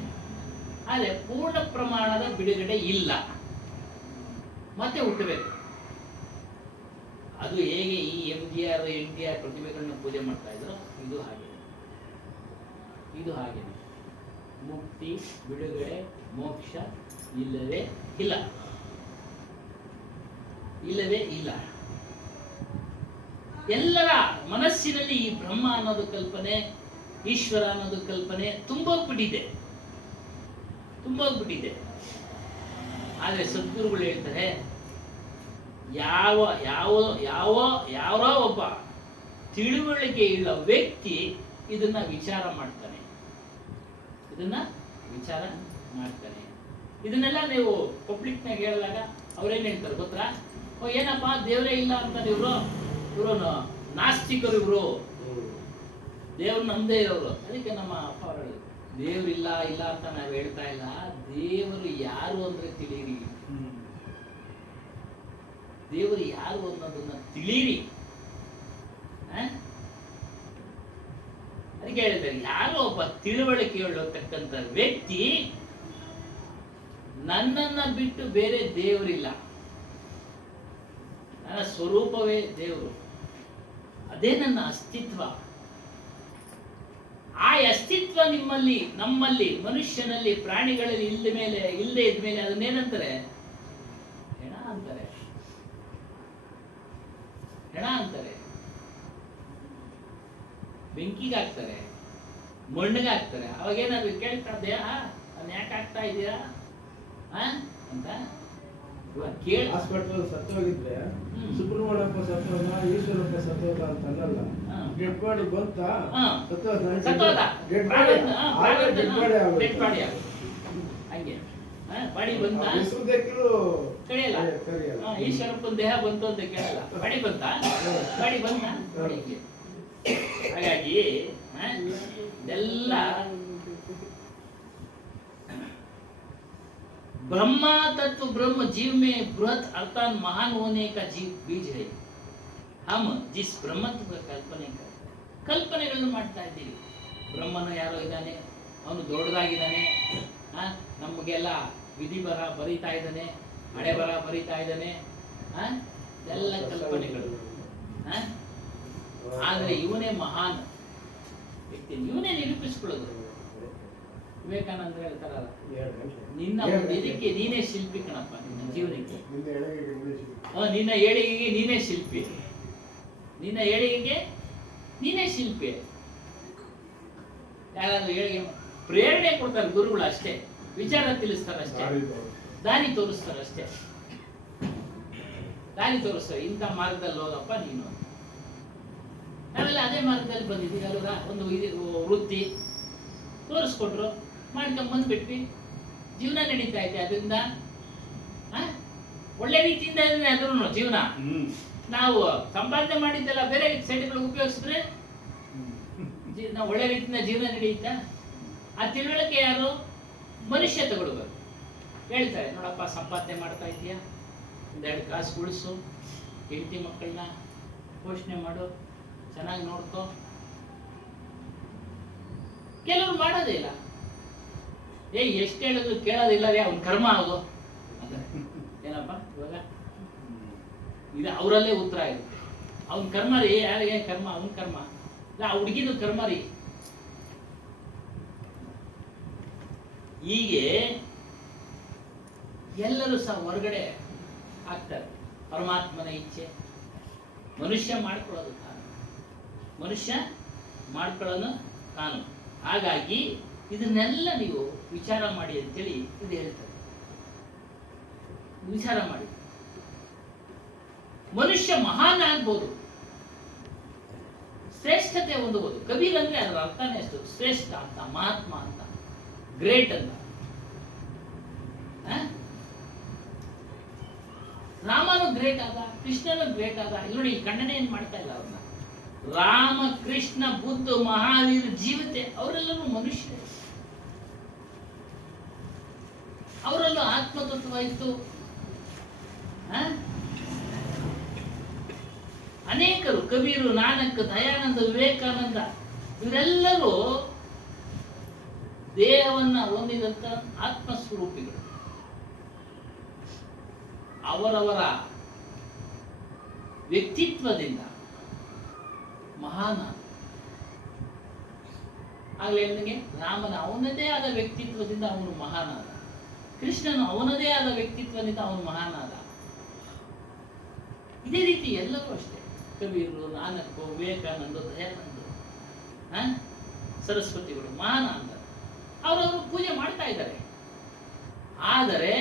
ಆದರೆ ಪೂರ್ಣ ಪ್ರಮಾಣದ ಬಿಡುಗಡೆ ಇಲ್ಲ, ಮತ್ತೆ ಹುಟ್ಟಬೇಕು. ಅದು ಹೇಗೆ ಈ MGR NTR ಪ್ರತಿಭೆಗಳನ್ನ ಪೂಜೆ ಮಾಡ್ತಾ ಇದ್ರು, ಇದು ಹಾಗೆ ಮುಕ್ತಿ, ಬಿಡುಗಡೆ, ಮೋಕ್ಷ ಇಲ್ಲವೇ ಇಲ್ಲ. ಎಲ್ಲರ ಮನಸ್ಸಿನಲ್ಲಿ ಈ ಬ್ರಹ್ಮ ಅನ್ನೋದು ಕಲ್ಪನೆ ಈಶ್ವರ ಅನ್ನೋದು ಕಲ್ಪನೆ ತುಂಬೋಗ್ಬಿಟ್ಟಿದೆ. ಆದ್ರೆ ಸದ್ಗುರುಗಳು ಹೇಳ್ತಾರೆ, ಯಾವ ಒಬ್ಬ ತಿಳುವಳಿಕೆ ಇಲ್ಲ ವ್ಯಕ್ತಿ ಇದನ್ನ ವಿಚಾರ ಮಾಡ್ತಾನೆ. ಇದನ್ನೆಲ್ಲ ನೀವು ಪಬ್ಲಿಕ್ನಾಗ ಹೇಳಿದಾಗ ಅವ್ರೇನ್ ಹೇಳ್ತಾರೆ ಗೊತ್ತಾ? ಏನಪ್ಪಾ ದೇವರೇ ಇಲ್ಲ ಅಂತಾರೆ ಇವರು ನಾಸ್ತಿಕರು, ಇವರು ದೇವ್ರು ನಮ್ದೇ ಇರೋರು. ಅದಕ್ಕೆ ನಮ್ಮ ಅಪ್ಪ ಅವರು ಹೇಳಿದ್ರು, ದೇವ್ರಿಲ್ಲ ಇಲ್ಲ ಅಂತ ನಾವ್ ಹೇಳ್ತಾ ಇಲ್ಲ, ದೇವರು ಯಾರು ಅಂದ್ರೆ ತಿಳಿಯಿರಿ. ದೇವರು ಯಾರು ಅನ್ನೋದನ್ನ ತಿಳಿಯಿರಿ. ಅದಕ್ಕೆ ಹೇಳ್ತಾರೆ, ಯಾರೋ ಒಬ್ಬ ತಿಳುವಳಿಕೆ ಹೇಳತಕ್ಕಂಥ ವ್ಯಕ್ತಿ ನನ್ನನ್ನ ಬಿಟ್ಟು ಬೇರೆ ದೇವರಿಲ್ಲ, ನನ್ನ ಸ್ವರೂಪವೇ ದೇವರು, ಅದೇ ನನ್ನ ಅಸ್ತಿತ್ವ. ಆ ಅಸ್ತಿತ್ವ ನಮ್ಮಲ್ಲಿ ಮನುಷ್ಯನಲ್ಲಿ ಪ್ರಾಣಿಗಳಲ್ಲಿ ಇಲ್ಲದೆ ಇದ್ಮೇಲೆ ಅದನ್ನೇನಂತಾರೆ? ಹೆಣ ಅಂತಾರೆ. ಬೆಂಕಿಗೆ ಹಾಕ್ತಾರೆ, ಮಣ್ಣಿಗೆ ಹಾಕ್ತಾರೆ. ಅವಾಗ ಏನಾದ್ರು ಕೇಳ್ತಾದ್ಯಾ ಅದನ್ನ ಯಾಕೆ ಹಾಕ್ತಾ ಇದೀಯಾ ಅಂತ ಕೇಳಿ. ಹಾಸ್ಪಿಟಲ್ ಸತ್ತೋಗಿದ್ರೆ ಸುಬ್ರಹ್ಮಣ್ಯಪ್ಪ ಸತ್ತೋದ, ಈಶ್ವರಪ್ಪ ಸತ್ತೋದ ಅಂತ ಅನ್ನಲ್ಲ. ಡೆಡ್ ಬಾಡಿ ಬಂತಾ ಸತ್ತೋದ, ಡೆಡ್ ಬಾಡಿ ಹಂಗೆ ಬಾಡಿ ಬಂತ ಹೆಸರುದಕ್ಕಿರು ಕರೆಯಲ್ಲ. ಈಶ್ವರಪ್ಪನ ದೇಹ ಬಂತು ಅಂತ ಕೇಳಲ್ಲ, ಬಾಡಿ ಬಂತ. ಹಾಗಾಗಿ ಎಲ್ಲ ब्रह्मा तत्व ब्रह्म जीव में बृहत अर्थात महान होने का जीव बीज है. हम जिस ब्रह्मत्व का ಕಲ್ಪನೆಗಳನ್ನು ಮಾಡ್ತಾ ಇದ್ದೀವಿ. ಬ್ರಹ್ಮನು ಯಾರೋ ಇದ್ದಾನೆ, ಅವನು ದೊಡ್ಡದಾಗಿದ್ದಾನೆ, ನಮಗೆಲ್ಲ ವಿಧಿ ಬರೀತಾ ಇದ್ದಾನೆ, ಹಣೆ ಬರೀತಾ ಇದ್ದಾನೆ, ಎಲ್ಲ ಕಲ್ಪನೆಗಳು. ಆದ್ರೆ ಇವನೇ ಮಹಾನ್ ವ್ಯಕ್ತಿ, ಇವನೇ ನಿರೂಪಿಸ್ಕೊಳ್ಳೋದು. ವಿವೇಕಾನಂದ ಹೇಳ್ತಾರಲ್ಲ, ನಿನ್ನ ಇದಕ್ಕೆ ನೀನೇ ಶಿಲ್ಪಿ ಕಣಪ್ಪ, ನಿನ್ನ ಜೀವನಕ್ಕೆ, ನಿನ್ನ ಏಳಿಗೆಗೆ ನೀನೇ ಶಿಲ್ಪಿ, ಯಾರಾದ್ರೂ ಏಳಿಗೆ ಪ್ರೇರಣೆ ಕೊಡ್ತಾರೆ ಗುರುಗಳು ಅಷ್ಟೇ, ವಿಚಾರ ತಿಳಿಸ್ತಾರೆ ಅಷ್ಟೇ, ದಾರಿ ತೋರಿಸ್ತಾರೆ. ಇಂಥ ಮಾರ್ಗದಲ್ಲಿ ಹೋಗಪ್ಪ ನೀನು. ನಾವೆಲ್ಲ ಅದೇ ಮಾರ್ಗದಲ್ಲಿ ಬಂದಿದ್ದೀವಿ ಅಲ್ವಾ? ಒಂದು ವೃತ್ತಿ ತೋರಿಸ್ಕೊಟ್ರು, ಮಾಡ್ಕೊಂಡ್ ಬಂದ್ಬಿಟ್ವಿ, ಜೀವನ ನಡೀತಾ ಇದೆ. ಅದರಿಂದ ಒಳ್ಳೆ ರೀತಿಯಿಂದ ಅದ್ರೂ ಜೀವನ. ನಾವು ಸಂಪಾದನೆ ಮಾಡಿದ್ದೆಲ್ಲ ಬೇರೆ ಸೈಡ್ಗಳು ಉಪಯೋಗಿಸಿದ್ರೆ ನಾವು ಒಳ್ಳೆ ರೀತಿಯಿಂದ ಜೀವನ ನಡೆಯುತ್ತಾ? ಆ ತಿಳುವಳಿಕೆ ಯಾರು? ಮನುಷ್ಯ ತಗೊಳ್ಬೇಕು. ಹೇಳ್ತಾರೆ, ನೋಡಪ್ಪ ಸಂಪಾದನೆ ಮಾಡ್ತಾ ಇದೀಯಾ, ಒಂದೆರಡು ಕಾಸು ಉಳಿಸು, ಹೆಂಡತಿ ಮಕ್ಕಳನ್ನ ಪೋಷಣೆ ಮಾಡು, ಚೆನ್ನಾಗಿ ನೋಡ್ಕೋ. ಕೆಲವರು ಮಾಡೋದೇ ಇಲ್ಲ. ಎಷ್ಟು ಹೇಳಿದ್ರು ಕೇಳೋದಿಲ್ಲ ರೀ, ಅವ್ನ ಕರ್ಮ ಆಗೋದು ಏನಪ್ಪ. ಇವಾಗ ಇದು ಅವರಲ್ಲೇ ಉತ್ತರ ಇರುತ್ತೆ. ಅವನ ಕರ್ಮ ರೀ, ಯಾರಿಗೆ ಕರ್ಮ? ಅವನ ಕರ್ಮ ಇಲ್ಲ, ಆ ಹುಡುಗಿದು ಕರ್ಮ ರೀ. ಹೀಗೆ ಎಲ್ಲರೂ ಸಹ ಹೊರಗಡೆ ಆಗ್ತಾರೆ. ಪರಮಾತ್ಮನ ಇಚ್ಛೆ ಮನುಷ್ಯ ಮಾಡ್ಕೊಳ್ಳೋದು ಕಾನೂನು. ಹಾಗಾಗಿ ಇದನ್ನೆಲ್ಲ ನೀವು ವಿಚಾರ ಮಾಡಿ ಅಂತೇಳಿ ಇದು ಹೇಳ್ತಾರೆ. ವಿಚಾರ ಮಾಡಿ, ಮನುಷ್ಯ ಮಹಾನ್ ಆಗ್ಬೋದು, ಶ್ರೇಷ್ಠತೆ ಹೊಂದಬಹುದು. ಕಬೀರ್ ಅಂದ್ರೆ ಅದರ ಅರ್ಥನೇ ಅಷ್ಟು, ಶ್ರೇಷ್ಠ ಅಂತ, ಮಹಾತ್ಮ ಅಂತ, ಗ್ರೇಟ್ ಅಂತ. ರಾಮನು ಗ್ರೇಟ್ ಆದ, ಕೃಷ್ಣನು ಗ್ರೇಟ್ ಆದ. ಇಲ್ಲಿ ನೋಡಿ, ಖಂಡನೆ ಏನ್ ಮಾಡ್ತಾ ಇಲ್ಲ ಅವ್ರನ್ನ. ರಾಮ, ಕೃಷ್ಣ, ಬುದ್ಧ, ಮಹಾವೀರ, ಜೀವತೆ ಅವರೆಲ್ಲರೂ ಮನುಷ್ಯರೇ. ಅವರಲ್ಲೂ ಆತ್ಮತತ್ವ ಇತ್ತು. ಅನೇಕರು, ಕಬೀರು, ನಾನಕ್, ದಯಾನಂದ, ವಿವೇಕಾನಂದ, ಇವರೆಲ್ಲರೂ ದೇಹವನ್ನ ಹೊಂದಿದಂತ ಆತ್ಮಸ್ವರೂಪಿಗಳು. ಅವರವರ ವ್ಯಕ್ತಿತ್ವದಿಂದ ಮಹಾನ. ಆಗ್ಲೇ ಹೇಳಿದಂಗೆ ರಾಮನ ಅವನದೇ ಆದ ವ್ಯಕ್ತಿತ್ವದಿಂದ ಅವನು ಮಹಾನಾದ, ಕೃಷ್ಣನು ಅವನದೇ ಆದ ವ್ಯಕ್ತಿತ್ವದಿಂದ ಅವನು ಮಹಾನಾದ. ಇದೇ ರೀತಿ ಎಲ್ಲರೂ ಅಷ್ಟೇ, ಕಬೀರು, ನಾನಕ್, ವಿವೇಕಾನಂದ, ದಯಾನಂದ, ಸರಸ್ವತಿಗಳು ಮಹಾನ್ ಅಂತ ಅವರವರು ಪೂಜೆ ಮಾಡ್ತಾ ಇದ್ದಾರೆ. ಆದರೆ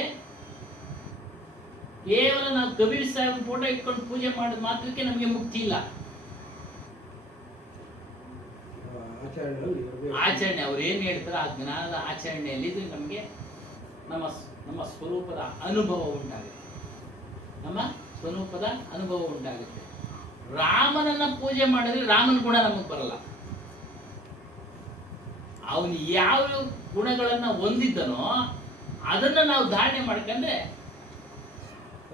ಕೇವಲ ನಾವು ಕಬೀರ್ ಸಾಹೇಬ್ ಫೋಟೋ ಇಟ್ಕೊಂಡು ಪೂಜೆ ಮಾಡಿದ ಮಾತ್ರಕ್ಕೆ ನಮಗೆ ಮುಕ್ತಿ ಇಲ್ಲ. ಆಚರಣೆಯಲ್ಲಿ ಇರ್ಬೇಕು. ಆಚರಣೆ ಅವ್ರು ಏನ್ ಹೇಳ್ತಾರೆ ಆ ಜ್ಞಾನದ ಆಚರಣೆಯಲ್ಲಿ ಇದು ನಮಗೆ ನಮ್ಮ ಸ್ವರೂಪದ ಅನುಭವ ಉಂಟಾಗುತ್ತೆ. ನಮ್ಮ ಸ್ವರೂಪದ ಅನುಭವ ಉಂಟಾಗುತ್ತೆ. ರಾಮನನ್ನ ಪೂಜೆ ಮಾಡಿದ್ರೆ ರಾಮನ ಗುಣ ನಮಗೆ ಬರಲ್ಲ. ಅವನು ಯಾವ ಗುಣಗಳನ್ನ ಹೊಂದಿದ್ದನೋ ಅದನ್ನ ನಾವು ಧಾರಣೆ ಮಾಡ್ಕೊಂಡ್ರೆ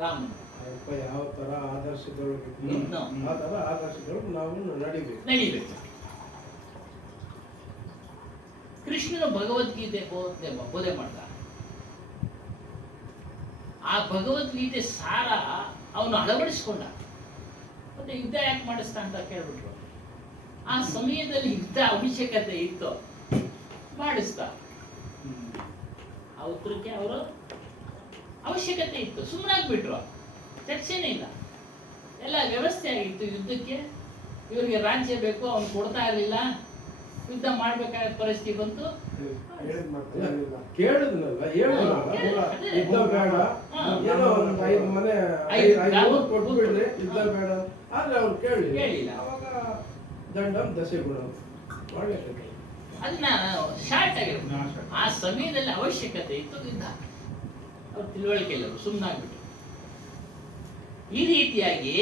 ರಾಮನ ಅಪ್ಪ ಯಾವ ತರ ಆದರ್ಶಗಳು ಇದ್ನೋ ಆ ತರ ಆದರ್ಶಗಳು ನಾವು ನಡಿಬೇಕು. ಕೃಷ್ಣನು ಭಗವದ್ಗೀತೆ ಬೋಧೆ ಮಾಡ್ದ. ಆ ಭಗವದ್ಗೀತೆ ಸಾರ ಅವನು ಅಳವಡಿಸ್ಕೊಂಡ. ಮತ್ತೆ ಯುದ್ಧ ಯಾಕೆ ಮಾಡಿಸ್ತಾ ಅಂತ ಕೇಳ್ಬಿಟ್ರು. ಆ ಸಮಯದಲ್ಲಿ ಯುದ್ಧ ಅವಶ್ಯಕತೆ ಇತ್ತು, ಮಾಡಿಸ್ತಾ. ಆ ಉತ್ತರಕ್ಕೆ ಅವರು ಅವಶ್ಯಕತೆ ಇತ್ತು, ಸುಮ್ಮನಾಗ್ಬಿಟ್ರು. ಚರ್ಚೆನೇ ಇಲ್ಲ, ಎಲ್ಲ ವ್ಯವಸ್ಥೆ ಆಗಿತ್ತು ಯುದ್ಧಕ್ಕೆ. ಇವರಿಗೆ ರಾಜ್ಯ ಬೇಕು, ಅವನು ಕೊಡ್ತಾ ಇರಲಿಲ್ಲ. ಯುದ್ಧ ಮಾಡ್ಬೇಕಾದ ಪರಿಸ್ಥಿತಿ ಬಂತು. ಕೇಳಿದ್ನಲ್ಲ, ಹೇಳಿದ್ನಲ್ಲ, ಯುದ್ಧ ಬೇಡ, ಏನೋ ಒಂದು 5 ಮನೆ 5 ಊರು ಕೊಟ್ಬಿಡ್ರಿ, ಯುದ್ಧ ಬೇಡ. ಆದ್ರೆ ಅವ್ರು ಕೇಳಿಲ್ಲ. ಅವಾಗ ದಂಡಂ ದಶಗುಣಂ ಮಾಡ್ಲೇಬೇಕು. ಅದನ್ನ ಶಾರ್ಟ್ ಆಗಿರೋದು. ಆ ಸಮಯದಲ್ಲಿ ಅವಶ್ಯಕತೆ ಇತ್ತು ಯುದ್ಧ. ಅವ್ರು ತಿಳುವಳಿಕೆ ಇಲ್ಲ, ಸುಮ್ಮನಾಗ್ಬಿಟ್ಟು. ಈ ರೀತಿಯಾಗಿ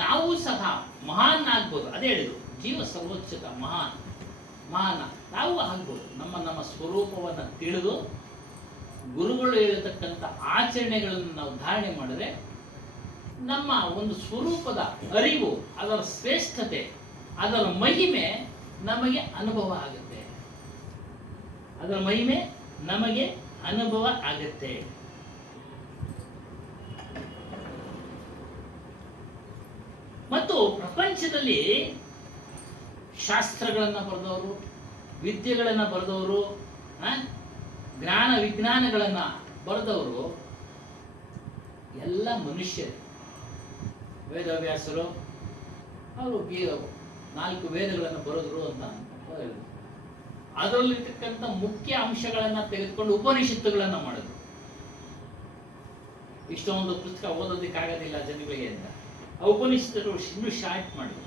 ನಾವು ಸಹ ಮಹಾನ್ ಆಗ್ಬೋದು. ಅದೇ ಹೇಳಿದ್ರು, ಜೀವ ಸರ್ವೋಚ್ಚತ ಮಹಾನ್ ನಾವು ಆಗ್ಬೋದು. ನಮ್ಮ ಸ್ವರೂಪವನ್ನು ತಿಳಿದು ಗುರುಗಳು ಹೇಳತಕ್ಕಂಥ ಆಚರಣೆಗಳನ್ನು ನಾವು ಧಾರಣೆ ಮಾಡಿದ್ರೆ ನಮ್ಮ ಒಂದು ಸ್ವರೂಪದ ಅರಿವು, ಅದರ ಶ್ರೇಷ್ಠತೆ, ಅದರ ಮಹಿಮೆ ನಮಗೆ ಅನುಭವ ಆಗುತ್ತೆ. ಅದರ ಮಹಿಮೆ ನಮಗೆ ಅನುಭವ ಆಗುತ್ತೆ. ಮತ್ತು ಪ್ರಪಂಚದಲ್ಲಿ ಶಾಸ್ತ್ರಗಳನ್ನ ಬರೆದವರು, ವಿದ್ಯೆಗಳನ್ನ ಬರೆದವರು, ಜ್ಞಾನ ವಿಜ್ಞಾನಗಳನ್ನ ಬರೆದವರು ಎಲ್ಲ ಮನುಷ್ಯರು. ವೇದವ್ಯಾಸರು ಅವರು 4 ವೇದಗಳನ್ನು ಬರೆದ್ರು ಅಂತ ಹೇಳಿದ್ರು. ಅದರಲ್ಲಿರ್ತಕ್ಕಂಥ ಮುಖ್ಯ ಅಂಶಗಳನ್ನ ತೆಗೆದುಕೊಂಡು ಉಪನಿಷತ್ತುಗಳನ್ನ ಮಾಡಿದ್ರು. ಇಷ್ಟೊಂದು ಪುಸ್ತಕ ಓದೋದಕ್ಕಾಗೋದಿಲ್ಲ ಜನಗಳಿಗೆ ಅಂತ ಆ ಉಪನಿಷತ್ತರು ಇನ್ನೂ ಶಾರ್ಟ್ ಮಾಡಿದ್ರು.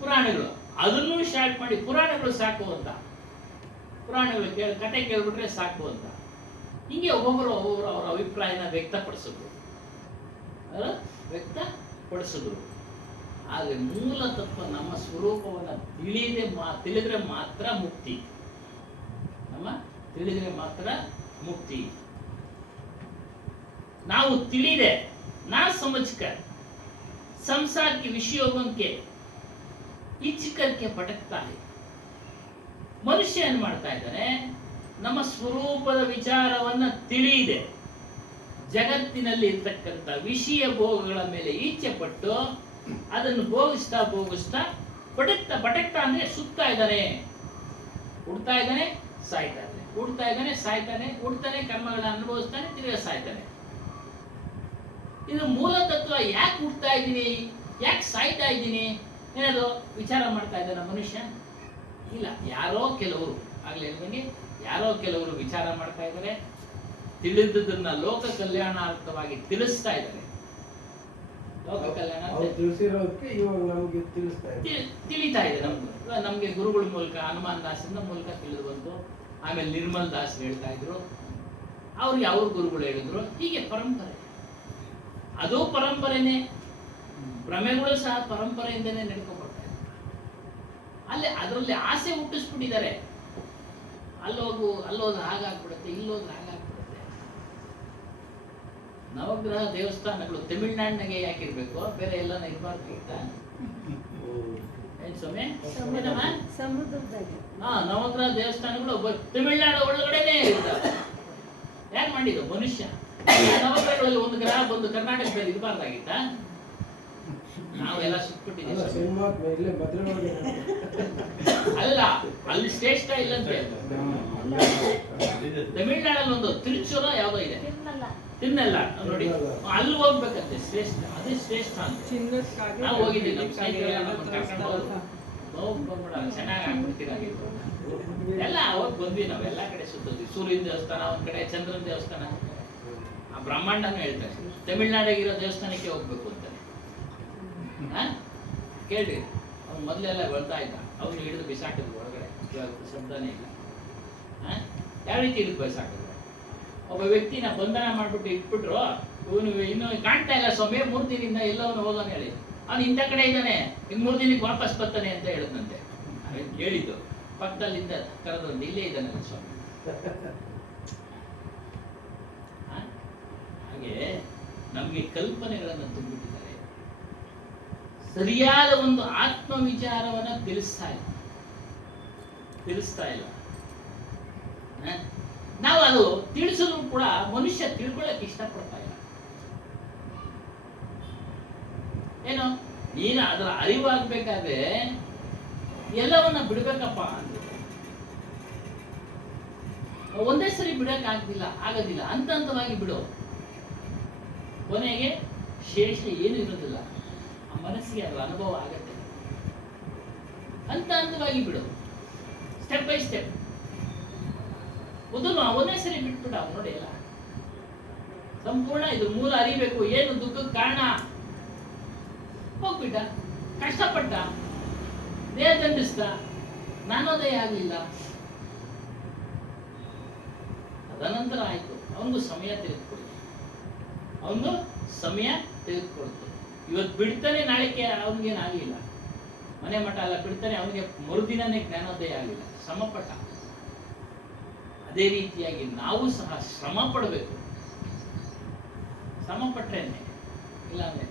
ಪುರಾಣಗಳು ಅದನ್ನು ಶಾರ್ಟ್ ಮಾಡಿ, ಪುರಾಣಗಳು ಸಾಕು ಅಂತ, ಪುರಾಣಗಳು ಕತೆ ಕೇಳ್ಬಿಟ್ರೆ ಸಾಕು ಅಂತ. ಹಿಂಗೆ ಒಬ್ಬೊಬ್ಬರು ಅವರ ಅಭಿಪ್ರಾಯನ ವ್ಯಕ್ತಪಡಿಸಿದ್ರು. ಆದರೆ ಮೂಲ ತತ್ವ ನಮ್ಮ ಸ್ವರೂಪವನ್ನು ತಿಳಿದ್ರೆ ಮಾತ್ರ ಮುಕ್ತಿ. ತಿಳಿದ್ರೆ ಮಾತ್ರ ಮುಕ್ತಿ. ನಾವು ತಿಳಿದೆ ನಾ समझकर संसार के विषयों के इच्छ करके भटकता है. ಮನುಷ್ಯ ಏನ್ ಮಾಡ್ತಾ ಇದ್ದಾನೆ, ನಮ್ಮ ಸ್ವರೂಪದ ವಿಚಾರವನ್ನ ತಿಳಿಯದೆ ಜಗತ್ತಿನಲ್ಲಿ ಇರ್ತಕ್ಕಂಥ ವಿಷಯ ಭೋಗಗಳ ಮೇಲೆ ಇಚ್ಛೆ ಪಟ್ಟು ಅದನ್ನು ಭೋಗಿಸ್ತಾ ಭಟಕ್ತಾ ಅಂದ್ರೆ ಸುತ್ತಾ ಇದ್ದಾನೆ. ಹುಡ್ತಾ ಇದ್ದಾನೆ, ಸಾಯ್ತಾ ಇದ್ದಾನೆ, ಹುಡ್ತಾ ಇದ್ದಾನೆ, ಸಾಯ್ತಾನೆ, ಹುಡ್ತಾನೆ, ಕರ್ಮಗಳನ್ನ ಅನುಭವಿಸ್ತಾನೆ, ತಿರ್ಗಾ ಸಾಯ್ತಾನೆ. ಇದು ಮೂಲ ತತ್ವ. ಯಾಕೆ ಹುಡ್ತಾ ಇದ್ದೀನಿ, ಯಾಕೆ ಸಾಯ್ತಾ ಇದ್ದೀನಿ ಏನಾದ್ರು ವಿಚಾರ ಮಾಡ್ತಾ ಇದ್ದಾನೆ ಮನುಷ್ಯ? ಇಲ್ಲ. ಯಾರೋ ಕೆಲವರು ಆಗ್ಲೇ ಹೇಳ್ದಂಗೆ ಯಾರೋ ಕೆಲವರು ವಿಚಾರ ಮಾಡ್ತಾ ಇದ್ದಾರೆ, ತಿಳಿದದನ್ನ ಲೋಕ ಕಲ್ಯಾಣಾರ್ಥವಾಗಿ ತಿಳಿಸ್ತಾ ಇದ್ದಾರೆ. ಲೋಕ ಕಲ್ಯಾಣ ತಿಳಿಸಿರೋದಕ್ಕೆ ಇವಾಗ ನಮಗೆ ತಿಳಿತಾ ಇದೆ. ನಮ್ಗೆ ಗುರುಗಳ ಮೂಲಕ, ಹನುಮಾನ್ ದಾಸನ ಮೂಲಕ ತಿಳಿದು ಬಂತು. ಆಮೇಲೆ ನಿರ್ಮಲ್ ದಾಸ್ ಹೇಳ್ತಾ ಇದ್ರು, ಅವ್ರಿಗೆ ಅವ್ರ ಗುರುಗಳು ಹೇಳಿದ್ರು. ಹೀಗೆ ಪರಂಪರೆ, ಅದು ಪರಂಪರೆನೇ. ಭ್ರಮೆಗಳು ಸಹ ಪರಂಪರೆಯಿಂದನೇ ನಡ್ಕೊಂಡ್ಬರ್ತಾ ಇದೆ. ಅದರಲ್ಲಿ ಆಸೆ ಹುಟ್ಟಿಸ್ಬಿಟ್ಟಿದ್ದಾರೆ. ಅಲ್ಲೋದ್ರೆ ಹಾಗಾಗ್ಬಿಡುತ್ತೆ, ಇಲ್ಲೋದ್ರೆ ಹಾಗಾಗ್ಬಿಡುತ್ತೆ. ನವಗ್ರಹ ದೇವಸ್ಥಾನಗಳು ತಮಿಳ್ನಾಡಿನಾಗೆ ಯಾಕಿರ್ಬೇಕು, ಬೇರೆ ಎಲ್ಲಾನ ಇರಬಾರ್ದು ಅಂತ ಏನ್ ಸ್ವಾಮಿ? ನವಗ್ರಹ ದೇವಸ್ಥಾನಗಳು ತಮಿಳ್ನಾಡು ಒಳಗಡೆನೆ ಇರ್ತಾವೆ. ಯಾರು ಮಾಡಿದ್ದು ಮನುಷ್ಯ? ನವಗ್ರಹಗಳಲ್ಲಿ ಒಂದು ಗ್ರಹ ಬಂದು ಕರ್ನಾಟಕದಲ್ಲಿ ಇರಬಾರ್ದಾಗಿತ್ತ? ನಾವೆಲ್ಲ ಸುಟ್ಬಿಟ್ಟಿದ್ದೀವಿ. ಅಲ್ಲ, ಅಲ್ಲಿ ಶ್ರೇಷ್ಠ ಇಲ್ಲಂತೆ. ತಮಿಳ್ನಾಡಲ್ಲಿ ಒಂದು ತಿರುಚೂರ ಯಾವ್ದೋ ಇದೆ, ತಿನ್ನಲ್ಲ ನೋಡಿ, ಅಲ್ಲಿ ಹೋಗ್ಬೇಕಂತೆ. ಶ್ರೇಷ್ಠ, ಅದೇ ಶ್ರೇಷ್ಠ ಅಂತ ನಾವು ಹೋಗಿದ್ದೀವಿ. ನಮ್ಮ ಸ್ನೇಹಿತರೆಲ್ಲ ನಮ್ಮನ್ನು ಕರ್ಕೊಂಡು ಹೋದ್ರು. ಚೆನ್ನಾಗಿ ಹಾಕ್ಬಿಡ್ತೀರಾ ಎಲ್ಲ ಅವಾಗ ಬಂದ್ವಿ ನಾವೆಲ್ಲ ಕಡೆ ಸುತ್ತೋದ್ವಿ. ಸೂರ್ಯನ ದೇವಸ್ಥಾನ ಒಂದ್ ಕಡೆ, ಚಂದ್ರನ ದೇವಸ್ಥಾನ, ಆ ಬ್ರಹ್ಮಾಂಡನೂ ಹೇಳ್ತಾರೆ. ತಮಿಳ್ನಾಡಿಗಿರೋ ದೇವಸ್ಥಾನಕ್ಕೆ ಹೋಗ್ಬೇಕು ಅಂತಾನೆ. ಕೇಳ್ರಿ, ಅವ್ನು ಮೊದಲೆಲ್ಲ ಬರ್ತಾ ಇದ್ದ, ಅವ್ನು ಹಿಡಿದು ಬಿಸಾಕಿದ್ರು ಹೊರಗಡೆ, ಇವಾಗ ಶಬ್ದನೇ ಇಲ್ಲ. ಯಾವ ರೀತಿ ಹಿಡಿದು ಬಿಸಾಕಿದ್ರು? ಒಬ್ಬ ವ್ಯಕ್ತಿನ ಬಂಧನ ಮಾಡ್ಬಿಟ್ಟು ಇಟ್ಬಿಟ್ರು, ಇವನು ಇನ್ನು ಕಾಣ್ತಾ ಇಲ್ಲ ಸ್ವಾಮಿ, 3 ದಿನದಿಂದ ಎಲ್ಲವನ್ನ ಹೋಗೋನು ಹೇಳಿ, ಅವ್ನು ಇಂಥ ಕಡೆ ಇದ್ದಾನೆ, ಇನ್ನು 3 ದಿನಕ್ಕೆ ವಾಪಸ್ ಬರ್ತಾನೆ ಅಂತ ಹೇಳಿದ್ನಂತೆ. ಹೇಳಿದ್ದು ಪಕ್ಕದಲ್ಲಿಂದ ಕರೆದೊಂದು, ಇಲ್ಲೇ ಇದ್ದಾನಲ್ಲ ಸ್ವಾಮಿ. ಹಾಗೆ ನಮಗೆ ಕಲ್ಪನೆಗಳನ್ನು ತುಂಬಿಟ್ಟಿದ್ದಾರೆ, ಸರಿಯಾದ ಒಂದು ಆತ್ಮ ವಿಚಾರವನ್ನ ತಿಳಿಸ್ತಾ ಇಲ್ಲ. ನಾವು ಅದು ತಿಳಿಸಿದ್ರು ಕೂಡ ಮನುಷ್ಯ ತಿಳ್ಕೊಳ್ಳಕ್ಕೆ ಇಷ್ಟಪಡ್ತಾ ಇಲ್ಲ. ಏನು, ನೀನು ಅದರ ಅರಿವಾಗಬೇಕಾದ್ರೆ ಎಲ್ಲವನ್ನ ಬಿಡ್ಬೇಕಪ್ಪ ಅಂತ. ಒಂದೇ ಸರಿ ಬಿಡಕ್ ಆಗೋದಿಲ್ಲ, ಹಂತ ಹಂತವಾಗಿ ಬಿಡು. ಕೊನೆಗೆ ಶೇಷ ಏನು ಇರೋದಿಲ್ಲ, ಆ ಮನಸ್ಸಿಗೆ ಅದರ ಅನುಭವ ಆಗತ್ತೆ. ಹಂತ ಹಂತವಾಗಿ ಬಿಡು, ಸ್ಟೆಪ್ ಬೈ ಸ್ಟೆಪ್. ಒಂದೇ ಸರಿ ಬಿಟ್ಬಿಟ್ಟ ನೋಡಿ ಎಲ್ಲ ಸಂಪೂರ್ಣ. ಇದು ಮೂಲ ಅರಿಬೇಕು, ಏನು ದುಃಖಕ್ಕೆ ಕಾರಣ. ಹೋಗ್ಬಿಟ್ಟ, ಕಷ್ಟಪಟ್ಟ, ದೇಹ ದಂಡಿಸ್ತ, ನಾನೋದಯ ಆಗಲಿಲ್ಲ. ತದನಂತರ ಆಯ್ತು, ಅವನಿಗೂ ಸಮಯ ತೆಗೆದುಕೊಳ್ತು. ಇವತ್ತು ಬಿಡ್ತಾನೆ, ನಾಳೆಗೆ ಅವನಿಗೇನಾಗಲಿಲ್ಲ. ಮನೆ ಮಠ ಎಲ್ಲ ಬಿಡ್ತಾನೆ, ಅವನಿಗೆ ಮರುದಿನನೇ ಜ್ಞಾನೋದಯ ಆಗಲಿಲ್ಲ, ಶ್ರಮಪಟ್ಟ. ಅದೇ ರೀತಿಯಾಗಿ ನಾವು ಸಹ ಶ್ರಮ ಪಡಬೇಕು. ಶ್ರಮ ಪಟ್ರೇನೆ, ಇಲ್ಲಾಂದ್ರೆ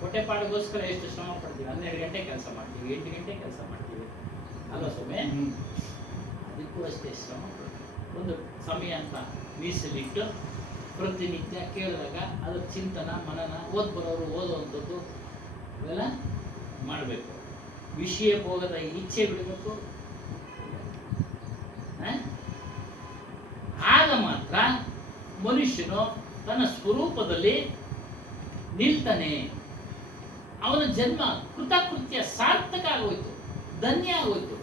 ಹೊಟ್ಟೆಪಾಡಿಗೋಸ್ಕರ ಎಷ್ಟು ಶ್ರಮ ಪಡ್ತೀವಿ. 12 ಗಂಟೆ ಕೆಲಸ ಮಾಡ್ತೀವಿ, 8 ಗಂಟೆ ಕೆಲಸ ಮಾಡ್ತೀವಿ ಅಲ್ವಾ ಸ್ವಾಮಿ? ಅದಕ್ಕೂ ಅಷ್ಟೇ ಶ್ರಮ ಪಡಬೇಕು. ಒಂದು ಸಮಯ ಅಂತ ಮೀಸಲಿಟ್ಟು ಪ್ರತಿನಿತ್ಯ ಕೇಳಿದಾಗ ಅದರ ಚಿಂತನ ಮನನ, ಬರೋರು ಓದುವಂಥದ್ದು ಇವೆಲ್ಲ ಮಾಡಬೇಕು. ವಿಷಯ ಭೋಗದ ಇಚ್ಛೆ ಬಿಡಬೇಕು. ಆಗ ಮಾತ್ರ ಮನುಷ್ಯನು ತನ್ನ ಸ್ವರೂಪದಲ್ಲಿ ನಿಲ್ತಾನೆ. ಅವನ ಜನ್ಮ ಕೃತಕೃತ್ಯ ಸಾರ್ಥಕ ಆಗೋಯ್ತು, ಧನ್ಯ ಆಗೋಯ್ತು.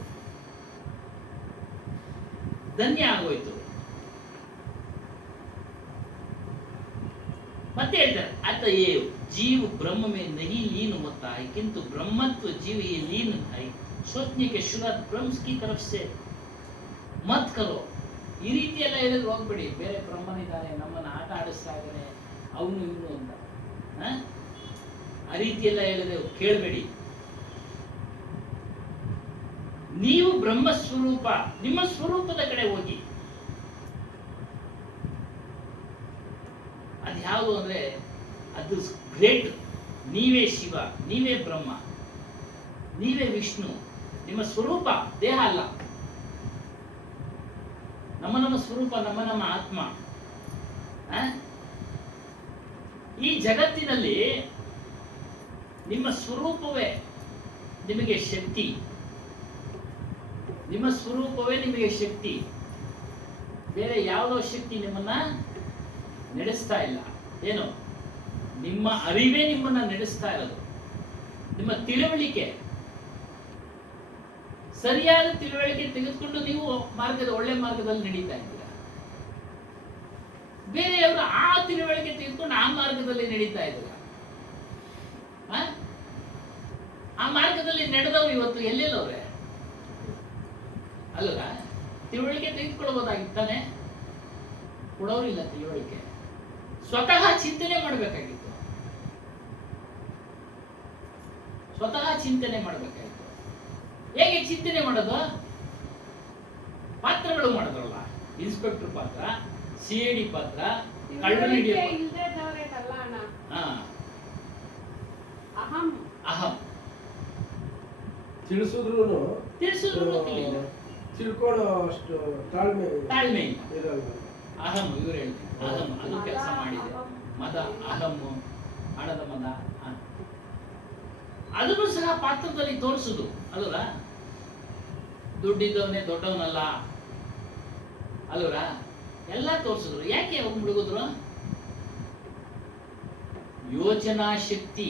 ಮತ್ತೆ ಹೇಳ್ತಾರೆ, अतएव जीव ब्रह्म में नहीं लीन होता है, किंतु ब्रह्मत्व जीव ये लीन है. सोचने के शुरुआत ब्रह्म की तरफ से मत करो. ಈ ರೀತಿ ಎಲ್ಲ ಹೇಳಿದ್ರು ಹೋಗ್ಬೇಡಿ. ಬೇರೆ ಬ್ರಹ್ಮನಿದ್ದಾನೆ, ನಮ್ಮನ್ನು ಆಟ ಆಡಿಸ್ತಾ ಇದ್ದಾನೆ, ಅವನು ಇವನು ಅಂತ ಆ ರೀತಿ ಎಲ್ಲ ಹೇಳಿದ್ರೆ ಕೇಳಬೇಡಿ. ನೀವು ಬ್ರಹ್ಮ ಸ್ವರೂಪ, ನಿಮ್ಮ ಸ್ವರೂಪದ ಕಡೆ ಹೋಗಿ. ಅದ್ಯಾವುದು ಅಂದ್ರೆ ಅದು ಗ್ರೇಟ್. ನೀವೇ ಶಿವ, ನೀವೇ ಬ್ರಹ್ಮ, ನೀವೇ ವಿಷ್ಣು. ನಿಮ್ಮ ಸ್ವರೂಪ ದೇಹ ಅಲ್ಲ, ನಮ್ಮ ಸ್ವರೂಪ, ನಮ್ಮ ಆತ್ಮ. ಈ ಜಗತ್ತಿನಲ್ಲಿ ನಿಮ್ಮ ಸ್ವರೂಪವೇ ನಿಮಗೆ ಶಕ್ತಿ, ನಿಮ್ಮ ಸ್ವರೂಪವೇ ನಿಮಗೆ ಶಕ್ತಿ. ಬೇರೆ ಯಾವುದೋ ಶಕ್ತಿ ನಿಮ್ಮನ್ನ ನಡೆಸ್ತಾ ಇಲ್ಲ. ಏನು, ನಿಮ್ಮ ಅರಿವೇ ನಿಮ್ಮನ್ನ ನಡೆಸ್ತಾ ಇರೋದು. ನಿಮ್ಮ ತಿಳುವಳಿಕೆ, ಸರಿಯಾದ ತಿಳುವಳಿಕೆ ತೆಗೆದುಕೊಂಡು ನೀವು ಒಳ್ಳೆ ಮಾರ್ಗದಲ್ಲಿ ನಡೀತಾ ಇದ್ದೀರಾ. ಬೇರೆಯವರು ಆ ತಿಳುವಳಿಕೆ ತೆಗೆದುಕೊಂಡು ಆ ಮಾರ್ಗದಲ್ಲಿ ನಡೀತಾ ಇದ್ದೀರಾ. ಆ ಮಾರ್ಗದಲ್ಲಿ ನಡೆದವರು ಇವತ್ತು ಎಲ್ಲೆಲ್ಲವ್ರೆ ಅಲ್ವ? ತಿಳುವಳಿಕೆ ತೆಗೆದುಕೊಳ್ಬೋದಾಗಿತ್ತಾನೆ, ಕೊಡೋರಿಲ್ಲ ತಿಳುವಳಿಕೆ. ಸ್ವತಃ ಚಿಂತನೆ ಮಾಡಬೇಕಾಗಿತ್ತು, ಹೇಗೆ ಚಿಂತನೆ ಮಾಡೋದು? ಪಾತ್ರಗಳು ಮಾಡಿದ್ರಲ್ಲ, ಇನ್ಸ್ಪೆಕ್ಟರ್ ಪಾತ್ರ, CID ಪಾತ್ರ, ಕಳ್ಳರು ಹಿಡಿಯೋ ಅಹಂ ತಿಳಿಸಿದ್ರು ತಿಳಿಸಿಲ್ಲ, ತಿಳ್ಕೊಳ್ಳೋ ಅಷ್ಟು ತಾಳ್ಮೆ ಇರಲ್ಲ. ಅಹಂ ಇವರು ಹೇಳ್ತಾರೆ, ಅಹಂ ಅದು ಕೆಲಸ ಮಾಡಿದೆ. ಮದ, ಅಹಂ, ಹಣದ ಮದ, ಅದನ್ನು ಸಹ ಪಾತ್ರದಲ್ಲಿ ತೋರಿಸುದು ಅಲ್ವರ. ದುಡ್ಡಿದ್ದವನೇ ದೊಡ್ಡವನಲ್ಲ ಅಲ್ವರ, ಎಲ್ಲ ತೋರಿಸಿದ್ರು. ಯಾಕೆ ಅವ್ರು ಮುಳುಗಿದ್ರು? ಯೋಚನಾ ಶಕ್ತಿ,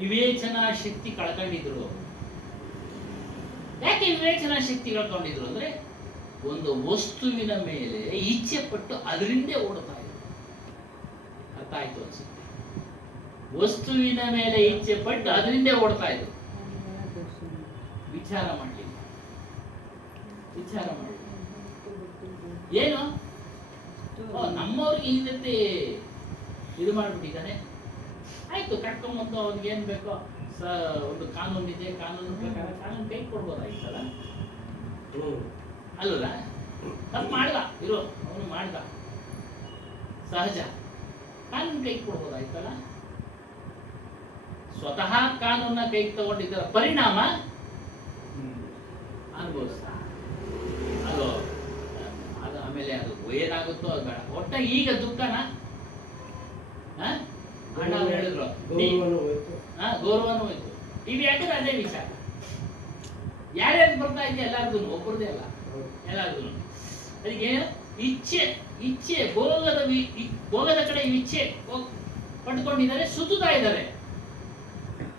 ವಿವೇಚನಾ ಶಕ್ತಿ ಕಳ್ಕೊಂಡಿದ್ರು. ಯಾಕೆ ವಿವೇಚನಾ ಶಕ್ತಿ ಕಳ್ಕೊಂಡಿದ್ರು ಅಂದ್ರೆ ಒಂದು ವಸ್ತುವಿನ ಮೇಲೆ ಇಚ್ಛೆ ಪಟ್ಟು ಅದರಿಂದೇ ಓಡ್ತಾ ಇದ್ರು. ಅರ್ಥ ಆಯ್ತು ಅನ್ಸುತ್ತೆ. ವಸ್ತುವಿನ ಮೇಲೆ ಇಚ್ಛೆ ಪಟ್ಟು ಅದರಿಂದೇ ಓಡ್ತಾ ಇದ್ರು. ವಿಚಾರ ಮಾಡಲಿಲ್ಲ. ಏನು ನಮ್ಮವ್ರಿಗೆ ಈ ರೀತಿ ಇದು ಮಾಡ್ಬಿಟ್ಟಿದ್ದಾನೆ, ಆಯ್ತು ಕರ್ಕೊಂಬಂದು ಅವ್ನಿಗೆ ಏನ್ ಬೇಕೋ ಒಂದು ಕಾನೂನು ಇದೆ, ಕಾನೂನು ಪ್ರಕಾರ ಕಾನೂನು ಕೈ ಕೊಡ್ಬೋದಾಯ್ತಲ್ಲ. ಅಲ್ಲ ತಪ್ಪು ಮಾಡ್ದ ಇರೋ, ಅವನು ಮಾಡ್ದ ಸಹಜ, ಕಾನೂನು ಕೈ ಕೊಡ್ಬೋದಾಯ್ತಲ್ಲ. ಸ್ವತಃ ಕಾನೂನ ಕೈ ತಗೊಂಡಿದ್ದರ ಪರಿಣಾಮ ಅನುಭವಿಸ್ತ ಅದು ಆಮೇಲೆ ಅದು ಏನಾಗುತ್ತೋ ಅದು ಬೇಡ. ಒಟ್ಟ ಈಗ ದುಃಖನ ಅಣ್ಣ ಹೇಳಿದ್ರು ಗೌರವನೂ ಹೋಯ್ತು. ಟಿವಿ ಹಾಕಿದ್ರೆ ಅದೇ ವಿಚಾರ. ಯಾರ್ಯಾರು ಬರ್ತಾ ಇದೆಯಾ ಎಲ್ಲಾರ್ದು, ಒಬ್ಬರದೇ ಅಲ್ಲ ಎಲ್ಲಾರ್ದು. ಅದಕ್ಕೆ ಇಚ್ಛೆ ಭೋಗದ ಕಡೆ ಇಚ್ಛೆ ಪಡ್ಕೊಂಡಿದ್ದಾರೆ, ಸುತ್ತುತ್ತಾ ಇದ್ದಾರೆ.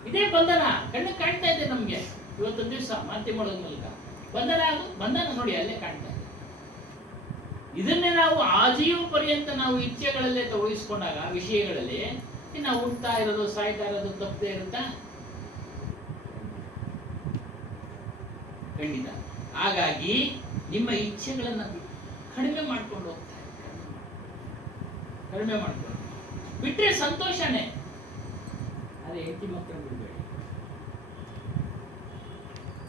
ಇದೇ ಬಂಧನ ಕಣ್ಣು ಕಾಣ್ತಾ ಇದೆ ನಮ್ಗೆ. ಇವತ್ತೊಂದು ದಿವಸ ಮಾತಿ ಮಾಡೋದ್ ಮೂಲಕ ಬಂಧನ ನೋಡಿ ಅಲ್ಲೇ ಕಾಣ್ತಾ ಇದೆ. ಇದನ್ನೇ ನಾವು ಆಜೀವ ಪರ್ಯಂತ ನಾವು ಇಚ್ಛೆಗಳಲ್ಲೇ ತೊಡಗಿಸ್ಕೊಂಡಾಗ ವಿಷಯಗಳಲ್ಲಿ ನಾವು ಹುಡ್ತಾ ಇರೋದು ಸಾಯ್ತಾ ಇರೋದು ತಪ್ಪದೇ ಇರುತ್ತಾ? ಖಂಡಿತ. ಹಾಗಾಗಿ ನಿಮ್ಮ ಇಚ್ಛೆಗಳನ್ನ ಕಡಿಮೆ ಮಾಡ್ಕೊಂಡು ಹೋಗ್ತಾ ಇದ್ದಾರೆ. ಕಡಿಮೆ ಮಾಡ್ಕೊಂಡು ಬಿಟ್ರೆ ಸಂತೋಷನೇ. ಅದೇ ಹೆಂಡತಿ ಮಕ್ಕಳು ಬಿಡಬೇಡಿ.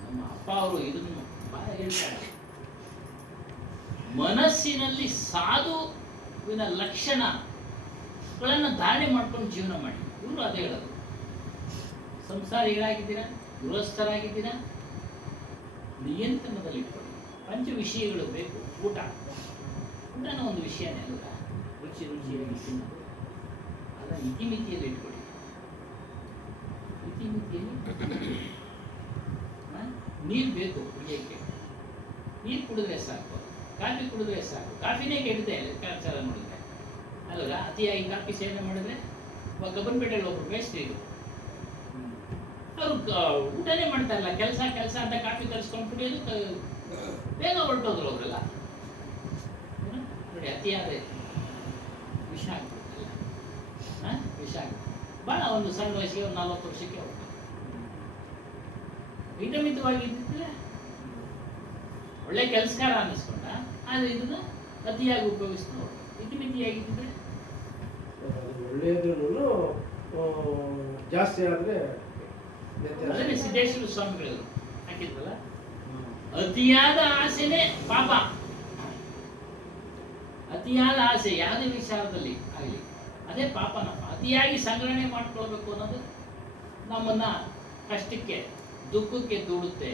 ನಮ್ಮ ಅಪ್ಪ ಅವರು ಇದನ್ನು ಬಹಳ ಹೇಳ್ತಾರೆ, ಮನಸ್ಸಿನಲ್ಲಿ ಸಾಧುವಿನ ಲಕ್ಷಣಗಳನ್ನು ಧಾರಣೆ ಮಾಡ್ಕೊಂಡು ಜೀವನ ಮಾಡಿ. ಇವರು ಅದೇ ಹೇಳೋದು. ಸಂಸಾರಿಗಳಾಗಿದ್ದೀರಾ, ಗೃಹಸ್ಥರಾಗಿದ್ದೀರಾ, ನಿಯಂತ್ರಣದಲ್ಲಿ ಇಟ್ಕೊಳ್ಳಿ. ಪಂಚ ವಿಷಯಗಳು ಬೇಕು. ಊಟನ ಒಂದು ವಿಷಯನೇ ಅಲ್ಲ, ರುಚಿಯಾಗಿ ತಿನ್ನೋದು, ಅದನ್ನ ಇತಿಮಿತಿಯಲ್ಲಿ ಇಟ್ಕೊಳ್ಳಿ. ಇತಿಮಿತಿಯಲ್ಲಿ ನೀರು ಬೇಕು ಕುಡಿಯೋಕ್ಕೆ, ನೀರು ಕುಡಿದ್ರೆ ಸಾಕು. ಕಾಫಿ ಕುಡಿದ್ರೆ ಸಾಕು. ಕಾಫಿನೇ ಕೆಡುತ್ತೆ ಲೆಕ್ಕಾಚಾರ ನೋಡಿದ್ರೆ ಅಲ್ವಾ. ಅತಿಯಾಗಿ ಕಾಫಿ ಸೇವನೆ ಮಾಡಿದ್ರೆ ಕಬ್ಬನ್ಪೇಟೆಯಲ್ಲಿ ಒಬ್ರು ಮೇಸ್ತ್ರಿಗಳು ಅವರು ಊಟನೇ ಮಾಡ್ತಾ ಇಲ್ಲ, ಕೆಲಸ ಅಂತ ಕಾಫಿ ತರಿಸ್ಕೊಂಡು ಕುಡಿಯೋದು ಬೇಗ ಹೊರಟೋದ್ರು ಅವರೆಲ್ಲ. ನೋಡಿ ಅತಿಯಾದ ವಿಷ ಆಗ್ಬಿಡುತ್ತಲ್ಲ, ವಿಷ ಆಗ್ಬಿಡುತ್ತೆ. ಭಾಳ ಒಂದು ಸಣ್ಣ ವಯಸ್ಸಿಗೆ ಒಂದು 40 ವರ್ಷಕ್ಕೆ ಹೋಗ್ತಾರೆ. ಹಿತಮಿತವಾಗಿದ್ದಿದ್ರೆ ಒಳ್ಳೆ ಕೆಲಸಕಾರ ಅನ್ನಿಸ್ಕೊಂಡ, ಆದರೆ ಇದನ್ನ ಅತಿಯಾಗಿ ಉಪಯೋಗಿಸ್ತಾ ಇತಿಮಿತಿಯಾಗಿದ್ದಿದ್ರೆ ಒಳ್ಳೆಯದು ಜಾಸ್ತಿ ಆದ್ರೆ ಅದನ್ನೇ ಸಿದ್ದೇಶ್ವರ ಸ್ವಾಮಿಗಳು ಹಾಕಿದ್ವಲ್ಲ, ಅತಿಯಾದ ಆಸೆನೇ ಪಾಪ. ಅತಿಯಾದ ಆಸೆ ಯಾವುದೇ ವಿಚಾರದಲ್ಲಿ ಆಗಲಿ ಅದೇ ಪಾಪನಪ್ಪ. ಅತಿಯಾಗಿ ಸಂಗ್ರಹಣೆ ಮಾಡ್ಕೊಳ್ಬೇಕು ಅನ್ನೋದು ನಮ್ಮನ್ನ ಕಷ್ಟಕ್ಕೆ ದುಃಖಕ್ಕೆ ದೂಡುತ್ತೆ.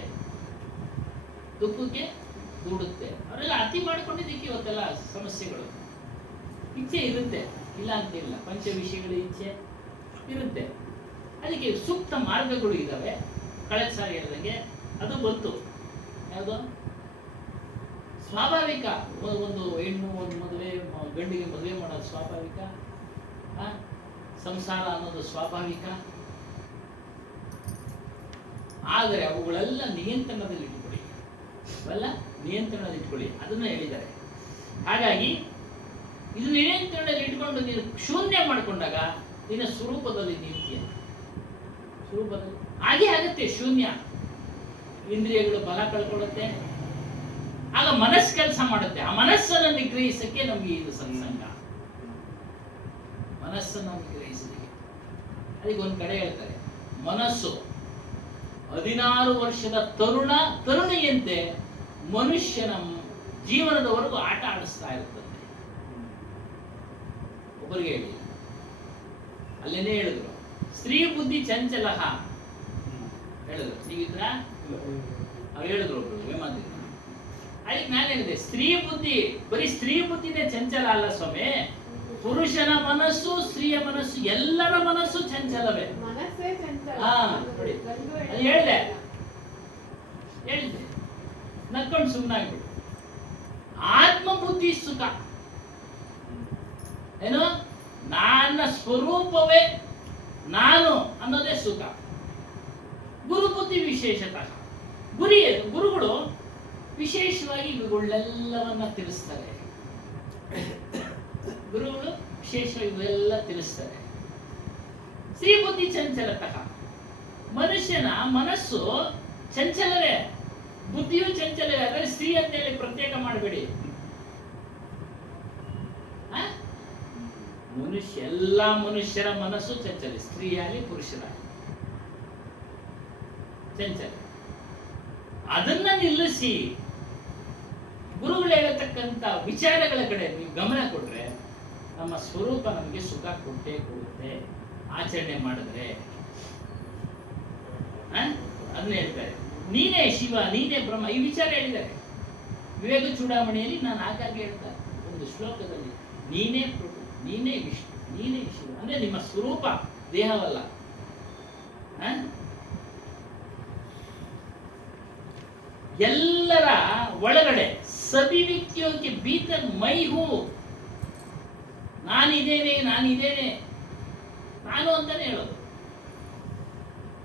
ಅವರೆಲ್ಲ ಅತಿ ಮಾಡ್ಕೊಂಡಿದ್ದಕ್ಕೆ ಇವತ್ತೆಲ್ಲ ಸಮಸ್ಯೆಗಳು. ಇಚ್ಛೆ ಇರುತ್ತೆ, ಇಲ್ಲ ಅಂತಿಲ್ಲ. ಪಂಚ ವಿಷಯಗಳ ಇಚ್ಛೆ ಇರುತ್ತೆ. ಅದಕ್ಕೆ ಸೂಕ್ತ ಮಾರ್ಗಗಳು ಇದ್ದಾವೆ. ಕಳೆದ ಸಾರಿ ಹೇಳಿದಂಗೆ ಅದು ಬಂತು. ಯಾವುದು ಸ್ವಾಭಾವಿಕ. ಒಂದು ಹೆಣ್ಣು ಒಂದು ಮದುವೆ, ಗಂಡಿಗೆ ಮದುವೆ ಮಾಡೋದು ಸ್ವಾಭಾವಿಕ. ಸಂಸಾರ ಅನ್ನೋದು ಸ್ವಾಭಾವಿಕ. ಆದರೆ ಅವುಗಳೆಲ್ಲ ನಿಯಂತ್ರಣದಲ್ಲಿ ಇಟ್ಕೊಳ್ಳಿ. ಅದನ್ನ ಹೇಳಿದ್ದಾರೆ. ಹಾಗಾಗಿ ಇದು ನಿಯಂತ್ರಣದಲ್ಲಿ ಇಟ್ಕೊಂಡು ನೀನು ಶೂನ್ಯ ಮಾಡಿಕೊಂಡಾಗ ನಿನ್ನ ಸ್ವರೂಪದಲ್ಲಿ ನಿಂತೀಯ. ಸ್ವರೂಪದಲ್ಲಿ ಹಾಗೆ ಆಗುತ್ತೆ ಶೂನ್ಯ. ಇಂದ್ರಿಯಗಳು ಬಲ ಕಳ್ಕೊಳ್ಳುತ್ತೆ. ಆಗ ಮನಸ್ಸು ಕೆಲಸ ಮಾಡುತ್ತೆ. ಆ ಮನಸ್ಸನ್ನು ನಿಗ್ರಹಿಸಕ್ಕೆ ನಮಗೆ ಇದು ಸತ್ಸಂಗ. ಮನಸ್ಸನ್ನು ನಿಗ್ರಹಿಸಲಿಕ್ಕೆ ಅದಕ್ಕೆ ಒಂದು ಕಡೆ ಹೇಳ್ತಾರೆ, ಮನಸ್ಸು 16 ವರ್ಷದ ತರುಣಿಯಂತೆ ಮನುಷ್ಯನ ಜೀವನದವರೆಗೂ ಆಟ ಆಡಿಸ್ತಾ ಇರುತ್ತದೆ. ಒಬ್ಬರಿಗೆ ಹೇಳಿ ಅಲ್ಲೇನೇ ಹೇಳಿದ್ರು, ಸ್ತ್ರೀ ಬುದ್ಧಿ ಚಂಚಲ ಹೇಳಿದ್ರು. ನೀವಿದ್ರ ಅವ್ರು ಹೇಳಿದ್ರು ಒಬ್ರು ವೇಮಾಂತಿದ್ರು. ಅದಕ್ಕೆ ನಾನು ಹೇಳಿದೆ, ಬರೀ ಸ್ತ್ರೀ ಬುದ್ಧಿನೇ ಚಂಚಲ ಅಲ್ಲ ಸ್ವಾಮಿ. ಪುರುಷನ ಮನಸ್ಸು, ಸ್ತ್ರೀಯ ಮನಸ್ಸು, ಎಲ್ಲರ ಮನಸ್ಸು ಚಂಚಲವೇ. ನೋಡಿ ಅದು ಹೇಳಿದೆ ನಕ್ಕೊಂಡು ಸುಮ್ಮನಾಗ್ಬಿಟ್ಟು. ಆತ್ಮ ಬುದ್ಧಿ ಸುಖ ಏನು, ನನ್ನ ಸ್ವರೂಪವೇ ನಾನು ಅನ್ನೋದೇ ಸುಖ. ಗುರುಬುದ್ಧಿ ವಿಶೇಷತಃ ಗುರುಗಳು ವಿಶೇಷವಾಗಿ ಇವುಗಳನ್ನೆಲ್ಲವನ್ನ ತಿಳಿಸ್ತಾರೆ. ಗುರುಗಳು ವಿಶೇಷವಾಗಿ ಇವೆಲ್ಲ ತಿಳಿಸ್ತಾರೆ. ಸ್ತ್ರೀ ಬುದ್ಧಿ ಚಂಚಲತಃ, ಮನುಷ್ಯನ ಮನಸ್ಸು ಚಂಚಲವೇ, ಬುದ್ಧಿಯೂ ಚಂಚಲವೇ. ಅದರಲ್ಲಿ ಸ್ತ್ರೀ ಅಂತೇಳಿ ಪ್ರತ್ಯೇಕ ಮಾಡಬೇಡಿ. ಎಲ್ಲ ಮನುಷ್ಯರ ಮನಸ್ಸು ಚಂಚಲ, ಸ್ತ್ರೀಯಾಗಲಿ ಪುರುಷರಾಗಲಿ ಚಂಚಲ. ಅದನ್ನ ನಿಲ್ಲಿಸಿ ಗುರುಗಳು ಹೇಳತಕ್ಕಂಥ ವಿಚಾರಗಳ ಕಡೆ ನೀವು ಗಮನ ಕೊಟ್ರೆ ನಮ್ಮ ಸ್ವರೂಪ ನಮಗೆ ಸುಖ ಕೊಟ್ಟೇ ಕೊಡುತ್ತೆ ಆಚರಣೆ ಮಾಡಿದ್ರೆ. ಅದನ್ನ ಹೇಳ್ತಾರೆ, ನೀನೇ ಶಿವ, ನೀನೇ ಬ್ರಹ್ಮ, ಈ ವಿಚಾರ ಹೇಳಿದ್ದಾರೆ ವಿವೇಕ ಚೂಡಾಮಣಿಯಲ್ಲಿ. ನಾನು ಆಗಾಗ್ಗೆ ಹೇಳ್ತಾ ಒಂದು ಶ್ಲೋಕದಲ್ಲಿ, ನೀನೇ ಪ್ರಭು, ನೀನೇ ವಿಷ್ಣು, ನೀನೇ ಶಿವ ಅಂದ್ರೆ ನಿಮ್ಮ ಸ್ವರೂಪ, ದೇಹವಲ್ಲ. ಎಲ್ಲರ ಒಳಗಡೆ ಸಭಿವ್ಯಕ್ತಿಯೋಕೆ ಭೀತರ್ ಮೈ ಹೂ, ನಾನಿದ್ದೇನೆ ನಾನಿದ್ದೇನೆ, ನಾನು ಅಂತಾನೆ ಹೇಳೋದು.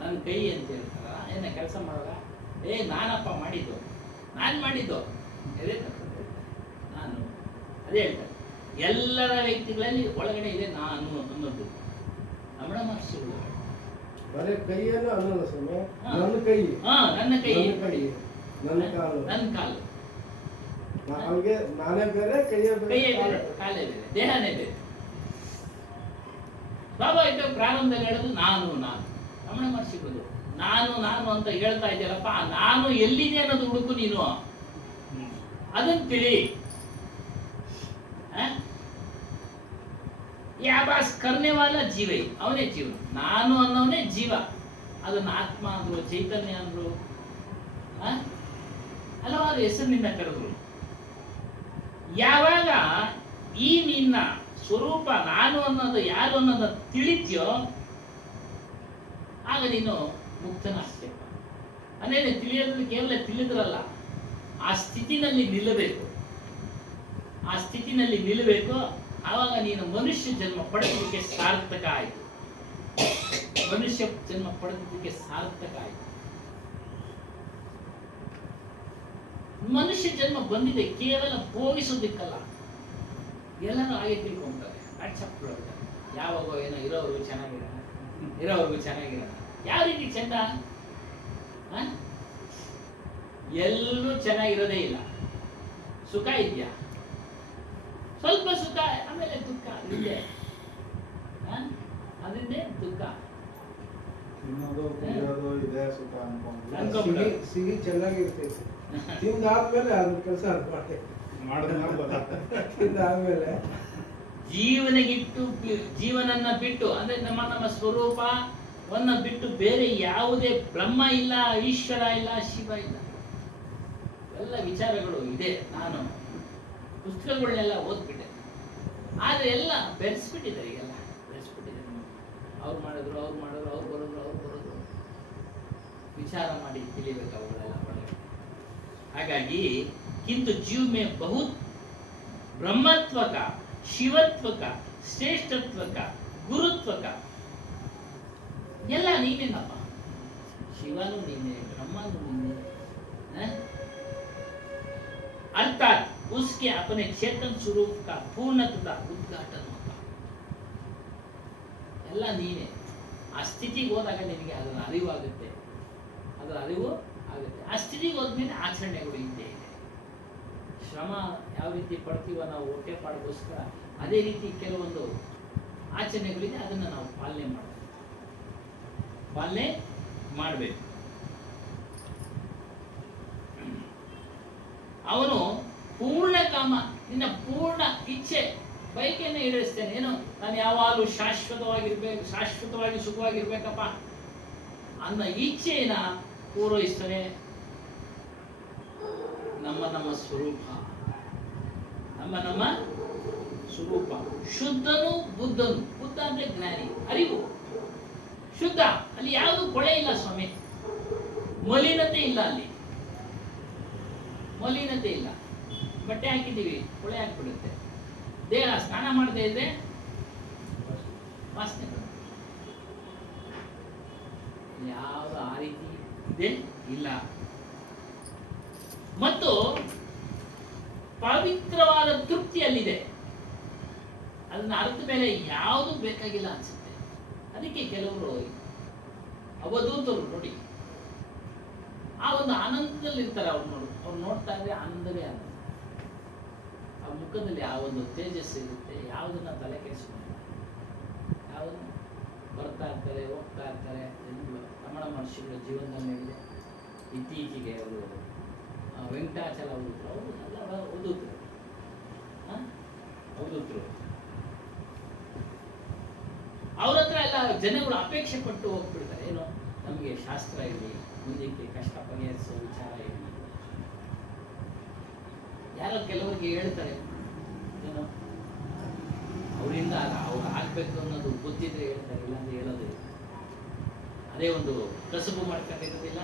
ನನ್ನ ಕೈ ಅಂತ ಹೇಳ್ತಾರ, ಏನ ಕೆಲಸ ಮಾಡೋದ, ನಾನಪ್ಪ ಮಾಡಿದ್ದು, ನಾನು ಮಾಡಿದ್ದು, ನಾನು ಅದೇ ಹೇಳ್ತಾರೆ. ಎಲ್ಲರ ವ್ಯಕ್ತಿಗಳಲ್ಲಿ ಒಳಗಡೆ ಇದೆ ನಾನು ಅನ್ನೋದು. ರಮಣ ಮಹರ್ಷಿಗಳು ಬರೀ ಕೈಯಲ್ಲ ಅನ್ನೋದು ಸ್ವಾಮಿ, ನನ್ನ ಕೈ, ನನ್ನ ಕೈ, ನನ್ನ ಕಾಲು, ನನ್ನ ಕಾಲು, ಅವ್ರಿಗೆ ನಾನೇ ಬೇರೆ, ಕೈಯೇ ಬೇರೆ, ಕಾಲೇ ಬೇರೆ, ದೇಹನೇ ಬೇರೆ. ಸ್ವಾಭಾವಿಕ ಪ್ರಾರಂಭದಲ್ಲಿ ಹೇಳೋದು ನಾನು ನಾನು. ರಮಣ ಮಹರ್ಷಿಗಳು ನಾನು ನಾನು ಅಂತ ಹೇಳ್ತಾ ಇದ್ದೀರಪ್ಪ, ನಾನು ಎಲ್ಲಿದೆ ಅನ್ನೋದು ಹುಡುಕು ನೀನು, ಅದನ್ನ ತಿಳಿ. ಯಾಬಾಸ್ ಕರ್ನೆವಾಲ ಜೀವ, ಅವನೇ ಜೀವ, ನಾನು ಅನ್ನೋನೇ ಜೀವ. ಅದನ್ನ ಆತ್ಮ ಅಂದ್ರು, ಚೈತನ್ಯ ಅಂದ್ರು, ಹಲವಾರು ಹೆಸರಿನಿಂದ ಕರೆದ್ರು. ಯಾವಾಗ ಈ ನಿನ್ನ ಸ್ವರೂಪ ನಾನು ಅನ್ನೋದು ಯಾರು ಅನ್ನೋದು ತಿಳಿದ್ಯೋ ಆಗ ನೀನು ಮುಕ್ತನಾಗ್ತೇವೆ. ಅದೇನೆ ತಿಳಿಯೋದ್ರಲ್ಲಿ ಕೇವಲ ತಿಳಿದ್ರಲ್ಲ, ಆ ಸ್ಥಿತಿನಲ್ಲಿ ನಿಲ್ಲಬೇಕು. ಆ ಸ್ಥಿತಿನಲ್ಲಿ ನಿಲ್ಲಬೇಕು. ಆವಾಗ ನೀನು ಮನುಷ್ಯ ಜನ್ಮ ಪಡೆದಕ್ಕೆ ಸಾರ್ಥಕ ಆಯಿತು. ಮನುಷ್ಯ ಜನ್ಮ ಪಡೆದಕ್ಕೆ ಸಾರ್ಥಕ ಆಯಿತು. ಮನುಷ್ಯ ಜನ್ಮ ಬಂದಿದೆ ಕೇವಲ ಭೋಗಿಸೋದಕ್ಕಲ್ಲ. ಎಲ್ಲರೂ ಹಾಗೆ ತಿಳ್ಕೊಂತಾರೆ, ಅಡ್ಸಪ್ಪಿಡ್ತಾರೆ. ಯಾವಾಗೋ ಏನೋ ಇರೋವರೆಗೂ ಚೆನ್ನಾಗಿರೋಣ, ಇರೋವರೆಗೂ ಚೆನ್ನಾಗಿರೋಣ. ಯಾವ ರೀತಿ ಚಂದ? ಎಲ್ಲೂ ಚೆನ್ನಾಗಿರೋದೇ ಇಲ್ಲ. ಸುಖ ಇದೆಯಾ? ಸ್ವಲ್ಪ ಸುಖ, ಆಮೇಲೆ ದುಃಖ ಇದೆ. ಅದರಿಂದ ದುಃಖ. ತಿನ್ನೋದು ಕುಡಿಯೋದು ಇದೆ ಸುಖ ಅನ್ಕೊಂಡು ಸಿಹಿ ಚೆನ್ನಾಗಿರ್ತೈತೆ, ತಿಂದಾದ್ಮೇಲೆ ಅದ್ರ ಕೆಲಸ ಅದು ತಿಂದಾದ್ಮೇಲೆ ಜೀವನನ್ನ ಬಿಟ್ಟು ಅಂದ್ರೆ ನಮ್ಮ ಸ್ವರೂಪವನ್ನ ಬಿಟ್ಟು ಬೇರೆ ಯಾವುದೇ ಬ್ರಹ್ಮ ಇಲ್ಲ, ಈಶ್ವರ ಇಲ್ಲ, ಶಿವ ಇಲ್ಲ. ಎಲ್ಲ ವಿಚಾರಗಳು ಇದೆ. ನಾನು ಪುಸ್ತಕಗಳನ್ನೆಲ್ಲ ಓದ್ಬಿಟ್ಟೆ, ಆದ್ರೆ ಎಲ್ಲ ಬೆರೆಸ್ಬಿಟ್ಟಿದ್ದಾರೆ. ಈಗೆಲ್ಲ ಬೆರೆಸ್ಬಿಟ್ಟಿದ್ದಾರೆ. ಅವ್ರು ಮಾಡಿದ್ರು, ಅವ್ರು ಬರೋದು ವಿಚಾರ ಮಾಡಿ ತಿಳಿಬೇಕು ಅವುಗಳೆಲ್ಲ ಒಳಗೆ. ಹಾಗಾಗಿ ಕಿಂತು ಜೀವ ಮೇ ಬಹುತ್ ಬ್ರಹ್ಮತ್ವಕ, ಶಿವತ್ವಕ, ಶ್ರೇಷ್ಠತ್ವಕ, ಗುರುತ್ವಕ ಎಲ್ಲ ನೀನೇನಪ್ಪ. ಶಿವನು ನೀನೆ, ಬ್ರಹ್ಮನು ನೀನೆ. अर्थात उसके अपने चेतन स्वरूप का पूर्णतः उद्घाटन होता. ಎಲ್ಲ ನೀನೆ. ಆ ಸ್ಥಿತಿಗೆ ಹೋದಾಗ ನಿನಗೆ ಅದರ ಅರಿವಾಗುತ್ತೆ, ಅದರ ಅರಿವು ಆಗುತ್ತೆ. ಆ ಸ್ಥಿತಿಗೆ ಹೋದ್ಮೇಲೆ ಆಚರಣೆಗಳು ಇದ್ದೇ ಇದೆ. ಶ್ರಮ ಯಾವ ರೀತಿ ಪಡ್ತೀವೋ ನಾವು ಹೊಟ್ಟೆ ಪಾಡಿಗೋಸ್ಕರ, ಅದೇ ರೀತಿ ಕೆಲವೊಂದು ಆಚರಣೆಗಳಿದೆ. ಅದನ್ನು ನಾವು ಪಾಲನೆ ಮಾಡಬೇಕು. ಅವನು ಪೂರ್ಣ ಕಾಮ, ನಿನ್ನ ಪೂರ್ಣ ಇಚ್ಛೆ ಬಯಕೆಯನ್ನು ಈಡೇರಿಸ್ತೇನೆ. ಏನು, ನಾನು ಯಾವಾಗಲೂ ಶಾಶ್ವತವಾಗಿ ಸುಖವಾಗಿರ್ಬೇಕಪ್ಪ ಅನ್ನೋ ಇಚ್ಛೆಯನ್ನ ಪೂರೈಸ್ತಾನೆ. ನಮ್ಮ ಸ್ವರೂಪ, ನಮ್ಮ ಸ್ವರೂಪ ಶುದ್ಧನು ಬುದ್ಧನು. ಬುದ್ಧ ಅಂದ್ರೆ ಜ್ಞಾನಿ, ಅರಿವು ಶುದ್ಧ. ಅಲ್ಲಿ ಯಾವುದು ಕೊಳೆ ಇಲ್ಲ ಸ್ವಾಮಿ, ಮಲಿನತೆ ಇಲ್ಲ. ಅಲ್ಲಿ ಮಲಿನತೆ ಇಲ್ಲ. ಬಟ್ಟೆ ಹಾಕಿದ್ದೀವಿ, ಕೊಳೆ ಹಾಕ್ಬಿಡುತ್ತೆ. ದೇಹ ಸ್ನಾನ ಮಾಡದೇ ಇದ್ರೆ ವಾಸನೆ ಬರುತ್ತೆ. ಯಾವುದು ಆ ರೀತಿ ಇದೆ ಇಲ್ಲ. ಮತ್ತು ಪವಿತ್ರವಾದ ತೃಪ್ತಿ ಅಲ್ಲಿದೆ. ಅದನ್ನ ಅರ್ಥ ಮೇಲೆ ಯಾವುದು ಬೇಕಾಗಿಲ್ಲ ಅನ್ಸುತ್ತೆ. ಅದಕ್ಕೆ ಕೆಲವರು ಅವಧೂತರು ನೋಡಿ ಆ ಒಂದು ಆನಂದದಲ್ಲಿ ಇರ್ತಾರೆ. ಅವ್ರು ನೋಡ್ತಾ ಇದ್ರೆ ಆನಂದವೇ ಆನಂದ. ಆ ಮುಖದಲ್ಲಿ ಆ ಒಂದು ತೇಜಸ್ಸು ಇರುತ್ತೆ. ಯಾವುದನ್ನ ತಲೆ ಕೆಡಿಸ್ಕೊಂಡಿಲ್ಲ. ಯಾವುದನ್ನ ಬರ್ತಾ ಇರ್ತಾರೆ, ಹೋಗ್ತಾ ಇರ್ತಾರೆ. ರಮಣ ಮಹರ್ಷಿಗಳ ಜೀವನದಲ್ಲಿ ಹೇಳಿದೆ. ಇತ್ತೀಚೆಗೆ ಅವರು ವೆಂಕಟಾಚಲ ಅವರು ಎಲ್ಲ ಓದುತ್ತರು ಅವ್ರ ಹತ್ರ ಎಲ್ಲ ಜನಗಳು ಅಪೇಕ್ಷೆ ಪಟ್ಟು ಹೋಗ್ಬಿಡ್ತಾರೆ. ಏನೋ ನಮಗೆ ಶಾಸ್ತ್ರ ಇರಲಿ, ಮುಂದಕ್ಕೆ ಕಷ್ಟ ಪರಿಹರಿಸೋ ವಿಚಾರ ಇರಲಿ. ಯಾರೋ ಕೆಲವರಿಗೆ ಹೇಳ್ತಾರೆ, ಏನೋ ಅವರಿಂದ ಅವ್ರು ಆಗ್ಬೇಕು ಅನ್ನೋದು ಗೊತ್ತಿದ್ರೆ ಹೇಳ್ತಾರೆ, ಇಲ್ಲಾಂದ್ರೆ ಹೇಳೋದು. ಅದೇ ಒಂದು ಕಸುಬು ಮಾಡ್ಕೊಂಡಿರೋದಿಲ್ಲ,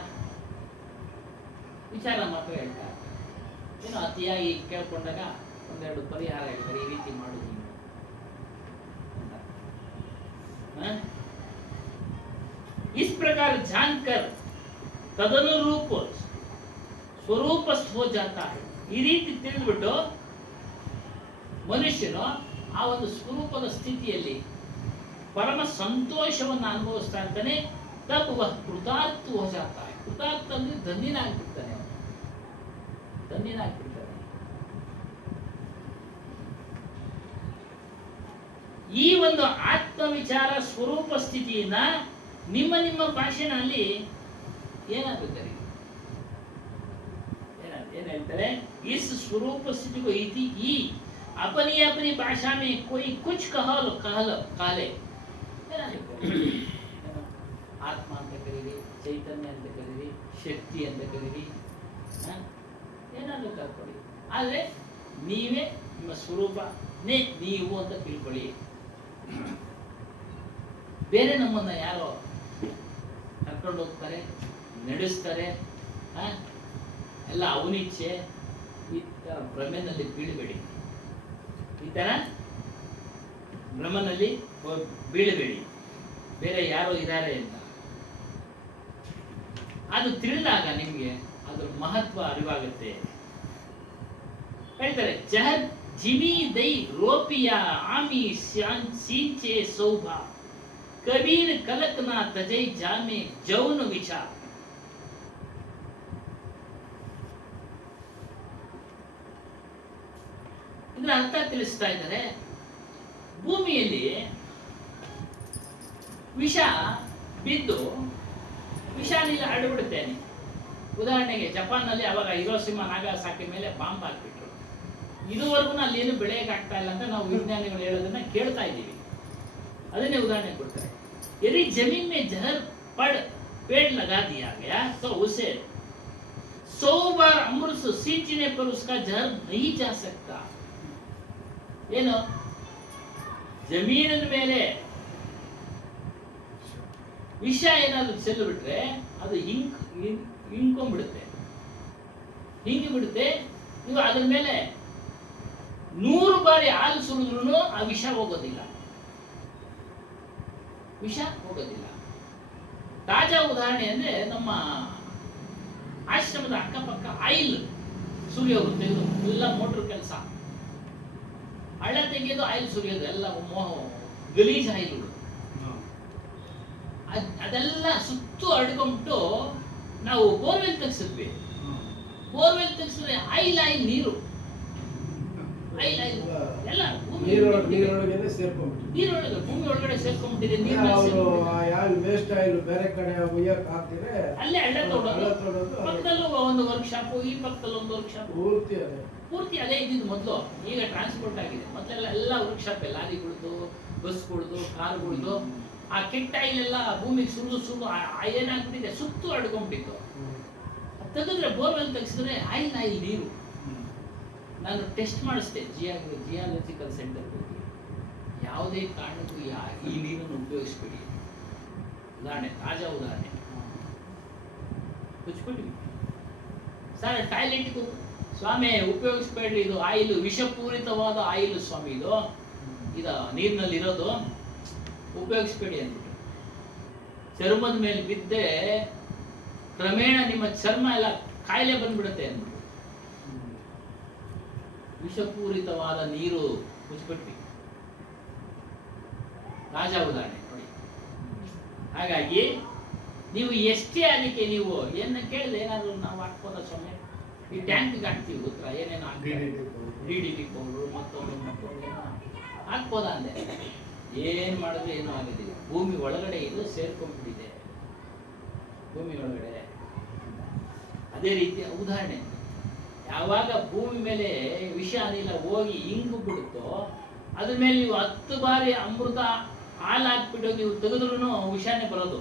ವಿಚಾರ ಮಾತ್ರ ಹೇಳ್ತಾರೆ. ಏನೋ ಅತಿಯಾಗಿ ಕೇಳ್ಕೊಂಡಾಗ ಒಂದೆರಡು ಪರಿಹಾರ ಹೇಳ್ತಾರೆ, ಈ ರೀತಿ ಮಾಡುದು ನೀವು ಅಂತ. इस प्रकार जानकर तदनुरूप ಸ್ವರೂಪಸ್ಥ ಹೋ ಜಾತಾ ಹೈ. ಈ ರೀತಿ ತಿಳಿದ್ಬಿಟ್ಟು ಮನುಷ್ಯನು ಆ ಒಂದು ಸ್ವರೂಪದ ಸ್ಥಿತಿಯಲ್ಲಿ ಪರಮ ಸಂತೋಷವನ್ನು ಅನುಭವಿಸ್ತಾ ಇರ್ತಾನೆ. ತಬ್ ವಹ ಕೃತಾರ್ಥ ಹೋ ಜಾತಾ ಹೈ. ಕೃತಾರ್ಥ ಅಂದ್ರೆ ಧನ್ಯನಾಗ್ಬಿಡ್ತಾನೆ. ಈ ಒಂದು ಆತ್ಮವಿಚಾರ ಸ್ವರೂಪ ಸ್ಥಿತಿಯಿಂದ ನಿಮ್ಮ ನಿಮ್ಮ ಭಾಷೆನಲ್ಲಿ ಏನಾಗುತ್ತೆ? ಏನ್ ಹೇಳ್ತಾರೆ? ಇಸ್ ಸ್ವರೂಪ ಸ್ಥಿತಿ को इति ई अपनी अपनी भाषा में कोई कुछ ಕಾಲೆ ಆತ್ಮ ಅಂತ ಕರೀರಿ, ಚೈತನ್ಯ ಅಂತ ಕರೀರಿ, ಶಕ್ತಿ ಅಂತ ಕರೀರಿ, ಏನಾದ್ರು ಕರ್ಕೊಳ್ಳಿ. ಆದ್ರೆ ನೀವೇ ನಿಮ್ಮ ಸ್ವರೂಪನೇ ನೀವು ಅಂತ ತಿಳ್ಕೊಳ್ಳಿ. ಬೇರೆ ನಮ್ಮನ್ನ ಯಾರೋ ಕರ್ಕೊಂಡು ಹೋಗ್ತಾರೆ, ನಡೆಸ್ತಾರೆ, ಎಲ್ಲ ಅವನಿಚ್ಛೆ, ಈ ತರ ಭ್ರಮೆನಲ್ಲಿ ಬೀಳಬೇಡಿ. ಈ ತರ ಭ್ರಮನಲ್ಲಿ ಬೀಳಬೇಡಿ. ಬೇರೆ ಯಾರೋ ಇದ್ದಾರೆ ಅಂತ ಅದು ತಿಳಿದಾಗ ನಿಮ್ಗೆ ಅದ್ರ ಮಹತ್ವ ಅರಿವಾಗುತ್ತೆ. ಹೇಳ್ತಾರೆ, ಜಹರ್ जिमी दई रोपिया आमी सींचे शोभा कबीर कलक ना तजै जामे जौन विचार. ಇದರ ಅರ್ಥ ತಿಳಿಸ್ತಾ ಇದ್ದಾರೆ. ಭೂಮಿಯಲ್ಲಿ ವಿಷ ಬಿದ್ದು ವಿಷ ನೀರು ಹರಡಿಬಿಡುತ್ತೇನೆ. ಉದಾಹರಣೆಗೆ ಜಪಾನ್ನಲ್ಲಿ ಅವಾಗ ಹಿರೋಶಿಮಾ ನಾಗಾಸಾಕಿ ಮೇಲೆ ಬಾಂಬ್ ಹಾಕ್ಬಿಟ್ರು. ಇದುವರೆಗೂ ಅಲ್ಲಿ ಏನು ಬೆಳೆಯಕ್ಕೆ ಆಗ್ತಾ ಇಲ್ಲ ಅಂತ ನಾವು ವಿಜ್ಞಾನಿಗಳು ಹೇಳೋದನ್ನ ಕೇಳ್ತಾ ಇದ್ದೀವಿ. ಅದನ್ನೇ ಉದಾಹರಣೆ ಕೊಡ್ತಾರೆ. यदि जमीन में जहर पड़ पेड़ लगा दिया गया तो उसे 100 बार अमृत सींचने पर उसका जहर नहीं जा सकता. ಏನು ಜಮೀನಿನ ಮೇಲೆ ವಿಷ ಏನಾದ್ರು ಚೆಲ್ಲು ಬಿಟ್ರೆ ಅದು ಹಿಂಕೊಂಡ್ಬಿಡುತ್ತೆ. ನೀವು ಅದ್ರ ಮೇಲೆ 100 ಬಾರಿ ಹಾಲು ಸುರಿದ್ರೂ ಆ ವಿಷ ಹೋಗೋದಿಲ್ಲ. ತಾಜಾ ಉದಾಹರಣೆ ಅಂದ್ರೆ ನಮ್ಮ ಆಶ್ರಮದ ಅಕ್ಕಪಕ್ಕ ಆಯಿಲ್ ಸುರಿಯೋರು ತೆಗೆದು ಎಲ್ಲ ಮೋಟರ್ ಕೆಲಸ, ಹಳ್ಳ ತೆಗೆಯೋದು, ಆಯಿಲ್ ಸುರಿಯೋದು, ಎಲ್ಲ ಗಲೀಜ್ ಆಯಿಲ್ಗಳು ಅದೆಲ್ಲ ಸುತ್ತು ಹರಡ್ಕೊಂಡ್ಬಿಟ್ಟು ನಾವು ಬೋರ್ವೆಲ್ ತೆಗ್ಸಿದ್ವಿ. ಬೋರ್ವೆಲ್ ತೆಗ್ಸಿದ್ರೆ ಆಯಿಲ್ ನೀರು ಎಲ್ಲ ಭೂಮಿ ಒಳಗಡೆ ಸೇರ್ಕೊಂಡ್ಬಿಟ್ಟಿದೆ. ವೇಸ್ಟ್ ಆಯಿಲ್ ಬೇರೆ ಕಡೆ ಅಲ್ಲೇ ಹಳ್ಳ ತೊಡೋದು. ಪಕ್ಕದಲ್ಲೂ ಒಂದು ವರ್ಕ್ಶಾಪ್, ಈ ಪಕ್ಕದಲ್ಲಿ ಒಂದು ವರ್ಕ್ಶಾಪ್, ಪೂರ್ತಿ ಅದೇ ಇದ್ದಿದ್ದು ಮೊದಲು. ಈಗ ಟ್ರಾನ್ಸ್ಪೋರ್ಟ್ ಆಗಿದೆ. ಮೊದಲೆಲ್ಲ ಎಲ್ಲ ವರ್ಕ್ಶಾಪ್, ಲಾರಿಗಳದ್ದು, ಬಸ್ಗಳದ್ದು, ಕಾರುಗಳದ್ದು. ಆ ಕೆಟ್ಟ ಆಯಿಲ್ ಎಲ್ಲ ಭೂಮಿಗೆ ಸುರಿದು ಏನಾಗ್ಬಿಟ್ಟಿದೆ, ಸುತ್ತು ಹರಡ್ಕೊಂಡ್ಬಿಟ್ಟಿತ್ತು. ತೆಗೆದ್ರೆ ಬೋರ್ವೆಲ್ ತೆಗೆಸಿದ್ರೆ ಆಯಿಲ್ ನೀರು. ನಾನು ಟೆಸ್ಟ್ ಮಾಡಿಸ್ದೆ ಜಿಯಾಲಜಿಕಲ್ ಸೆಂಟರ್ ಹೋಗಿ. ಯಾವುದೇ ಕಾರಣಕ್ಕೂ ಈ ನೀರನ್ನು ಉಪಯೋಗಿಸ್ಬೇಡಿ. ಉದಾಹರಣೆ, ತಾಜಾ ಉದಾಹರಣೆ ಹುಚ್ಕೊಟ್ಟಿವಿ ಸರ್. ಟಾಯ್ಲೆಟ್ಗೂ ಸ್ವಾಮಿ ಉಪಯೋಗಿಸ್ಬೇಡ್ರಿ, ಇದು ಆಯಿಲ್ ವಿಷಪೂರಿತವಾದ ಆಯಿಲ್ ಸ್ವಾಮಿ, ಇದು ನೀರಿನಲ್ಲಿ ಇರೋದು, ಉಪಯೋಗಿಸ್ಬೇಡಿ ಅಂದ್ಬಿಟ್ಟು. ಚರ್ಮದ ಮೇಲೆ ಬಿದ್ದೆ ಕ್ರಮೇಣ ನಿಮ್ಮ ಚರ್ಮ ಎಲ್ಲ ಕಾಯಿಲೆ ಬಂದ್ಬಿಡುತ್ತೆ ಅಂದ್ಬಿಟ್ಟು ವಿಷಪೂರಿತವಾದ ನೀರು ಮುಚ್ಚಿಬಿಟ್ವಿ. ರಾಜ ಉದಾಹರಣೆ ನೋಡಿ. ಹಾಗಾಗಿ ನೀವು ಎಷ್ಟೇ ಅದಕ್ಕೆ ನೀವು ಏನ ಕೇಳಿದ್ರೆ ಏನಾದ್ರು ನಾವು ಹಾಕ್ಬೋದ ಸ್ವಾಮಿ, ಈ ಟ್ಯಾಂಕ್ಗೆ ಹಾಕ್ತೀವಿ ಉತ್ತರ ಏನೇನು ಹಾಕ್ತೀವಿ, DDT ಪೌಡ್ರು ಮತ್ತೊಂದು ಹಾಕ್ಬೋದಾ ಅಂದೆ. ಏನ್ ಮಾಡಿದ್ರೆ ಏನೂ ಆಗೋದಿಲ್ಲ. ಭೂಮಿ ಒಳಗಡೆ ಇದು ಸೇರ್ಕೊಂಡ್ಬಿಟ್ಟಿದೆ, ಭೂಮಿ ಒಳಗಡೆ. ಅದೇ ರೀತಿಯ ಉದಾಹರಣೆ, ಯಾವಾಗ ಭೂಮಿ ಮೇಲೆ ವಿಷ ಅನಿಲ ಹೋಗಿ ಇಂಗು ಬಿಡುತ್ತೋ ಅದ್ರ ಮೇಲೆ ನೀವು 10 ಬಾರಿ ಅಮೃತ ಹಾಲು ಹಾಕ್ಬಿಟ್ಟು ನೀವು ತೆಗೆದ್ರೂ ವಿಷಾನೇ ಬರೋದು.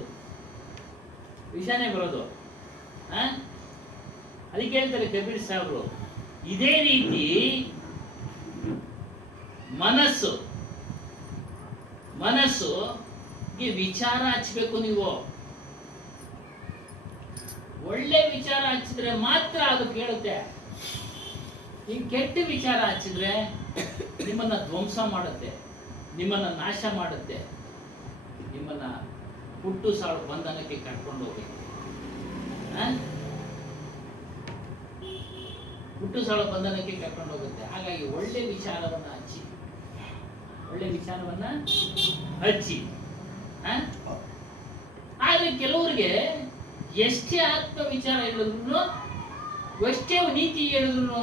ಅದಕ್ಕೆ ಹೇಳ್ತಾರೆ ಕಬೀರ್ ಸಾಹೇಬ್ರು, ಇದೇ ರೀತಿ ಮನಸ್ಸುಗೆ ವಿಚಾರ ಹಚ್ಚಬೇಕು. ನೀವು ಒಳ್ಳೆ ವಿಚಾರ ಹಚ್ಚಿದ್ರೆ ಮಾತ್ರ ಅದು ಕೇಳುತ್ತೆ. ಈ ಕೆಟ್ಟ ವಿಚಾರ ಹಚ್ಚಿದ್ರೆ ನಿಮ್ಮನ್ನ ಧ್ವಂಸ ಮಾಡುತ್ತೆ, ನಿಮ್ಮನ್ನ ನಾಶ ಮಾಡುತ್ತೆ, ನಿಮ್ಮನ್ನ ಹುಟ್ಟು ಸಾಳು ಬಂಧನಕ್ಕೆ ಕರ್ಕೊಂಡು ಹೋಗುತ್ತೆ. ಹುಟ್ಟು ಸಾಳು ಬಂಧನಕ್ಕೆ ಕರ್ಕೊಂಡು ಹೋಗುತ್ತೆ. ಹಾಗಾಗಿ ಒಳ್ಳೆ ವಿಚಾರವನ್ನ ಹಚ್ಚಿ. ಆದ್ರೆ ಕೆಲವರಿಗೆ ಎಷ್ಟೇ ಆತ್ಮ ವಿಚಾರ ಹೇಳಿದ್ರು, ಎಷ್ಟೇ ನೀತಿ ಹೇಳಿದ್ರು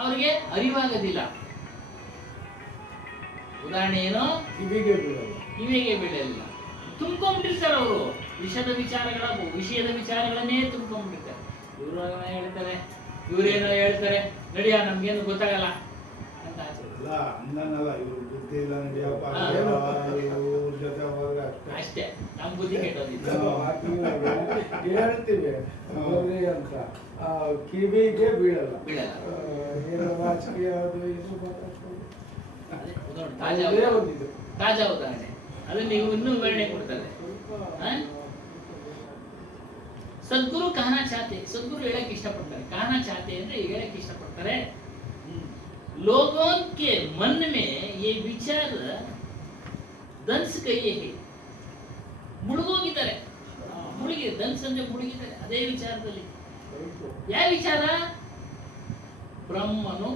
ಅವ್ರಿಗೆ ಅರಿವಾಗೋದಿಲ್ಲ. ಉದಾಹರಣೆ ಏನು, ಕಿವಿಗೆ ಬೀಳಲಿಲ್ಲ. ತುಂಬ್ಕೊಂಡ್ಬಿಟ್ಟಿರ್ತಾರೆ ಅವರು, ವಿಷಯದ ವಿಚಾರಗಳನ್ನೇ ತುಂಬ್ಕೊಂಡ್ಬಿಟ್ಟಿರ್ತಾರೆ. ಇವರು ಹೇಳ್ತಾರೆ, ಇವರೇನೋ ಹೇಳ್ತಾರೆ, ನಡಿಯ ನಮ್ಗೇನು ಗೊತ್ತಾಗಲ್ಲ ಅಂತ ಅಷ್ಟೇ. ನಮ್ ಬುದ್ಧಿ ಕೆಟ್ಟೋದಿಲ್ಲ. ಹೇಳ್ತೀವಿ ಅಂತ ಕಿವಿಗೆ ಬೀಳಲ್ಲ. ಏನು ರಾಜಕೀಯ ಅದು ಇದು ತಾಜಾ ಉದಾಹರಣೆ. ಅದನ್ನ ನೀವು ಇನ್ನೂ ವಿವರಣೆ ಕೊಡ್ತಾರೆ. सदगुरु कहना चाहते, सदगुरु ಹೇಳಕ್ಕೆ ಇಷ್ಟಪಡ್ತಾರೆ. कहना चाहते ಅಂದ್ರೆ ಹೇಳಕ್ಕೆ ಇಷ್ಟಪಡ್ತಾರೆ, लोगों के मन में ये विचार दंस गए हैं. ಮುಳುಗೋಗಿದ್ದಾರೆ, ದನ್ಸ್ ಅಂದ್ರೆ ಮುಳುಗಿದ್ದಾರೆ ಅದೇ ವಿಚಾರದಲ್ಲಿ. ಯಾವ ವಿಚಾರ? ಬ್ರಹ್ಮನು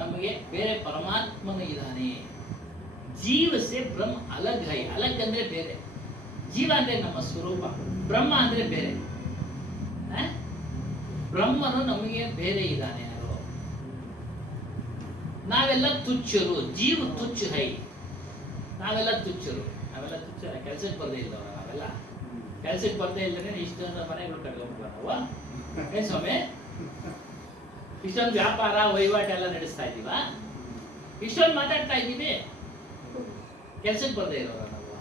ನಮಗೆ ಬೇರೆ, ಪರಮಾತ್ಮನು ಇದ್ದಾನೆ. ಜೀವ ಸೆ ಬ್ರಹ್ಮ ಅಲಗ್ ಹೈ. ಅಲಗ್ ಅಂದ್ರೆ ಬೇರೆ, ಜೀವ ಅಂದ್ರೆ ನಮ್ಮ ಸ್ವರೂಪ, ಬ್ರಹ್ಮ ಅಂದ್ರೆ ಬೇರೆ. ಬ್ರಹ್ಮನು ನಮಗೆ ಬೇರೆ ಇದ್ದಾನೆ. ಯಾರು? ನಾವೆಲ್ಲ ತುಚ್ಛರು. ಜೀವ ತುಚ್ಛ ಹೈ. ನಾವೆಲ್ಲ ತುಚ್ಛರು. ಕೆಲ್ಸಕ್ಕೆ ಬರದೇ ಇಲ್ಲವರ ನಾವೆಲ್ಲ. ಕೆಲ್ಸಕ್ಕೆ ಬರದೇ ಇಲ್ಲದ್ರೆ ಇಷ್ಟೊಂದು ಮನೆಗಳು ಕಟ್ಕೊಂಡ್ಬಿಟ್ವ ನಾವು. ಏನ್ ಸ್ವಾಮಿ, ಇಷ್ಟೊಂದು ವ್ಯಾಪಾರ ವಹಿವಾಟ ಎಲ್ಲ ನಡೆಸ್ತಾ ಇದ್ದೀವ, ಇಷ್ಟೊಂದು ಮಾತಾಡ್ತಾ ಇದ್ದೀವಿ, ಕೆಲ್ಸಕ್ಕೆ ಬರದೇ ಇರೋರ ನಾವು.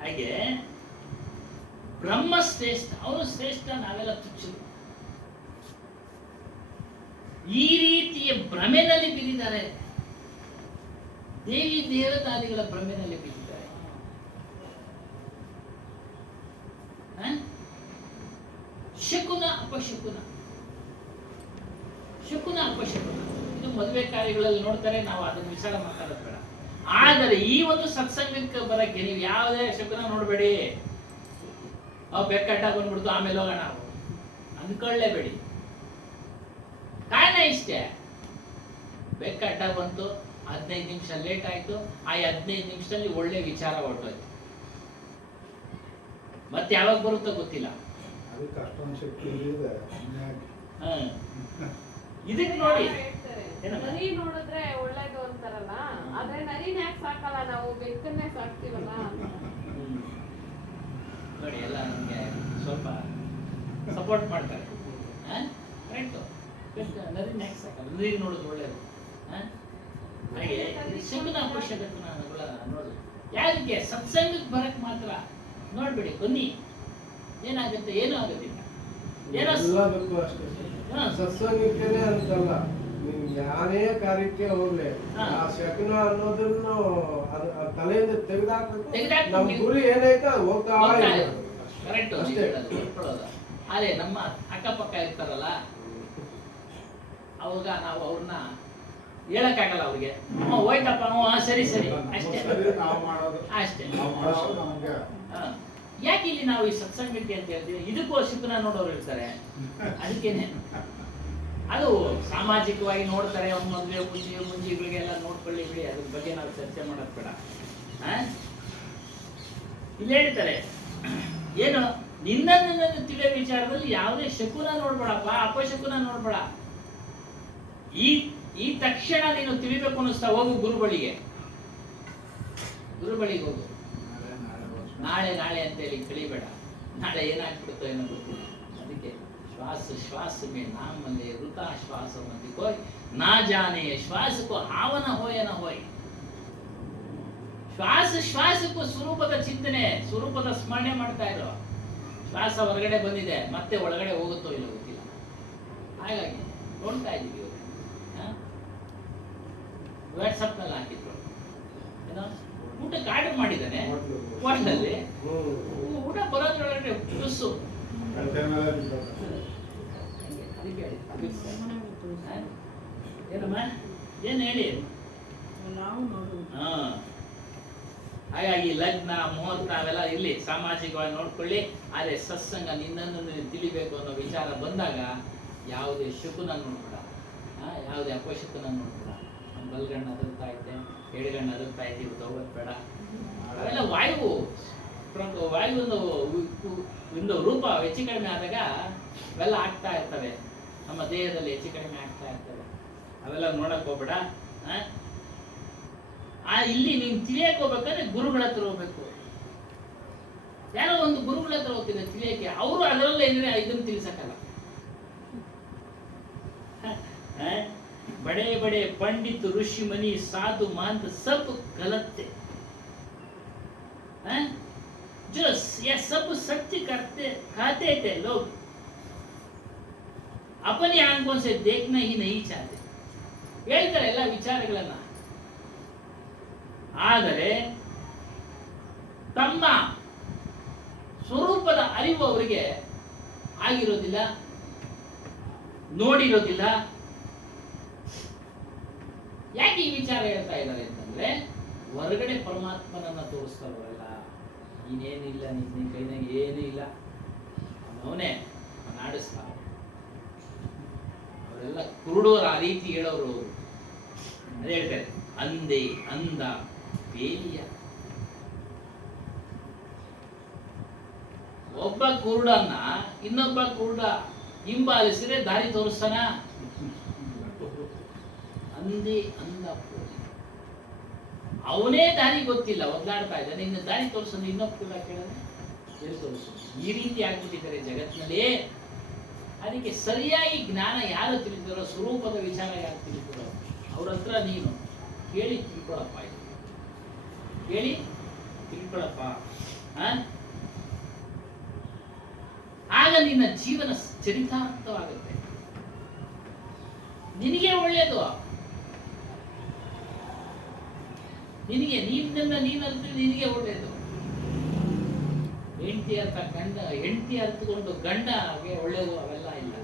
ಹಾಗೆ ಬ್ರಹ್ಮ ಶ್ರೇಷ್ಠ, ಅವನು ಶ್ರೇಷ್ಠ, ನಾವೆಲ್ಲ ತುಚ್ಛರು. ಈ ರೀತಿಯ ಭ್ರಮೆನಲ್ಲಿ ಬಿದ್ದಿದ್ದಾರೆ. ದೇವಿ ದೇವತಾದಿಗಳ ಭ್ರಮೆನಲ್ಲಿ ಬಿದ್ದಿದ್ದಾರೆ. ಶಕುನ ಅಪಶಕುನ, ಶಕುನ ಅಪಶಕುನ ಇದು ಮದುವೆ ಕಾರ್ಯಗಳಲ್ಲಿ ನೋಡ್ತಾರೆ. ನಾವು ಅದನ್ನು ವಿಚಾರ ಮಾತಾಡೋದು ಬೇಡ. ಆದರೆ ಈ ಒಂದು ಸತ್ಸಂಗಕ್ಕೆ ಬರಕ್ಕೆ ನೀವು ಯಾವುದೇ ಶಕುನ ನೋಡಬೇಡಿ. ಬೆಕ್ಕಟ್ಟ ಬಂದ್ಬಿಡ್ತು ಆಮೇಲೆ ಹೋಗೋಣ ಅಂದ್ಕೊಳ್ಳೇಬೇಡಿ. ಕಾರಣ ಇಷ್ಟೇ, ಬೆಕ್ಕಟ್ಟ ಬಂತು, 15 ನಿಮಿಷ ಲೇಟ್ ಆಯ್ತು. ಆ 15 ನಿಮಿಷದಲ್ಲಿ ಒಳ್ಳೆ ವಿಚಾರ ಹೊರಟೋಯ್ತು. ಮತ್ತೆ ಯಾವಾಗ ಬರುತ್ತೋ ಗೊತ್ತಿಲ್ಲ. ಇದಕ್ಕೆ ನೋಡಿ, ನರಿ ನೋಡಿದ್ರೆ ಒಳ್ಳೇದು ಅಂತಾರಲ್ಲ, ಆದ್ರೆ ನರಿನ ಯಾಕೆ ಸಾಕಲ್ಲ ನಾವು, ಬೆಕ್ಕನ್ನೇ ಸಾಕ್ತಿವಲ್ಲ. ನೋಡಿ, ಎಲ್ಲ ನಮ್ಗೆ ಸ್ವಲ್ಪ ಸಪೋರ್ಟ್ ಮಾಡ್ತಾರೆ. ಕರೆಕ್ಟು, ನರಿನ ಯಾಕೆ ಸಾಕಲ್ಲ, ನರಿ ನೋಡೋದು ಒಳ್ಳೇದು. ಹಾಗೆ ಶಕುನ ಅಪಶಕುನಗಳ ನೋಡು. ಯಾರಿಗೆ? ಸತ್ಸಂಗಕ್ಕೆ ಬರಕ್ ಮಾತ್ರ ನೋಡ್ಬೇಡಿ. ಬನ್ನಿ, ಏನಾಗುತ್ತೆ? ಏನೂ ಆಗೋದಿಲ್ಲ. ಎಲ್ಲದಕ್ಕೂ ಅಷ್ಟೇ. ಸತ್ಸಂಗಕ್ಕೇನೆ ಅಂತಲ್ಲ, ನೀವು ಯಾರೇ ಕಾರ್ಯಕ್ಕೆ ಹೋಗ್ಲಿ, ಆ ಶಕುನ ಅನ್ನೋದನ್ನು ತಲೆಯಿಂದ ತೆಗೆದಾಕ್ಬೇಕು. ನಮ್ಮ ಗುರಿ ಏನೈತೆ ಹೋಗ್ತಾ ಕರೆಕ್ಟ್ ಅಷ್ಟೇ. ಅದೇ ನಮ್ಮ ಅಕ್ಕಪಕ್ಕ ಇರ್ತಾರಲ್ಲ, ಅವಾಗ ನಾವು ಅವ್ರನ್ನ ಹೇಳಕ್ಕಾಗಲ್ಲ. ಅವ್ರಿಗೆ ಹೋಯ್ತಪ್ಪ, ಸರಿ ಸರಿ ಅಷ್ಟೇ ಅಷ್ಟೇ. ಯಾಕೆ ಇಲ್ಲಿ ನಾವು ಈ ಸತ್ಸಂಗಕ್ಕೆ ಅಂತ ಹೇಳ್ತೀವಿ? ಇದಕ್ಕೂ ಶಕುನ ನೋಡೋರು ಇರ್ತಾರೆ. ಅದಕ್ಕೇನೆ ಅದು ಸಾಮಾಜಿಕವಾಗಿ ನೋಡ್ತಾರೆ, ಅವ್ನ ಮದುವೆ ಮುಂಜಿಗಳಿಗೆಲ್ಲ ನೋಡ್ಕೊಳ್ಳಿ ಬಿಡಿ, ಅದ್ರ ಬಗ್ಗೆ ನಾವು ಚರ್ಚೆ ಮಾಡೋದು ಬೇಡ. ಇಲ್ಲಿ ಹೇಳ್ತಾರೆ ಏನು, ನಿನ್ನನ್ನು ತಿಳಿಯೋ ವಿಚಾರದಲ್ಲಿ ಯಾವುದೇ ಶಕುನ ನೋಡ್ಬೇಡಪ್ಪ, ಅಪಶಕುನ ನೋಡ್ಬೇಡ. ಈ ತಕ್ಷಣ ನೀನು ತಿಳಿಬೇಕು ಅನ್ನಿಸ್ತಾ, ಹೋಗು ಗುರು ಬಳಿಗೆ ಹೋಗು. ನಾಳೆ ಅಂತೇಳಿ ಕಳಿಬೇಡ, ನಾಳೆ ಏನಾಗ್ಬಿಡುತ್ತೋ ಏನೋ ಗೊತ್ತಿಲ್ಲ. ಅದಕ್ಕೆ श्वास में नाम ले वृता श्वास मंदी कोई ना जाने श्वास को हाव न हो या न हो. ಶ್ವಾಸಕ್ಕೂ ಸ್ವರೂಪದ ಚಿಂತನೆ, ಸ್ವರೂಪದ ಸ್ಮರಣೆ ಮಾಡ್ತಾ ಇರೋ. ಶ್ವಾಸ ಹೊರಗಡೆ ಬಂದಿದೆ, ಮತ್ತೆ ಒಳಗಡೆ ಹೋಗುತ್ತೋ ಇಲ್ಲ ಗೊತ್ತಿಲ್ಲ. ಹಾಗಾಗಿ ನೋಡ್ತಾ ಇದ್ದೀವಿ. ವಾಟ್ಸಪ್ ನಲ್ಲಿ ಹಾಕಿದ್ರು, ಏನೋ ಊಟಕ್ಕೆ ಆರ್ಡರ್ ಮಾಡಿದ್ದಾನೆ ಹೋಟೆಲಲ್ಲಿ, ಊಟ ಬರೋದ್ರೊಳಗಡೆ ಬಸ್ಸು. ಏನಮ್ಮ ಏನ್ ಹೇಳಿ. ಹಾಗಾಗಿ ಲಗ್ನ ಮುಹೂರ್ತ ಅವೆಲ್ಲ ಇರ್ಲಿ, ಸಾಮಾಜಿಕವಾಗಿ ನೋಡ್ಕೊಳ್ಳಿ. ಆದ್ರೆ ಸತ್ಸಂಗ ನಿನ್ನನ್ನು ತಿಳಿಬೇಕು ಅನ್ನೋ ವಿಚಾರ ಬಂದಾಗ ಯಾವುದೇ ಶಕುನ ನೋಡ್ಬೇಡ, ಯಾವುದೇ ಅಪಶಕುನ ನೋಡ್ಬೇಡ. ಬಲ್ಗಣ್ಣ ಅದರ್ತಾ ಐತೆ, ಎಡಗಣ್ಣ ಅದರ್ತಾ ಐತೆ, ಇವತ್ತು ಹೋಗೋದು ಬೇಡ. ಅವೆಲ್ಲ ಒಂದು ರೂಪ ಹೆಚ್ಚು ಕಡಿಮೆ ಆದಾಗ ಅವೆಲ್ಲ ಆಗ್ತಾ ಇರ್ತವೆ, ನಮ್ಮ ದೇಹದಲ್ಲಿ ಹೆಚ್ಚು ಕಡಿಮೆ ಆಗ್ತಾ ಇರ್ತವೆ. ಅವೆಲ್ಲ ನೋಡಕ್ ಹೋಗ್ಬೇಡ. ಇಲ್ಲಿ ನೀನ್ ತಿಳಿಯಕ್ ಹೋಗ್ಬೇಕಾದ್ರೆ ಗುರುಗಳ ಹತ್ರ ಹೋಗ್ಬೇಕು. ಯಾರೋ ಒಂದು ಗುರುಗಳ ಹತ್ರ ಹೋಗ್ತೀನಿ ತಿಳಿಯಕ್ಕೆ, ಅವರು ಅದರಲ್ಲೇ ಇದ್ರೆ ಇದನ್ನು ತಿಳಿಸಕ್ಕಲ್ಲ. बड़े बड़े पंडित ऋषि मुनि साधु महंत सब गलत थे, जो ये सब सत्य कहते थे, लोग अपनी आंखों से देखना ही नहीं चाहते. ಹೇಳ್ತಾರೆ ಎಲ್ಲ ವಿಚಾರಗಳನ್ನ, ಆದರೆ ತಮ್ಮ ಸ್ವರೂಪದ ಅರಿವು ಅವರಿಗೆ ಆಗಿರೋದಿಲ್ಲ, ನೋಡಿರೋದಿಲ್ಲ. ಯಾಕೆ ಈ ವಿಚಾರ ಹೇಳ್ತಾ ಇದ್ದಾರೆ ಅಂತಂದ್ರೆ, ಹೊರಗಡೆ ಪರಮಾತ್ಮನನ್ನ ತೋರಿಸ್ತಾರಲ್ಲ, ನೀನೇನಿಲ್ಲ, ನಿನ್ನ ಕೈನಾಗ ಏನೂ ಇಲ್ಲ, ಅವನೇ ನಾಡಿಸ್ತಾವ. ಅವರೆಲ್ಲ ಕುರುಡೋರು, ಆ ರೀತಿ ಹೇಳೋರು. ಅದೇ ಹೇಳ್ತಾರೆ, ಅಂದೆ ಅಂದ ಬೇಲಿಯ. ಒಬ್ಬ ಕುರುಡನ್ನ ಇನ್ನೊಬ್ಬ ಕುರುಡ ಹಿಂಬಾಲಿಸಿದ್ರೆ ದಾರಿ ತೋರಿಸ್ತಾನ. ಅಂದೆ ಅಂದ ಪೋಲಿ, ಅವನೇ ದಾರಿ ಗೊತ್ತಿಲ್ಲ, ಒದ್ದಾಡ್ತಾ ಇದ್ದಾನೆ, ಇನ್ನು ದಾರಿ ತೋರಿಸೋದು ಇನ್ನೊಬ್ಬ ಕೂಡ ಕೇಳಿದ್ರೆ ಎಲ್ಲಿ ತೋರಿಸೋದು? ಈ ರೀತಿ ಆಗ್ಬಿಟ್ಟಿದ್ದಾರೆ ಜಗತ್ತಿನಲ್ಲಿ. ಅದಕ್ಕೆ ಸರಿಯಾಗಿ ಜ್ಞಾನ ಯಾರು ತಿಳಿತಾರೋ, ಸ್ವರೂಪದ ವಿಚಾರ ಯಾರು ತಿಳಿತಾರೋ ಅವ್ರ ಹತ್ರ ನೀನು ಕೇಳಿ ತಿಳ್ಕೊಳಪ್ಪ, ಇದು ಕೇಳಿ ತಿಳ್ಕೊಳಪ್ಪ. ಆಗ ನಿನ್ನ ಜೀವನ ಚರಿತಾರ್ಥವಾಗುತ್ತೆ, ನಿನಗೆ ಒಳ್ಳೆಯದು. ನಿನಗೆ ನಿನಗೆ ಒಳ್ಳೆಯದು. ಹೆಂಡತಿ ಅರ್ಥಕೊಂಡು ಗಂಡಗೆ ಒಳ್ಳೆಯದು ಅವೆಲ್ಲ ಇಲ್ಲ.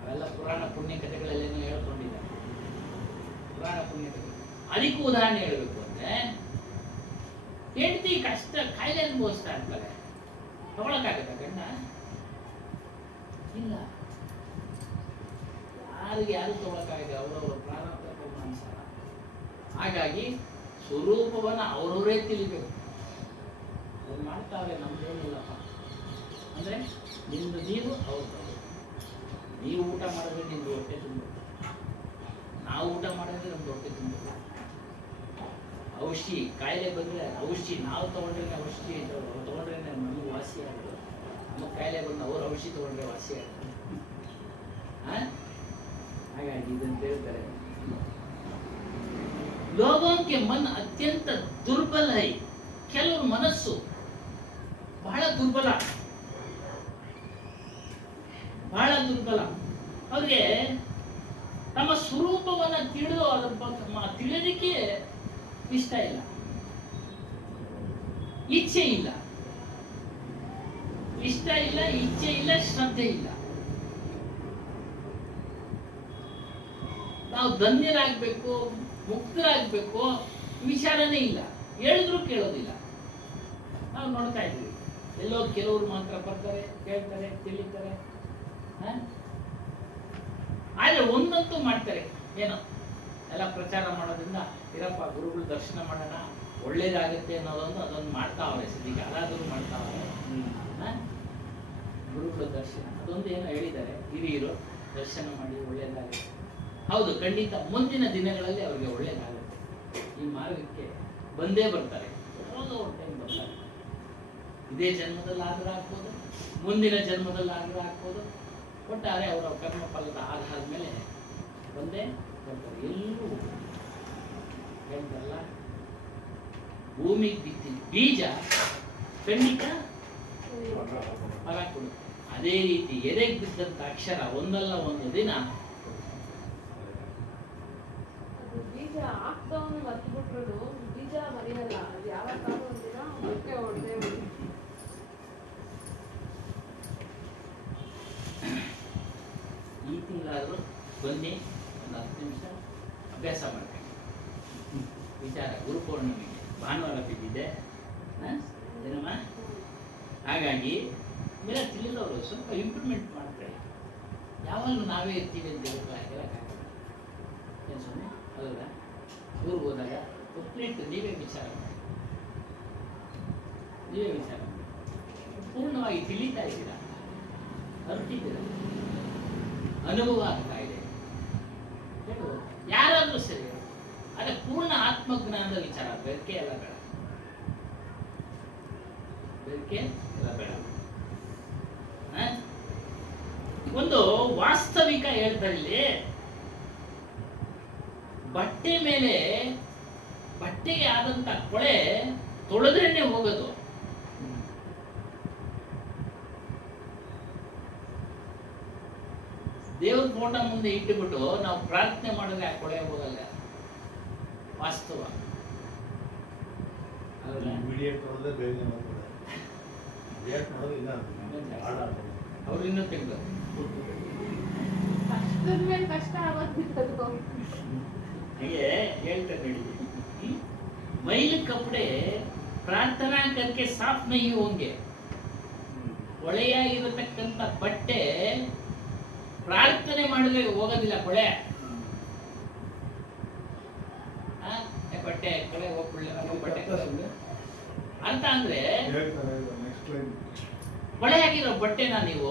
ಅವೆಲ್ಲ ಪುರಾಣ ಪುಣ್ಯ ಕಥೆಗಳಲ್ಲೇನೋ ಹೇಳ್ಕೊಂಡಿದ್ದಾರೆ, ಪುರಾಣ ಪುಣ್ಯ ಕಥೆ. ಅದಕ್ಕೂ ಉದಾಹರಣೆ ಹೇಳ್ಬೇಕು ಅಂದ್ರೆ, ಹೆಂಡತಿ ಕಷ್ಟ ಕಾಯಿಲೆ ಅನುಭವಿಸ್ತಾ ಇರ್ತಾರೆ, ತಗೊಳಕ್ಕಾಗತ್ತ ಗಂಡ? ಇಲ್ಲ. ಯಾರು ತಗೊಳಕ್ಕಾಗಿದೆ? ಅವರವರ ಪ್ರಾರಂಭ ಅನುಸಾರ. ಹಾಗಾಗಿ ಸ್ವರೂಪವನ್ನ ಅವರವರೇ ತಿಳಿಬೇಕು. ಅವ್ರು ಮಾಡ್ತಾವ್ರೆ, ನಮ್ದೇನಿಲ್ಲಪ್ಪ ಅಂದ್ರೆ ನಿಮ್ದು ನೀವು, ಅವ್ರದ್ದು. ನೀವು ಊಟ ಮಾಡಿದ್ರೆ ನಿಮ್ದು ಹೊಟ್ಟೆ ತುಂಬಬೇಕು, ನಾವು ಊಟ ಮಾಡಿದ್ರೆ ನಮ್ದು ಹೊಟ್ಟೆ ತುಂಬಬೇಕು. ಔಷಧಿ ಕಾಯಿಲೆ ಬಂದ್ರೆ ಔಷಧಿ ನಾವು ತಗೊಂಡ್ರೆ ಔಷಧಿ ತಗೊಂಡ್ರೆ ನಮಗೆ ವಾಸಿ ಆಗೋದು. ನಮಗೆ ಕಾಯಿಲೆ ಬಂದು ಅವ್ರ ಔಷಧಿ ತಗೊಂಡ್ರೆ ವಾಸಿ ಆಗೋದು. ಹಾಗಾಗಿ ಇದನ್ನು ಹೇಳ್ತಾರೆ, लोगों के मन अत्यंत दुर्बल है. ಕೆಲವರು ಮನಸ್ಸು ಬಹಳ ದುರ್ಬಲ, ಅವ್ರಿಗೆ ತಮ್ಮ ಸ್ವರೂಪವನ್ನ ತಿಳಿಯೋದಕ್ಕೆ ಇಷ್ಟ ಇಲ್ಲ, ಇಚ್ಛೆ ಇಲ್ಲ, ಶ್ರದ್ಧೆ ಇಲ್ಲ. ನಾವು ಧನ್ಯರಾಗಬೇಕು, ಮುಕ್ತರಾಗಬೇಕು, ವಿಚಾರನೇ ಇಲ್ಲ, ಹೇಳಿದ್ರು ಕೇಳೋದಿಲ್ಲ. ನಾವು ನೋಡ್ತಾ ಇದ್ದೀವಿ, ಎಲ್ಲೋ ಕೆಲವರು ಮಾತ್ರ ಬರ್ತಾರೆ, ಕೇಳ್ತಾರೆ, ತಿಳಿತಾರೆ. ಆದ್ರೆ ಒಂದಂತೂ ಮಾಡ್ತಾರೆ, ಏನೋ ಎಲ್ಲ ಪ್ರಚಾರ ಮಾಡೋದ್ರಿಂದ ಇರಪ್ಪ ಗುರುಗಳು ದರ್ಶನ ಮಾಡೋಣ ಒಳ್ಳೇದಾಗುತ್ತೆ ಅನ್ನೋದೊಂದು ಅದೊಂದು ಮಾಡ್ತಾವ್ರೆ, ಸದ್ಯಕ್ಕೆ ಅದಾದರೂ ಮಾಡ್ತಾವ್ರೆ. ಗುರುಗಳ ದರ್ಶನ ಅದೊಂದು ಏನೋ ಹೇಳಿದ್ದಾರೆ, ಹಿರಿಯರು ದರ್ಶನ ಮಾಡಿ ಒಳ್ಳೇದಾಗುತ್ತೆ. ಹೌದು, ಖಂಡಿತ ಮುಂದಿನ ದಿನಗಳಲ್ಲಿ ಅವ್ರಿಗೆ ಒಳ್ಳೇದಾಗುತ್ತೆ. ಈ ಮಾರ್ಗಕ್ಕೆ ಬಂದೇ ಬರ್ತಾರೆ, ಯಾವುದೋ ಒಂದು ಟೈಮ್ ಬರ್ತಾರೆ. ಇದೇ ಜನ್ಮದಲ್ಲಾದರೂ ಆಗ್ಬೋದು, ಮುಂದಿನ ಜನ್ಮದಲ್ಲಾದರೂ ಆಗ್ಬೋದು. ಒಟ್ಟಾರೆ ಅವರ ಕರ್ಮ ಫಲದ ಆಧಾರದ ಮೇಲೆ ಬಂದೇ ಬರ್ತಾರೆ. ಎಲ್ಲರೂ ಹೇಳ್ತಾರಲ್ಲ, ಭೂಮಿಗೆ ಬಿತ್ತಿದ ಬೀಜ ಖಂಡಿತ ಫಲ ಕೊಡುತ್ತೆ. ಅದೇ ರೀತಿ ಎದೆಗೆ ಬಿದ್ದಂತ ಅಕ್ಷರ ಒಂದಲ್ಲ ಒಂದು ದಿನ ಬೀಜ ಹಾಕ್ದವನು ಮರ್ತ್ಬಿಟ್ರು ಬೀಜ ಮರೆಯಲ್ಲ. ಅದು ಯಾವತ್ತಾದ್ರೂ ಒಂದಿನ ಮೊಳಕೆ ಹೊಡೆದೇ ಈ ತಿಂಗಳಾದರೂ ಬನ್ನಿ, ಒಂದು 10 ನಿಮಿಷ ಅಭ್ಯಾಸ ಮಾಡ್ತೀನಿ. ವಿಚಾರ ಗುರುಪೌರ್ಣಿಮೆಗೆ ಭಾನುವಾರ ಬಿದ್ದಿದೆ ಏನಮ್ಮ. ಹಾಗಾಗಿ ಮೇಲೆ ತಿಳಿದವರು ಸ್ವಲ್ಪ ಇಂಪ್ರೂವ್ಮೆಂಟ್ ಮಾಡ್ತಾರೆ. ಯಾವಾಗಲೂ ನಾವೇ ಇರ್ತೀವಿ ಅಂತ ಹೇಳಕ್ಕಾಗಲ್ಲ. ಏನು ಸುಮ್ಮನೆ ಅಲ್ಲ, ಊರಿಗೆ ಹೋದಾಗ ಕಂಪ್ಲೀಟ್ ನೀವೇ ವಿಚಾರ ಮಾಡಿ, ಪೂರ್ಣವಾಗಿ ತಿಳಿತಾ ಇದ್ದೀರಾ, ಅರ್ತಿದ್ದೀರಾ, ಅನುಭವ ಆಗ್ತಾ ಇದೆ. ಯಾರಾದ್ರೂ ಸರಿ, ಅದೇ ಪೂರ್ಣ ಆತ್ಮಜ್ಞಾನದ ವಿಚಾರ. ಬೆರಕೆ ಎಲ್ಲ ಬೇಡ, ಬೆರಕೆ ಎಲ್ಲ ಬೇಡ. ಒಂದು ವಾಸ್ತವಿಕ ಹೇಳ್ತಾರೆ ಇಲ್ಲಿ, ಬಟ್ಟೆ ಮೇಲೆ ಬಟ್ಟೆಗೆ ಆದಂತ ಕೊಳೆ ತೊಳೆದ್ರೇನೆ ಹೋಗೋದು. ದೇವ್ರ ಫೋಟೋ ಮುಂದೆ ಇಟ್ಟುಬಿಟ್ಟು ನಾವು ಪ್ರಾರ್ಥನೆ ಮಾಡಿದ್ರೆ ಆ ಕೊಳೆ ಹೋಗಲ್ಲ. ವಾಸ್ತವ ಅವ್ರು ಇನ್ನೂ ತೆಗೆದು ಕಷ್ಟದ ಮೇಲೆ ಕಷ್ಟ ಆಗೋದು. ಹೀಗೆ ಹೇಳ್ತಾರೆ ನೋಡಿ, ಮೈಲ್ ಕಪಡೆ ಪ್ರಾರ್ಥನಾ ಕರ್ಕೆ ಸಾಫ್ ನಹೀ ಹೋಂಗೆ. ಕೊಳೆಯಾಗಿರತಕ್ಕಂಥ ಬಟ್ಟೆ ಪ್ರಾರ್ಥನೆ ಮಾಡಿದ್ರೆ ಹೋಗೋದಿಲ್ಲ ಕೊಳೆ. ಬಟ್ಟೆ ಕೊಳೆ ಬಟ್ಟೆ ಅಂತ ಅಂದ್ರೆ ಕೊಳೆಯಾಗಿರೋ ಬಟ್ಟೆನ ನೀವು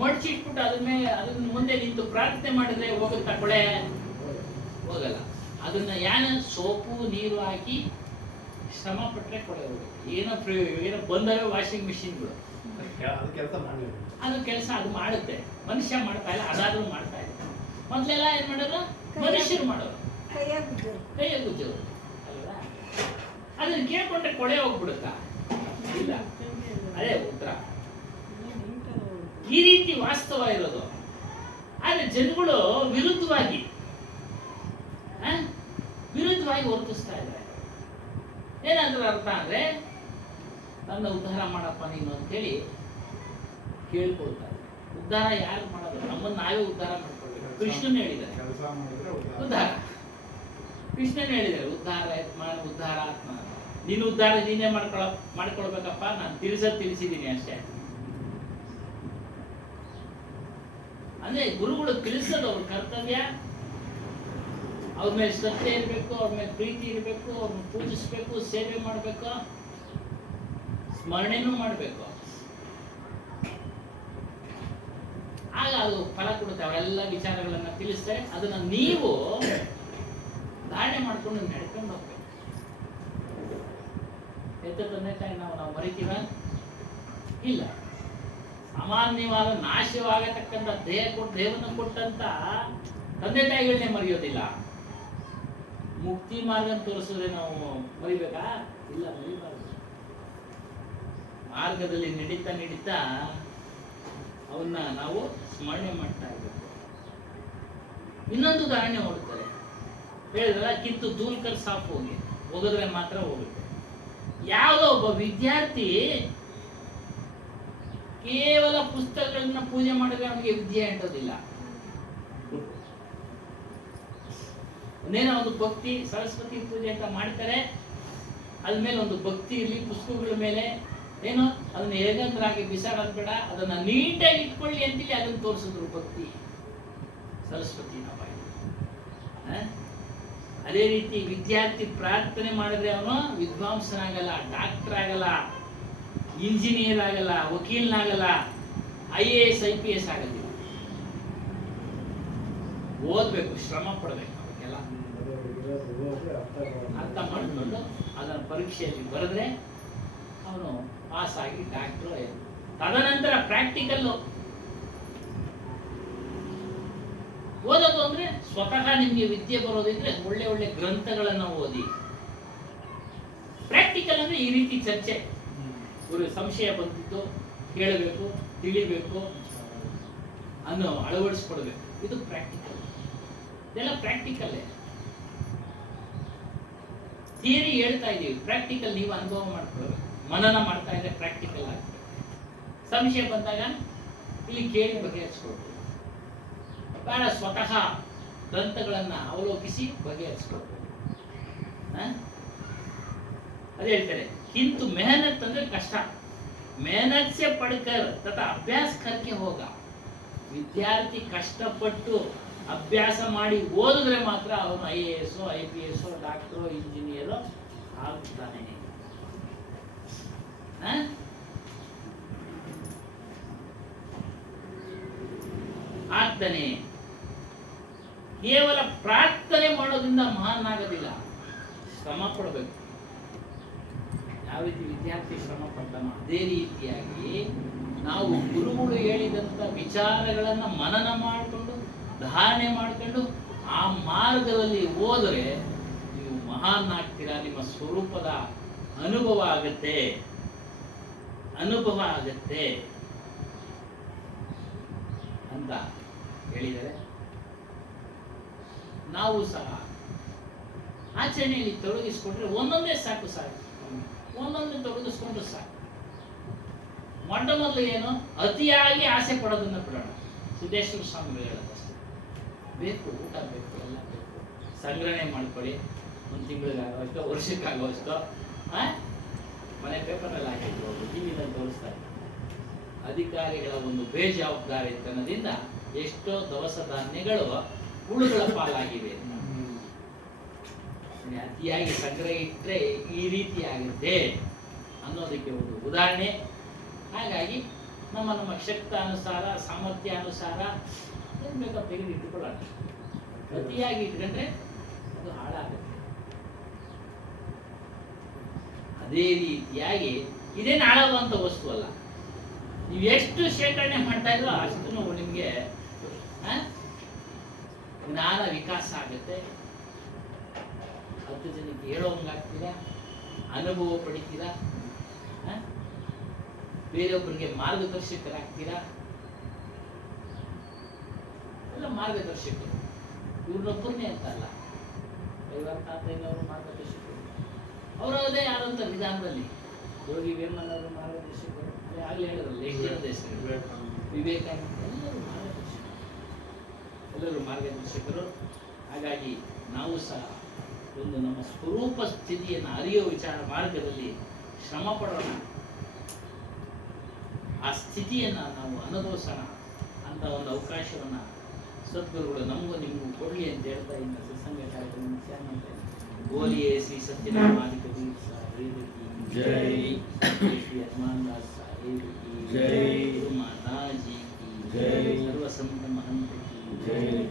ಮಡ್ಚಿಟ್ಬಿಟ್ಟು ಅದನ್ನ ಮುಂದೆ ನಿಂತು ಪ್ರಾರ್ಥನೆ ಮಾಡಿದ್ರೆ ಹೋಗುತ್ತಾ ಕೊಳೆ? ಹೋಗಲ್ಲ. ಅದನ್ನ ಸೋಪು ನೀರು ಹಾಕಿ ಶ್ರಮ ಪಟ್ಟರೆ ಕೊಳೆ ಹೋಗುತ್ತೆ. ಏನೋ ಬಂದವೆ ವಾಷಿಂಗ್ ಮಿಷಿನ್ಗಳು, ಅದು ಕೆಲಸ ಅದು ಮಾಡುತ್ತೆ. ಮನುಷ್ಯ ಮಾಡ್ತಾ ಇಲ್ಲ, ಅದಾದ್ರೂ ಮಾಡ್ತಾ ಇದೆ. ಮೊದಲೆಲ್ಲ ಏನ್ ಮಾಡೋರು? ಮನುಷ್ಯರು ಮಾಡೋರು, ಕೈಯ ಗುಜ್ಜೋರು ಅಲ್ವಾ? ಅದನ್ನ ಕೇಳ್ಕೊಂಡ್ರೆ ಕೊಳೆ ಹೋಗ್ಬಿಡುತ್ತಾ? ಇಲ್ಲ. ಅದೇ ಉತ್ತರ. ಈ ರೀತಿ ವಾಸ್ತವ ಇರೋದು. ಆದ್ರೆ ಜನಗಳು ವಿರುದ್ಧವಾಗಿ ವರ್ತಿಸ್ತಾ ಇದ್ದಾರೆ. ಏನಾದ್ರೂ ಅರ್ಥ ಅಂದ್ರೆ ನನ್ನ ಉದ್ಧಾರ ಮಾಡಪ್ಪ ನೀನು ಅಂತೇಳಿ ಕೇಳ್ಕೊಳ್ತಾರೆ. ಉದ್ಧಾರ ಯಾರು ಮಾಡೋದು? ನಮ್ಮನ್ನು ನಾವೇ ಉದ್ಧಾರ ಮಾಡ್ಕೊಳ್ಬೇಕು. ಕೃಷ್ಣನ್ ಹೇಳಿದ್ದಾರೆ ಉದ್ಧಾರ. ಕೃಷ್ಣನ್ ಹೇಳಿದ್ದಾರೆ ಉದ್ಧಾರ ಉದ್ಧಾರ ಆತ್ಮ. ನೀನು ಉದ್ಧಾರ ನೀನೇ ಮಾಡ್ಕೊಳ್ಬೇಕಪ್ಪ, ನಾನು ತಿಳಿಸಿದ್ದೀನಿ ಅಷ್ಟೇ. ಅಂದ್ರೆ ಗುರುಗಳು ತಿಳಿಸೋದು ಅವ್ರ ಕರ್ತವ್ಯ. ಅವ್ರ ಮೇಲೆ ಶ್ರದ್ಧೆ ಇರಬೇಕು, ಅವ್ರ ಮೇಲೆ ಪ್ರೀತಿ ಇರಬೇಕು, ಅವ್ರನ್ನ ಪೂಜಿಸ್ಬೇಕು, ಸೇವೆ ಮಾಡಬೇಕು, ಸ್ಮರಣೆನೂ ಮಾಡಬೇಕು. ಆಗ ಅದು ಫಲ ಕೊಡುತ್ತೆ. ಅವರೆಲ್ಲ ವಿಚಾರಗಳನ್ನ ತಿಳಿಸ್ತಾರೆ. ಅದನ್ನ ನೀವು ಧಾರಣೆ ಮಾಡ್ಕೊಂಡು ನಡ್ಕೊಂಡು ಹೋಗ್ಬೇಕು. ತಂದೆ ತಾಯಿ ನಾವು ಮರಿತೀವ? ಇಲ್ಲ. ಸಾಮಾನ್ಯವಾದ ನಾಶವಾಗತಕ್ಕಂಥ ದೇಹವನ್ನು ಕೊಟ್ಟಂತ ತಂದೆ ತಾಯಿಗಳನ್ನೇ ಮರೆಯೋದಿಲ್ಲ. ಮುಕ್ತಿ ಮಾರ್ಗ ತೋರಿಸಿದ್ರೆ ನಾವು ಮರಿಬೇಕಾ? ಇಲ್ಲ, ಮರಿಬಾರ್ದು. ಮಾರ್ಗದಲ್ಲಿ ನಡೀತಾ ಅವನ್ನ ನಾವು ಸ್ಮರಣೆ ಮಾಡ್ತಾ ಇರ್ಬೇಕು. ಇನ್ನೊಂದು ಉದಾಹರಣೆ ಹೊಡ್ತಾರೆ. ಹೇಳಿದ್ರಲ್ಲ, ಕಿತ್ತು ದೂಲ್ಕರ್ ಸಾಫ್ ಹೋಗಿದ್ರೆ ಮಾತ್ರ ಹೋಗುತ್ತೆ. ಯಾವುದೋ ಒಬ್ಬ ವಿದ್ಯಾರ್ಥಿ ಕೇವಲ ಪುಸ್ತಕಗಳನ್ನ ಪೂಜೆ ಮಾಡಿದ್ರೆ ಅವನಿಗೆ ವಿದ್ಯೆ ಅಂಟೋದಿಲ್ಲ. ಒಂದೇನೋ ಒಂದು ಭಕ್ತಿ, ಸರಸ್ವತಿ ಪೂಜೆ ಅಂತ ಮಾಡ್ತಾರೆ. ಅದ್ಮೇಲೆ ಒಂದು ಭಕ್ತಿ ಇರಲಿ. ಪುಸ್ತಕಗಳ ಮೇಲೆ ಏನೋ ಅದನ್ನ ಹೇಗಂದ್ರಾಗಿ ಬಿಸಾಡೋದು ಬೇಡ, ಅದನ್ನ ನೀಟಾಗಿ ಇಟ್ಕೊಳ್ಳಿ ಅಂತೇಳಿ ಅದನ್ನ ತೋರಿಸಿದ್ರು ಭಕ್ತಿ. ಸರಸ್ವತಿ ಅಪಾಯ. ಅದೇ ರೀತಿ ವಿದ್ಯಾರ್ಥಿ ಪ್ರಾರ್ಥನೆ ಮಾಡಿದ್ರೆ ಅವನು ವಿದ್ವಾಂಸನಾಗಲ್ಲ, ಡಾಕ್ಟರ್ ಆಗಲ್ಲ, ಇಂಜಿನಿಯರ್ ಆಗಲ್ಲ, ವಕೀಲನಾಗಲ್ಲ, IAS IPS ಆಗೋದಿಲ್ಲ. ಓದ್ಬೇಕು, ಶ್ರಮ ಪಡಬೇಕು, ಅವಕ್ಕೆಲ್ಲ ಅರ್ಥ ಮಾಡಿಕೊಂಡು ಅದನ್ನು ಪರೀಕ್ಷೆಯಲ್ಲಿ ಬರೆದ್ರೆ ಅವನು ಪಾಸ್ ಆಗಿ ಡಾಕ್ಟರ್. ತದನಂತರ ಪ್ರಾಕ್ಟಿಕಲ್ಲು ಓದೋದು ಅಂದ್ರೆ ಸ್ವತಃ ನಿಮ್ಗೆ ವಿದ್ಯೆ ಬರೋದಿದ್ರೆ ಒಳ್ಳೆ ಒಳ್ಳೆ ಗ್ರಂಥಗಳನ್ನ ಓದಿ. ಪ್ರಾಕ್ಟಿಕಲ್ ಅಂದ್ರೆ ಈ ರೀತಿ ಚರ್ಚೆ, ಒಂದು ಸಂಶಯ ಬಂದಿದ್ದು ಕೇಳಬೇಕು, ತಿಳಿಬೇಕು, ಅನ್ನು ಅಳವಡಿಸ್ಕೊಡ್ಬೇಕು. ಇದು ಪ್ರಾಕ್ಟಿಕಲ್. ಇದೆಲ್ಲ ಪ್ರಾಕ್ಟಿಕಲ್ಲೇ. ಥಿಯರಿ ಹೇಳ್ತಾ ಇದೀವಿ, ಪ್ರಾಕ್ಟಿಕಲ್ ನೀವು ಅನುಭವ ಮಾಡ್ಕೊಳ್ಬೇಕು. ಮನನ ಮಾಡ್ತಾ ಇದ್ರೆ ಪ್ರಾಕ್ಟಿಕಲ್ ಆಗ್ತದೆ. ಸಂಶಯ ಬಂದಾಗ ಇಲ್ಲಿ ಕೇಳಿ ಬಗೆಹರಿಸ್ಕೊಳ್ಬೇಕು. ಬೇಡ, ಸ್ವತಃ ಗ್ರಂಥಗಳನ್ನ ಅವಲೋಕಿಸಿ ಬಗೆಹರಿಸ್ಕೊಳ್ಬೇಕು. ಅದೇ ಹೇಳ್ತಾರೆ, ಕಿಂತು ಮೆಹನತ್ ಅಂದ್ರೆ ಕಷ್ಟ. ಮೆಹನತ್ ಸೆ ಪಡ್ಕರ್ ತಥಾ ಅಭ್ಯಾಸ ಕರ್ಕೆ ಹೋಗ. ವಿದ್ಯಾರ್ಥಿ ಕಷ್ಟಪಟ್ಟು ಅಭ್ಯಾಸ ಮಾಡಿ ಓದಿದ್ರೆ ಮಾತ್ರ ಅವನು IAS IPS ಡಾಕ್ಟರ್ ಇಂಜಿನಿಯರ್ ಆಗ್ತಾನೆ. ಆಗ್ತಾನೆ. ಕೇವಲ ಪ್ರಾರ್ಥನೆ ಮಾಡೋದ್ರಿಂದ ಮಹಾನ್ ಆಗೋದಿಲ್ಲ, ಶ್ರಮ ಪಡಬೇಕು. ಯಾವ ರೀತಿ ವಿದ್ಯಾರ್ಥಿ ಶ್ರಮ ಪಡ್ತಾನೋ ಅದೇ ರೀತಿಯಾಗಿ ನಾವು ಗುರುಗಳು ಹೇಳಿದಂತ ವಿಚಾರಗಳನ್ನ ಮನನ ಮಾಡಿಕೊಂಡು ಧಾರಣೆ ಮಾಡಿಕೊಂಡು ಆ ಮಾರ್ಗದಲ್ಲಿ ಹೋದರೆ ನೀವು ಮಹಾನ್ ಆಗ್ತೀರಾ. ನಿಮ್ಮ ಸ್ವರೂಪದ ಅನುಭವ ಆಗತ್ತೆ ಅಂತ ಹೇಳಿದರೆ, ನಾವು ಸಹ ಆಚರಣೆಯಲ್ಲಿ ತೊಡಗಿಸ್ಕೊಂಡ್ರೆ ಒಂದೊಂದೇ ಸಾಕು, ಒಂದೊಂದೇ ತೊಡಗಿಸ್ಕೊಂಡ್ರೆ ಸಾಕು. ಮೊದಲು ಏನು, ಅತಿಯಾಗಿ ಆಸೆ ಪಡೋದನ್ನ ಬಿಡೋಣ. ಸಿದ್ದೇಶ್ವರ ಸ್ವಾಮಿಗಳು ಹೇಳೋದಷ್ಟೇ. ಬೇಕು, ಊಟ ಬೇಕು, ಎಲ್ಲ ಬೇಕು, ಸಂಗ್ರಹಣೆ ಮಾಡ್ಕೊಳ್ಳಿ. ಒಂದು ತಿಂಗಳಿಗಾಗುವಷ್ಟು, ವರ್ಷಕ್ಕಾಗುವಷ್ಟು ಮನೆ ಪೇಪರ್ನಲ್ಲಿ ಹಾಕಿದ್ರು, ಟಿವಿನಲ್ಲಿ ತೋರಿಸ್ತಾ ಇದ್ರು. ಅಧಿಕಾರಿಗಳ ಒಂದು ಬೇಜವಾಬ್ದಾರಿತನದಿಂದ ಎಷ್ಟೋ ದವಸ ಧಾನ್ಯಗಳು ಹುಳುಗಳ ಪಾಲಾಗಿವೆ. ಅತಿಯಾಗಿ ಸಂಗ್ರಹ ಇಟ್ಟರೆ ಈ ರೀತಿ ಆಗುತ್ತೆ ಅನ್ನೋದಕ್ಕೆ ಒಂದು ಉದಾಹರಣೆ. ಹಾಗಾಗಿ ನಮ್ಮ ಶಕ್ತಾನುಸಾರ, ಸಾಮರ್ಥ್ಯಾನುಸಾರ ಏನು ಬೇಕೋ ತೆಗೆದು ಇಟ್ಟುಕೊಳ್ಳೋಣ. ಅತಿಯಾಗಿ ಇಟ್ಕೊಂಡ್ರೆ ಅದು ಹಾಳಾಗುತ್ತೆ. ಅದೇ ರೀತಿಯಾಗಿ ಇದೇನು ಹಾಳಾಗುವಂಥ ವಸ್ತು ಅಲ್ಲ. ನೀವು ಎಷ್ಟು ಶೇಖರಣೆ ಮಾಡ್ತಾ ಇದ್ರೋ ಅಷ್ಟು ನಿಮಗೆ ಜ್ಞಾನ ವಿಕಾಸ ಆಗುತ್ತೆ. 10 ಜನಕ್ಕೆ ಹೇಳೋಂಗಾಗ್ತೀರಾ, ಅನುಭವ ಪಡಿತೀರಾ, ಬೇರೆಯೊಬ್ಬರಿಗೆ ಮಾರ್ಗದರ್ಶಕರಾಗ್ತೀರಾ. ಎಲ್ಲ ಮಾರ್ಗದರ್ಶಕರು. ಇವ್ರನ್ನೊಬ್ಬರನ್ನೇ ಅಂತ ಅಲ್ಲ, ಐವತ್ತಾತೈನವರು ಮಾರ್ಗದರ್ಶಕರು. ಅವರದೇ ಆದಂಥ ವಿಧಾನದಲ್ಲಿ ಯೋಗಿ ವೇಮನ್ ಅವರು ಮಾರ್ಗದರ್ಶಕರು. ಆಗಲೇ ಹೇಳಿದ್ರಲ್ಲ, ಎಷ್ಟು ಜನದ ಹೆಸರು, ವಿವೇಕಾನಂದ, ಎಲ್ಲರೂ ಮಾರ್ಗದರ್ಶಕರು. ಹಾಗಾಗಿ ನಾವು ಸಹ ಒಂದು ನಮ್ಮ ಸ್ವರೂಪ ಸ್ಥಿತಿಯನ್ನು ಅರಿಯೋ ವಿಚಾರ ಮಾರ್ಗದಲ್ಲಿ ಶ್ರಮ ಪಡೋಣ. ಆ ಸ್ಥಿತಿಯನ್ನು ನಾವು ಅನುಭವಿಸೋಣ ಅಂತ ಒಂದು ಅವಕಾಶವನ್ನು ಸದ್ಗುರುಗಳು ನಮಗೂ ನಿಮಗೂ ಕೊಡಲಿ ಅಂತ ಹೇಳ್ತಾ ಇನ್ನು ಸತ್ಸಂಗ ಕಾರ್ಯಕ್ರಮ ಮುಖ್ಯ ಮಾಡ್ತಾರೆ. ಬೋಲಿಯೇ ಶ್ರೀ ಸತ್ಯನಾರಾಯಣ ಜೈ, ಶ್ರೀ ಹನುಮಾನದಾಸ್ ಸಾಹೇಬ್ की जय, माता जी की जय, सर्व संत महंत की जय.